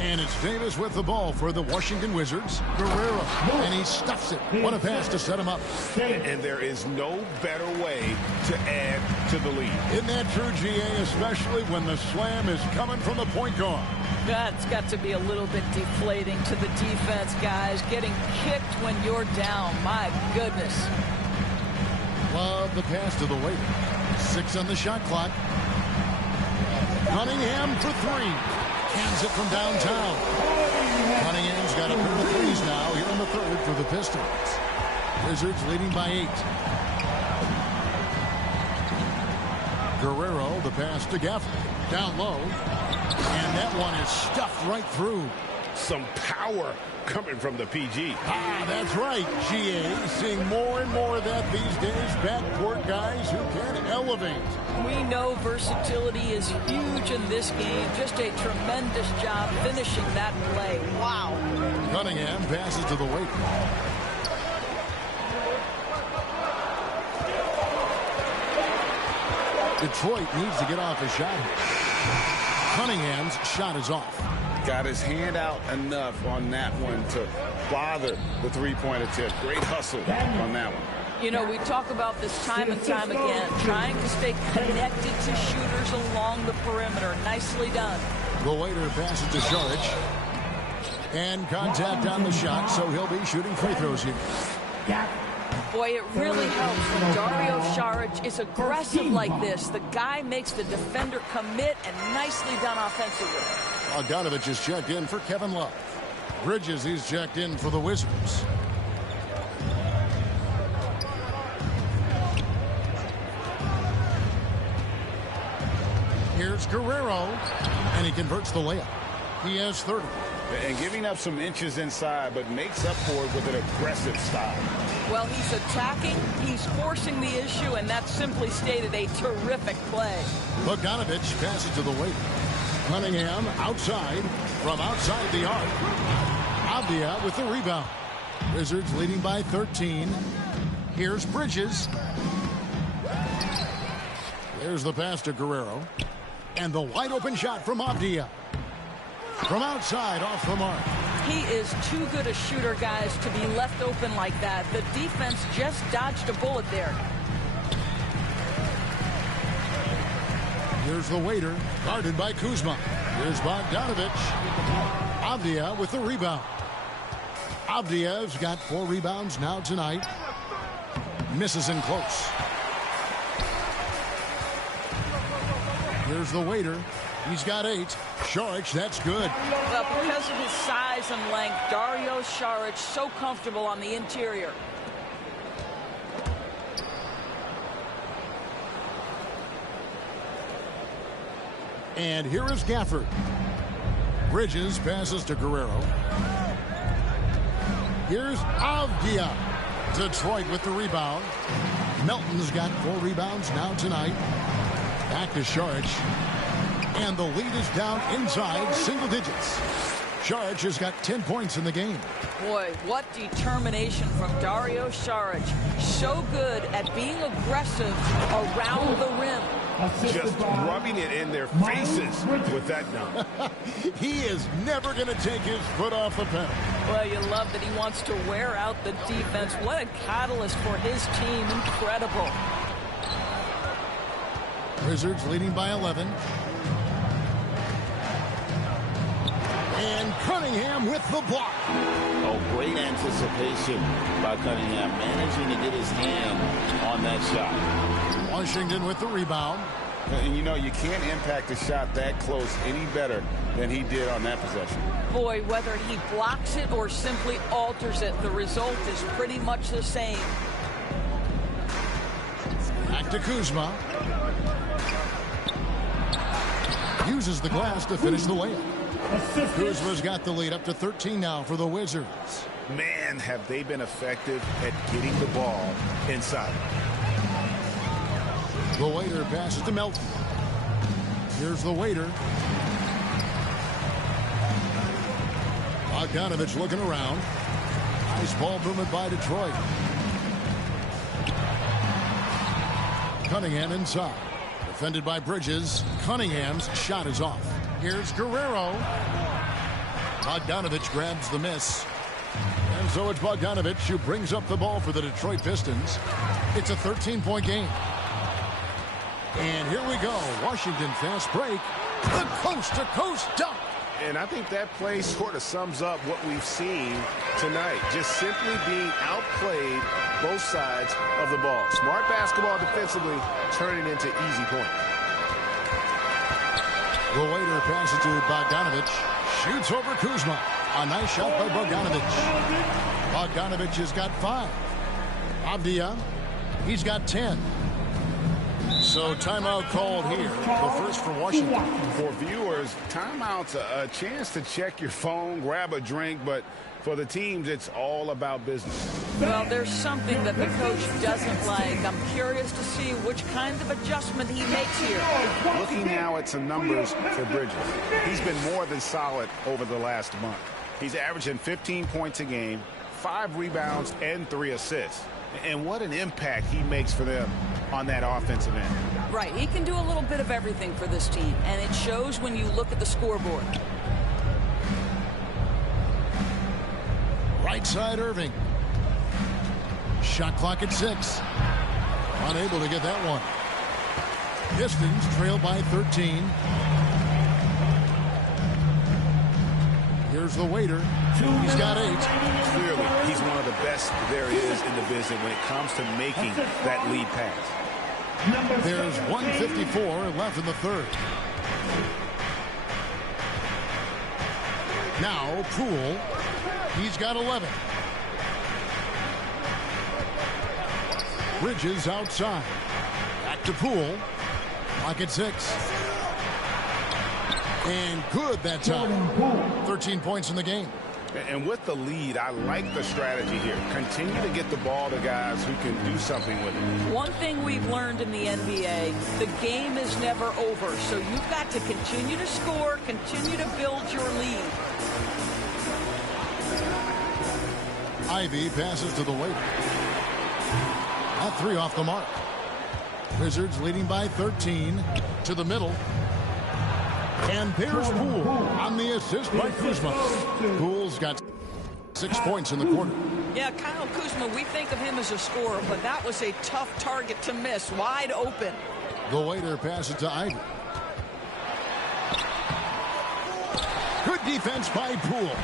And it's Davis with the ball for the Washington Wizards. Guerrero, and he stuffs it. What a pass to set him up. And there is no better way to add to the lead. Isn't that true, GA, especially when the slam is coming from the point guard? That's got to be a little bit deflating to the defense, guys. Getting kicked when you're down. My goodness. Love the pass to the waiter. 6 on the shot clock. Cunningham for 3. Hands it from downtown. Cunningham's got a pair of 3s now here in the 3rd for the Pistons. Wizards leading by 8. Guerrero, the pass to Gaffney. Down low. And that one is stuffed right through. Some power coming from the PG. Ah, that's right, GA. Seeing more and more of that these days. Backcourt guys who can elevate. We know versatility is huge in this game. Just a tremendous job finishing that play. Wow. Cunningham passes to the waiter. Detroit needs to get off a shot here. Cunningham's shot is off. Got his hand out enough on that one to bother the 3-point attempt. Great hustle on that one. You know, we talk about this time and time again, trying to stay connected to shooters along the perimeter. Nicely done. The waiter passes to Šarić. And contact on the shot, so he'll be shooting free throws here. Boy, it really helps when Dario Šarić is aggressive like this. The guy makes the defender commit, and nicely done offensively. Bogdanovich is checked in for Kevin Love. Bridges, he's checked in for the Wizards. Here's Guerrero, and he converts the layup. He has 30. And giving up some inches inside, but makes up for it with an aggressive style. Well, he's attacking, he's forcing the issue, and that's simply stated a terrific play. Bogdanovich passes to the waiter. Cunningham outside, from outside the arc. Avdia with the rebound. Wizards leading by 13. Here's Bridges. There's the pass to Guerrero. And the wide open shot from Avdia. From outside, off the mark. He is too good a shooter, guys, to be left open like that. The defense just dodged a bullet there. Here's the waiter, guarded by Kuzma. Here's Bogdanovich. Avdia with the rebound. Avdia's got 4 rebounds now tonight. Misses in close. Here's the waiter. He's got 8. Saric, that's good. Well, because of his size and length, Dario Saric so comfortable on the interior. And here is Gafford. Bridges passes to Guerrero. Here's Avdia. Detroit with the rebound. Melton's got 4 rebounds now tonight. Back to Saric. And the lead is down inside single digits. Saric has got 10 points in the game. Boy, what determination from Dario Saric. So good at being aggressive around the rim. Just rubbing it in their faces with that dunk. He is never going to take his foot off the pedal. Well, you love that he wants to wear out the defense. What a catalyst for his team. Incredible. Wizards leading by 11. And Cunningham with the block. Oh, great anticipation by Cunningham, managing to get his hand on that shot. Washington with the rebound. And you know, you can't impact a shot that close any better than he did on that possession. Boy, whether he blocks it or simply alters it, the result is pretty much the same. Back to Kuzma. Uses the glass to finish the layup. Kuzma's got the lead up to 13 now for the Wizards. Man, have they been effective at getting the ball inside. The waiter passes to Melton. Here's the waiter. Bogdanovich looking around. Nice ball movement by Detroit. Cunningham inside. Defended by Bridges. Cunningham's shot is off. Here's Guerrero. Bogdanovich grabs the miss. And so it's Bogdanovich who brings up the ball for the Detroit Pistons. It's a 13-point game. And here we go. Washington fast break. The coast-to-coast dunk. And I think that play sort of sums up what we've seen tonight. Just simply being outplayed both sides of the ball. Smart basketball defensively, turning into easy points. The waiter passes to Bogdanovich. Shoots over Kuzma. A nice shot by Bogdanovich. Bogdanovich has got 5. Avdia, he's got 10. So timeout called here. The first for Washington. For viewers, timeout's a chance to check your phone, grab a drink, but for the teams, it's all about business. Well, there's something that the coach doesn't like. I'm curious to see which kind of adjustment he makes here. Looking now at some numbers for Bridges. He's been more than solid over the last month. He's averaging 15 points a game, 5 rebounds, and 3 assists. And what an impact he makes for them on that offensive end. Right, he can do a little bit of everything for this team, and it shows when you look at the scoreboard. Right side, Irving. Shot clock at 6. Unable to get that one. Pistons trail by 13. Here's the waiter. He's got 8. Clearly, he's one of the best there is in the business when it comes to making that lead pass. There's 1:54 left in the third. Now, Poole. He's got 11. Bridges outside. Back to Poole. Clock at 6. And good that time. 13 points in the game. And with the lead, I like the strategy here. Continue to get the ball to guys who can do something with it. One thing we've learned in the NBA, the game is never over. So you've got to continue to score, continue to build your lead. Ivy passes to the waiter. That 3 off the mark. Wizards leading by 13 to the middle. And there's Poole on the assist by Kuzma. Poole's got 6 points in the quarter. Yeah, Kyle Kuzma, we think of him as a scorer, but that was a tough target to miss, wide open. The waiter passes to Ivy. Good defense by Poole.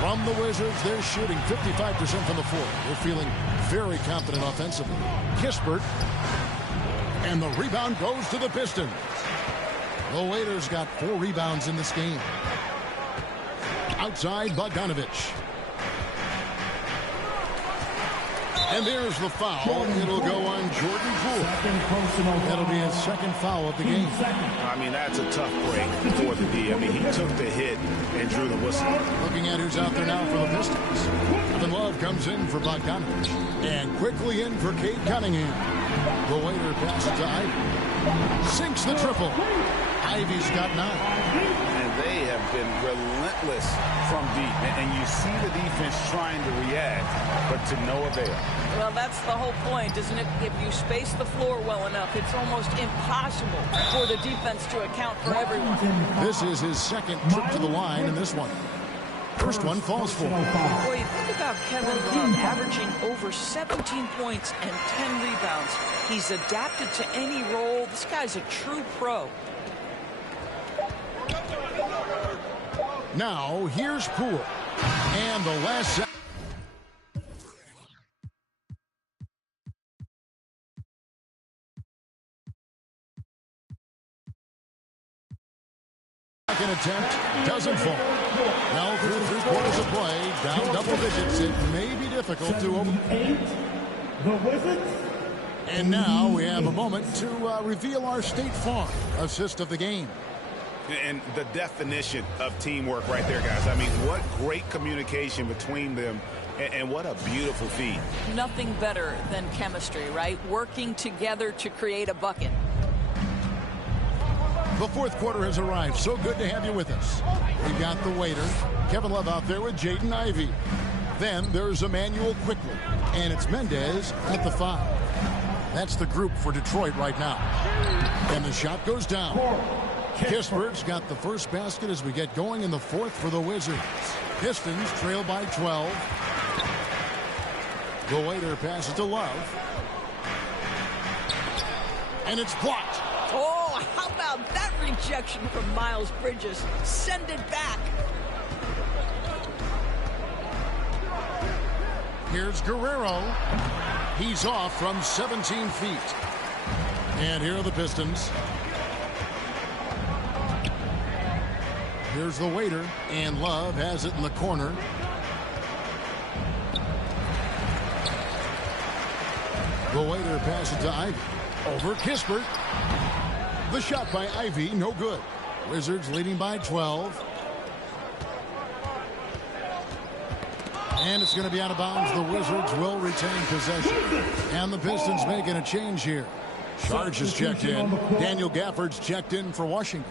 From the Wizards, they're shooting 55% from the floor. They're feeling very confident offensively. Kispert. And the rebound goes to the Pistons. The Waiters got 4 rebounds in this game. Outside, Bogdanovich. And there's the foul. It'll go on Jordan Poole. That'll be his second foul of the game. I mean, that's a tough break for the D. I mean, he took the hit and drew the whistle. Looking at who's out there now for the Pistons. Kevin Love comes in for Bogdanovich. And quickly in for Cade Cunningham. The Waiter passes to Ivy. Sinks the triple. Ivy's got 9. And they have been relentless from deep. And you see the defense trying to react, but to no avail. Well, that's the whole point, isn't it? If you space the floor well enough, it's almost impossible for the defense to account for everyone. This is his second trip to the line in this one. First one falls for him. Boy, you think about Kevin Love averaging over 17 points and 10 rebounds. He's adapted to any role. This guy's a true pro. Now, here's Poole. And the last second. Second attempt doesn't fall. Now, through 3 quarters of play, down double digits, it may be difficult to overcome. The Wizards. And now we have a moment to reveal our State Farm assist of the game. And the definition of teamwork right there, guys. I mean, what great communication between them, and what a beautiful feed. Nothing better than chemistry, right? Working together to create a bucket. The fourth quarter has arrived. So good to have you with us. We've got the Waiter, Kevin Love out there with Jaden Ivey. Then there's Emmanuel Quickly, and it's Mendez at the 5. That's the group for Detroit right now. And the shot goes down. Kispert's got the first basket as we get going in the fourth for the Wizards. Pistons trail by 12. The Waiter passes to Love. And it's blocked. Oh, how about that rejection from Miles Bridges? Send it back. Here's Guerrero. He's off from 17 feet. And here are the Pistons. Here's the Waiter, and Love has it in the corner. The Waiter passes to Ivy. Over Kispert. The shot by Ivy, no good. Wizards leading by 12. And it's going to be out of bounds. The Wizards will retain possession. And the Pistons making a change here. Charge is checked in. Daniel Gafford's checked in for Washington.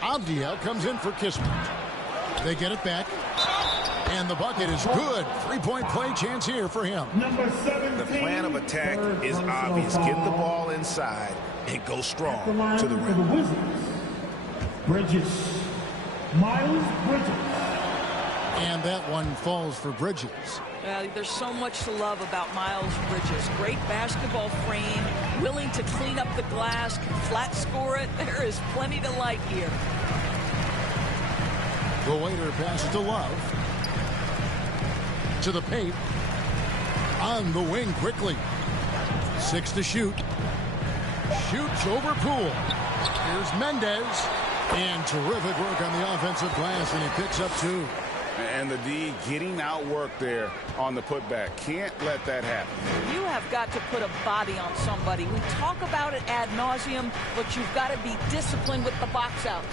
Avdia comes in for Kispert. They get it back. And the bucket is good. 3-point play chance here for him. The plan of attack is obvious. Get the ball inside and go strong to the rim. Bridges. Miles Bridges. And that one falls for Bridges. There's so much to love about Miles Bridges. Great basketball frame, willing to clean up the glass, can flat score it. There is plenty to like here. The Waiter passes to Love. To the paint. On the wing quickly. 6 to shoot. Shoots over Poole. Here's Mendez. And terrific work on the offensive glass, and he picks up 2. And the D getting outworked there on the putback. Can't let that happen. You have got to put a body on somebody. We talk about it ad nauseum, but you've got to be disciplined with the box outs.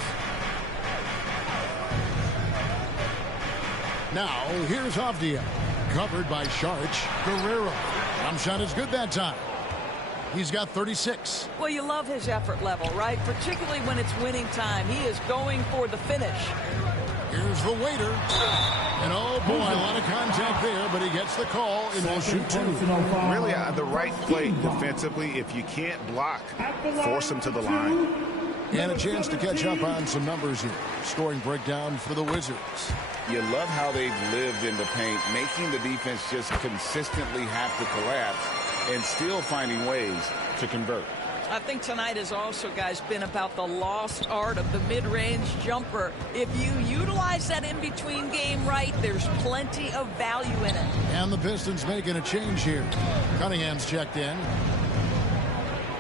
Now, here's Avdia. Covered by Sharch. Guerrero. Jump shot is good that time. He's got 36. Well, you love his effort level, right? Particularly when it's winning time. He is going for the finish. Here's the Waiter. And oh boy, a lot of contact there, but he gets the call and will shoot 2. Really the right play defensively. If you can't block, force him to the line. And a chance to catch up on some numbers here. Scoring breakdown for the Wizards. You love how they've lived in the paint, making the defense just consistently have to collapse and still finding ways to convert. I think tonight has also, guys, been about the lost art of the mid-range jumper. If you utilize that in-between game right, there's plenty of value in it. And the Pistons making a change here. Cunningham's checked in.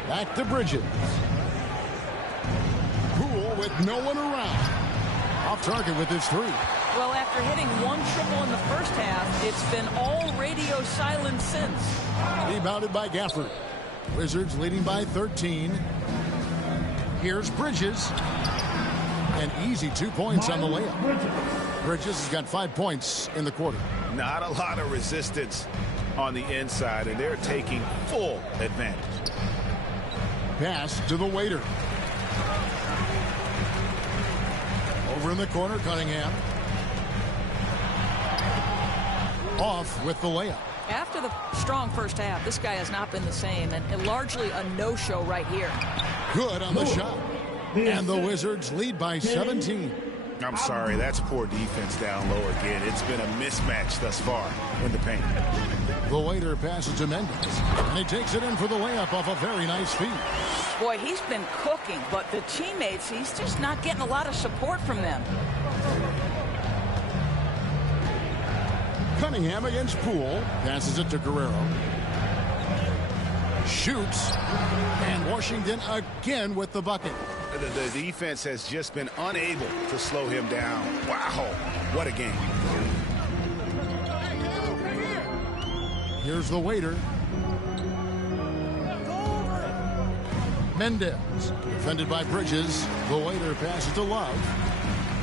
Back to Bridges. Poole with no one around. Off target with his three. Well, after hitting one triple in the first half, it's been all radio silent since. Rebounded by Gafford. Wizards leading by 13. Here's Bridges. An easy 2 points on the layup. Bridges has got 5 points in the quarter. Not a lot of resistance on the inside, and they're taking full advantage. Pass to the waiter. Over in the corner, Cunningham. Off with the layup. After the strong first half, this guy has not been the same, and largely a no-show right here. Good on the shot. And the Wizards lead by 17. I'm sorry, that's poor defense down low again. It's been a mismatch thus far in the paint. The waiter passes to Mendes, and he takes it in for the layup off a very nice feed. Boy, he's been cooking, but the teammates, he's just not getting a lot of support from them. Cunningham against Poole. Passes it to Guerrero. Shoots. And Washington again with the bucket. The defense has just been unable to slow him down. Wow, what a game. Here's the waiter. Mendes. Defended by Bridges. The waiter passes to Love.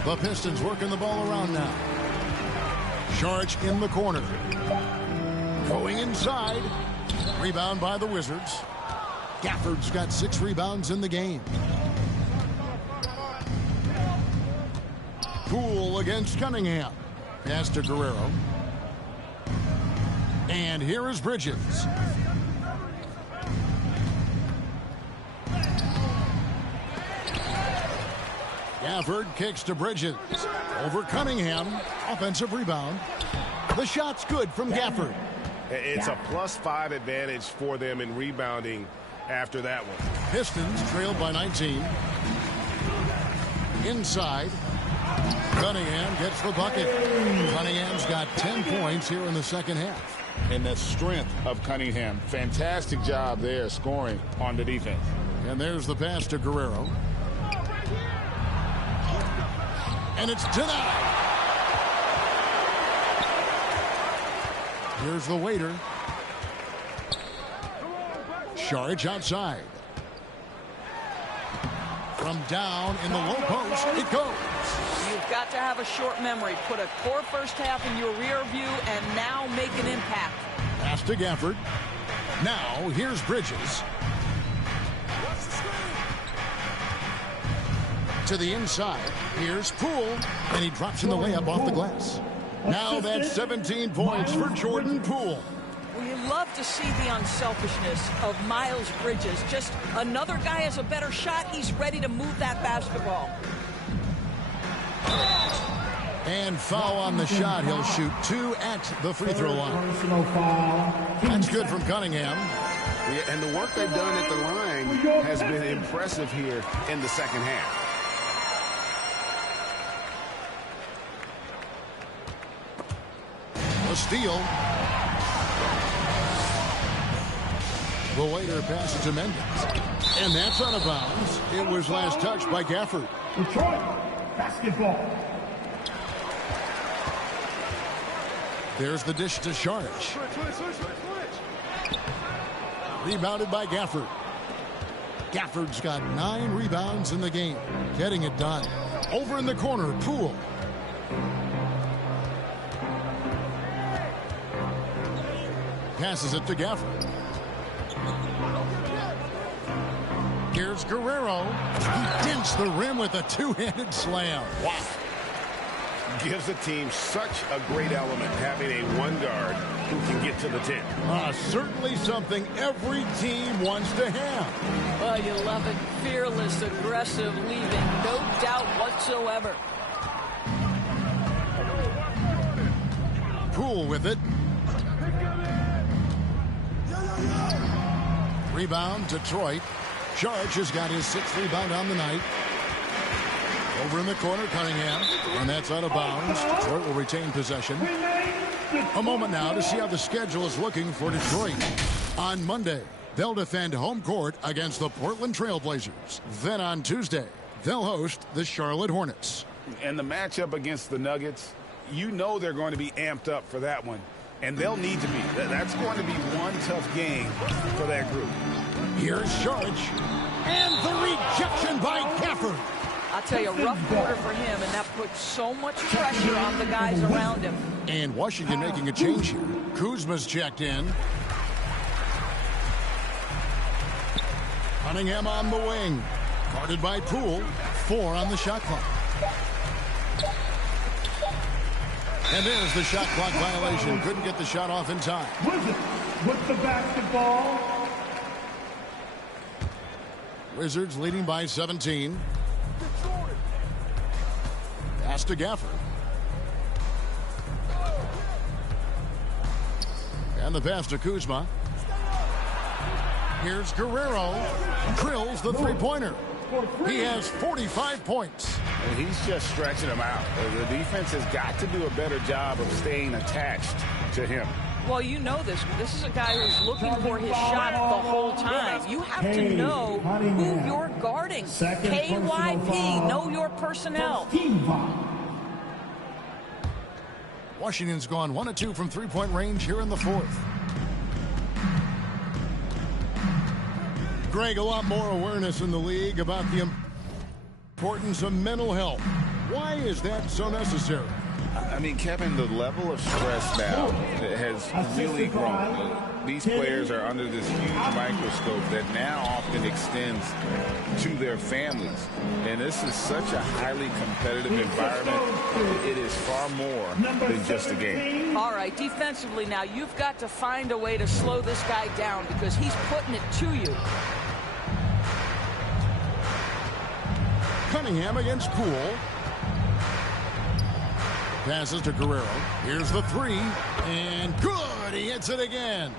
The Pistons working the ball around now. Saric in the corner. Going inside. Rebound by the Wizards. Gafford's got 6 rebounds in the game. Poole against Cunningham. Pass to Guerrero. And here is Bridges. Gafford kicks to Bridges. Over Cunningham. Offensive rebound. The shot's good from Gafford. It's a +5 advantage for them in rebounding after that one. Pistons trailed by 19. Inside. Cunningham gets the bucket. Cunningham's got 10 points here in the second half. And the strength of Cunningham. Fantastic job there scoring on the defense. And there's the pass to Guerrero. And it's denied. Here's the waiter. Saric outside. From down in the low post, it goes. You've got to have a short memory. Put a poor first half in your rear view and now make an impact. Pass to Gafford. Now, here's Bridges. To the inside. Here's Poole. And he drops in the layup off the glass. Now that's 17 points for Jordan Poole. Well, you love to see the unselfishness of Miles Bridges. Just another guy has a better shot. He's ready to move that basketball. And foul on the shot. He'll shoot 2 at the free throw line. That's good from Cunningham. Yeah, and the work they've done at the line has been impressive here in the second half. A steal. The waiter passes to Mendes. And that's out of bounds. It was last touched by Gafford. Detroit basketball. There's the dish to Saric. Rebounded by Gafford. Gafford's got 9 rebounds in the game. Getting it done. Over in the corner, Poole. Passes it to Gafford. Here's Guerrero. He dents the rim with a 2-handed slam. Wow. Gives the team such a great element having a one guard who can get to the 10. Certainly something every team wants to have. Well, you love it. Fearless, aggressive, leaving no doubt whatsoever. Poole with it. Rebound, Detroit. Sharch has got his 6th rebound on the night. Over in the corner, Cunningham. And that's out of bounds. Detroit will retain possession. A moment now to see how the schedule is looking for Detroit. On Monday, they'll defend home court against the Portland Trailblazers. Then on Tuesday, they'll host the Charlotte Hornets. And the matchup against the Nuggets, you know they're going to be amped up for that one. And they'll need to be. That's going to be one tough game for that group. Here's Sharch. And the rejection by Gafford. I'll tell you, a rough quarter for him, and that puts so much pressure on the guys around him. And Washington making a change here. Kuzma's checked in. Cunningham on the wing. Guarded by Poole. 4 on the shot clock. And there's the shot clock violation. Couldn't get the shot off in time. Wizards with the basketball. Wizards leading by 17. Pass to Gafford. And the pass to Kuzma. Here's Guerrero. Drills the three-pointer. He has 45 points. And he's just stretching them out. The defense has got to do a better job of staying attached to him. Well, you know this. This is a guy who's looking for his shot the whole time. You have to know who you're guarding. KYP, know your personnel. Washington's gone 1 of 2 from three-point range here in the 4th. Greg, a lot more awareness in the league about the importance of mental health. Why is that so necessary? I mean, Kevin, the level of stress now has really grown. These players are under this huge microscope that now often extends to their families. And this is such a highly competitive environment. It is far more than just a game. All right, defensively now, you've got to find a way to slow this guy down because he's putting it to you. Cunningham against Poole. Passes to Guerrero. Here's the 3. And good. He hits it again.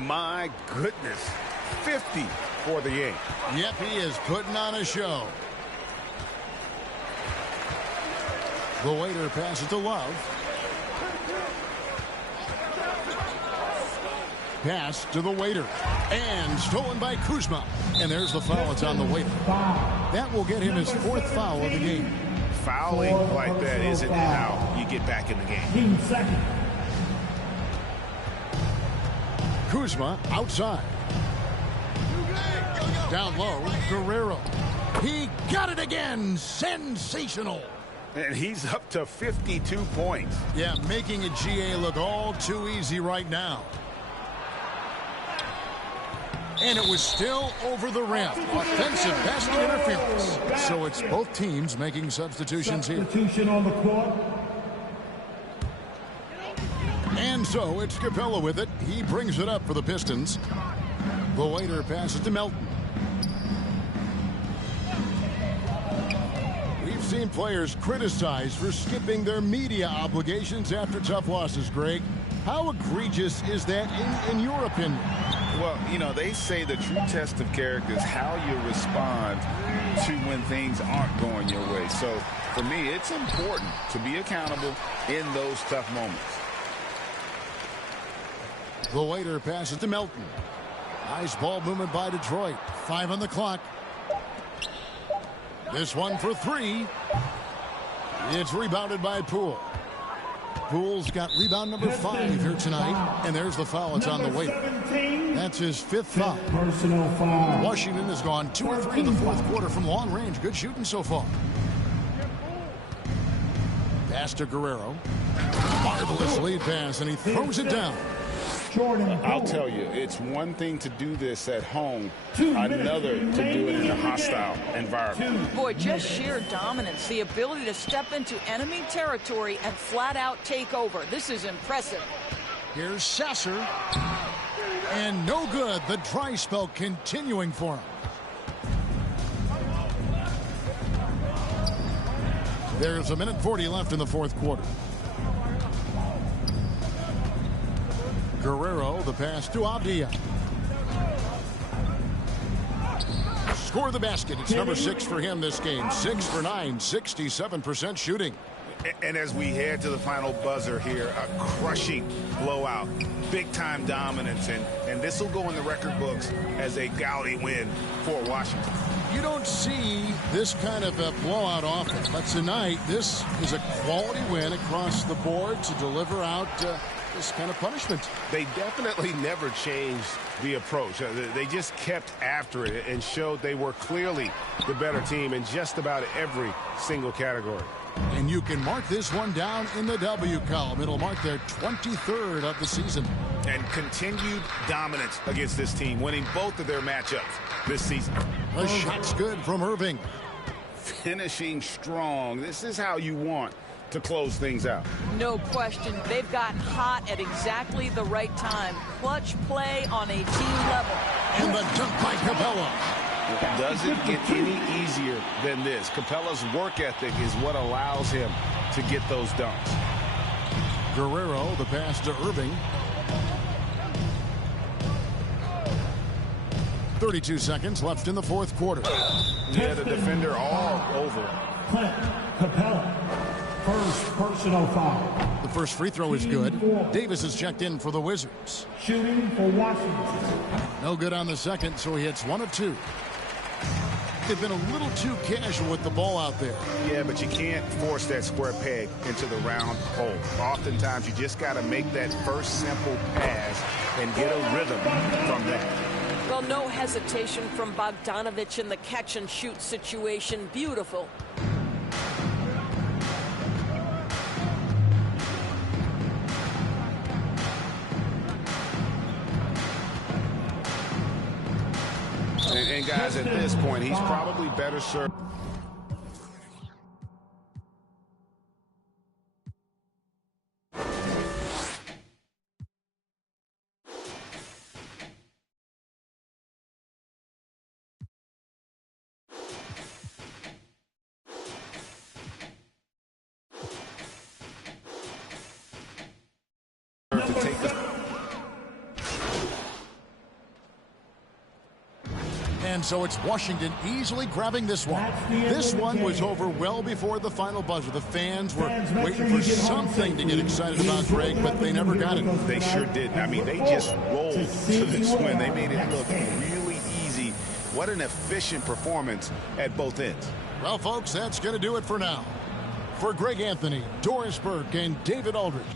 My goodness. 50 for the game. Yep, he is putting on a show. The waiter passes to Love. Pass to the waiter. And stolen by Kuzma. And there's the foul. It's on the waiter. That will get him his 4th foul of the game. Fouling like that isn't how you get back in the game. Kuzma outside. Down low, Guerrero. He got it again. Sensational. And he's up to 52 points. Yeah, making a GA look all too easy right now. And it was still over the rim. Offensive basket interference. So it's both teams making substitutions here. Substitution on the court. And so it's Capella with it. He brings it up for the Pistons. The waiter passes to Melton. We've seen players criticized for skipping their media obligations after tough losses, Greg. How egregious is that in your opinion? Well, you know, they say the true test of character is how you respond to when things aren't going your way. So, for me, it's important to be accountable in those tough moments. The waiter passes to Melton. Nice ball movement by Detroit. 5 on the clock. This one for 3. It's rebounded by Poole. Poole's got rebound number 5 here tonight. And there's the foul. It's on the waiter. That's his 5th foul. Personal foul. Washington has gone 2 or 3 in the 4th quarter from long range. Good shooting so far. Pass to Guerrero. Marvelous lead pass, and he throws it down. I'll tell you, it's one thing to do this at home, another to do it in a hostile environment. Boy, just sheer dominance, the ability to step into enemy territory and flat out take over. This is impressive. Here's Sasser. And no good. The dry spell continuing for him. There's 1:40 left in the 4th quarter. Guerrero, the pass to Abdia. score the basket. It's number 6 for him this game. 6 for 9, 67% shooting. And as we head to the final buzzer here, a crushing blowout, big-time dominance, and this will go in the record books as a gaudy win for Washington. You don't see this kind of a blowout often, but tonight this is a quality win across the board to deliver out this kind of punishment. They definitely never changed the approach. They just kept after it and showed they were clearly the better team in just about every single category. And you can mark this one down in the W column. It'll mark their 23rd of the season. And continued dominance against this team, winning both of their matchups this season. The shot's good from Irving. Finishing strong. This is how you want to close things out. No question. They've gotten hot at exactly the right time. Clutch play on a team level. And the dunk by Capella. It doesn't get any easier than this. Capella's work ethic is what allows him to get those dunks. Guerrero, the pass to Irving. 32 seconds left in the fourth quarter. Yeah, the defender all over. Capella, first personal foul. The first free throw is good. Davis is checked in for the Wizards. Shooting for Washington. No good on the second, so he hits 1 of 2. They've been a little too casual with the ball out there. Yeah, but you can't force that square peg into the round hole. Oftentimes, you just got to make that first simple pass and get a rhythm from that. Well, no hesitation from Bogdanovich in the catch-and-shoot situation. Beautiful. And guys, at this point, he's probably better served. To take the And so it's Washington easily grabbing this one. This one was over well before the final buzzer. The fans were waiting for something to get excited about, Greg, but they never got it. They sure didn't. I mean, they just rolled to this win. They made it look really easy. What an efficient performance at both ends. Well, folks, that's going to do it for now. For Greg Anthony, Doris Burke, and David Aldridge.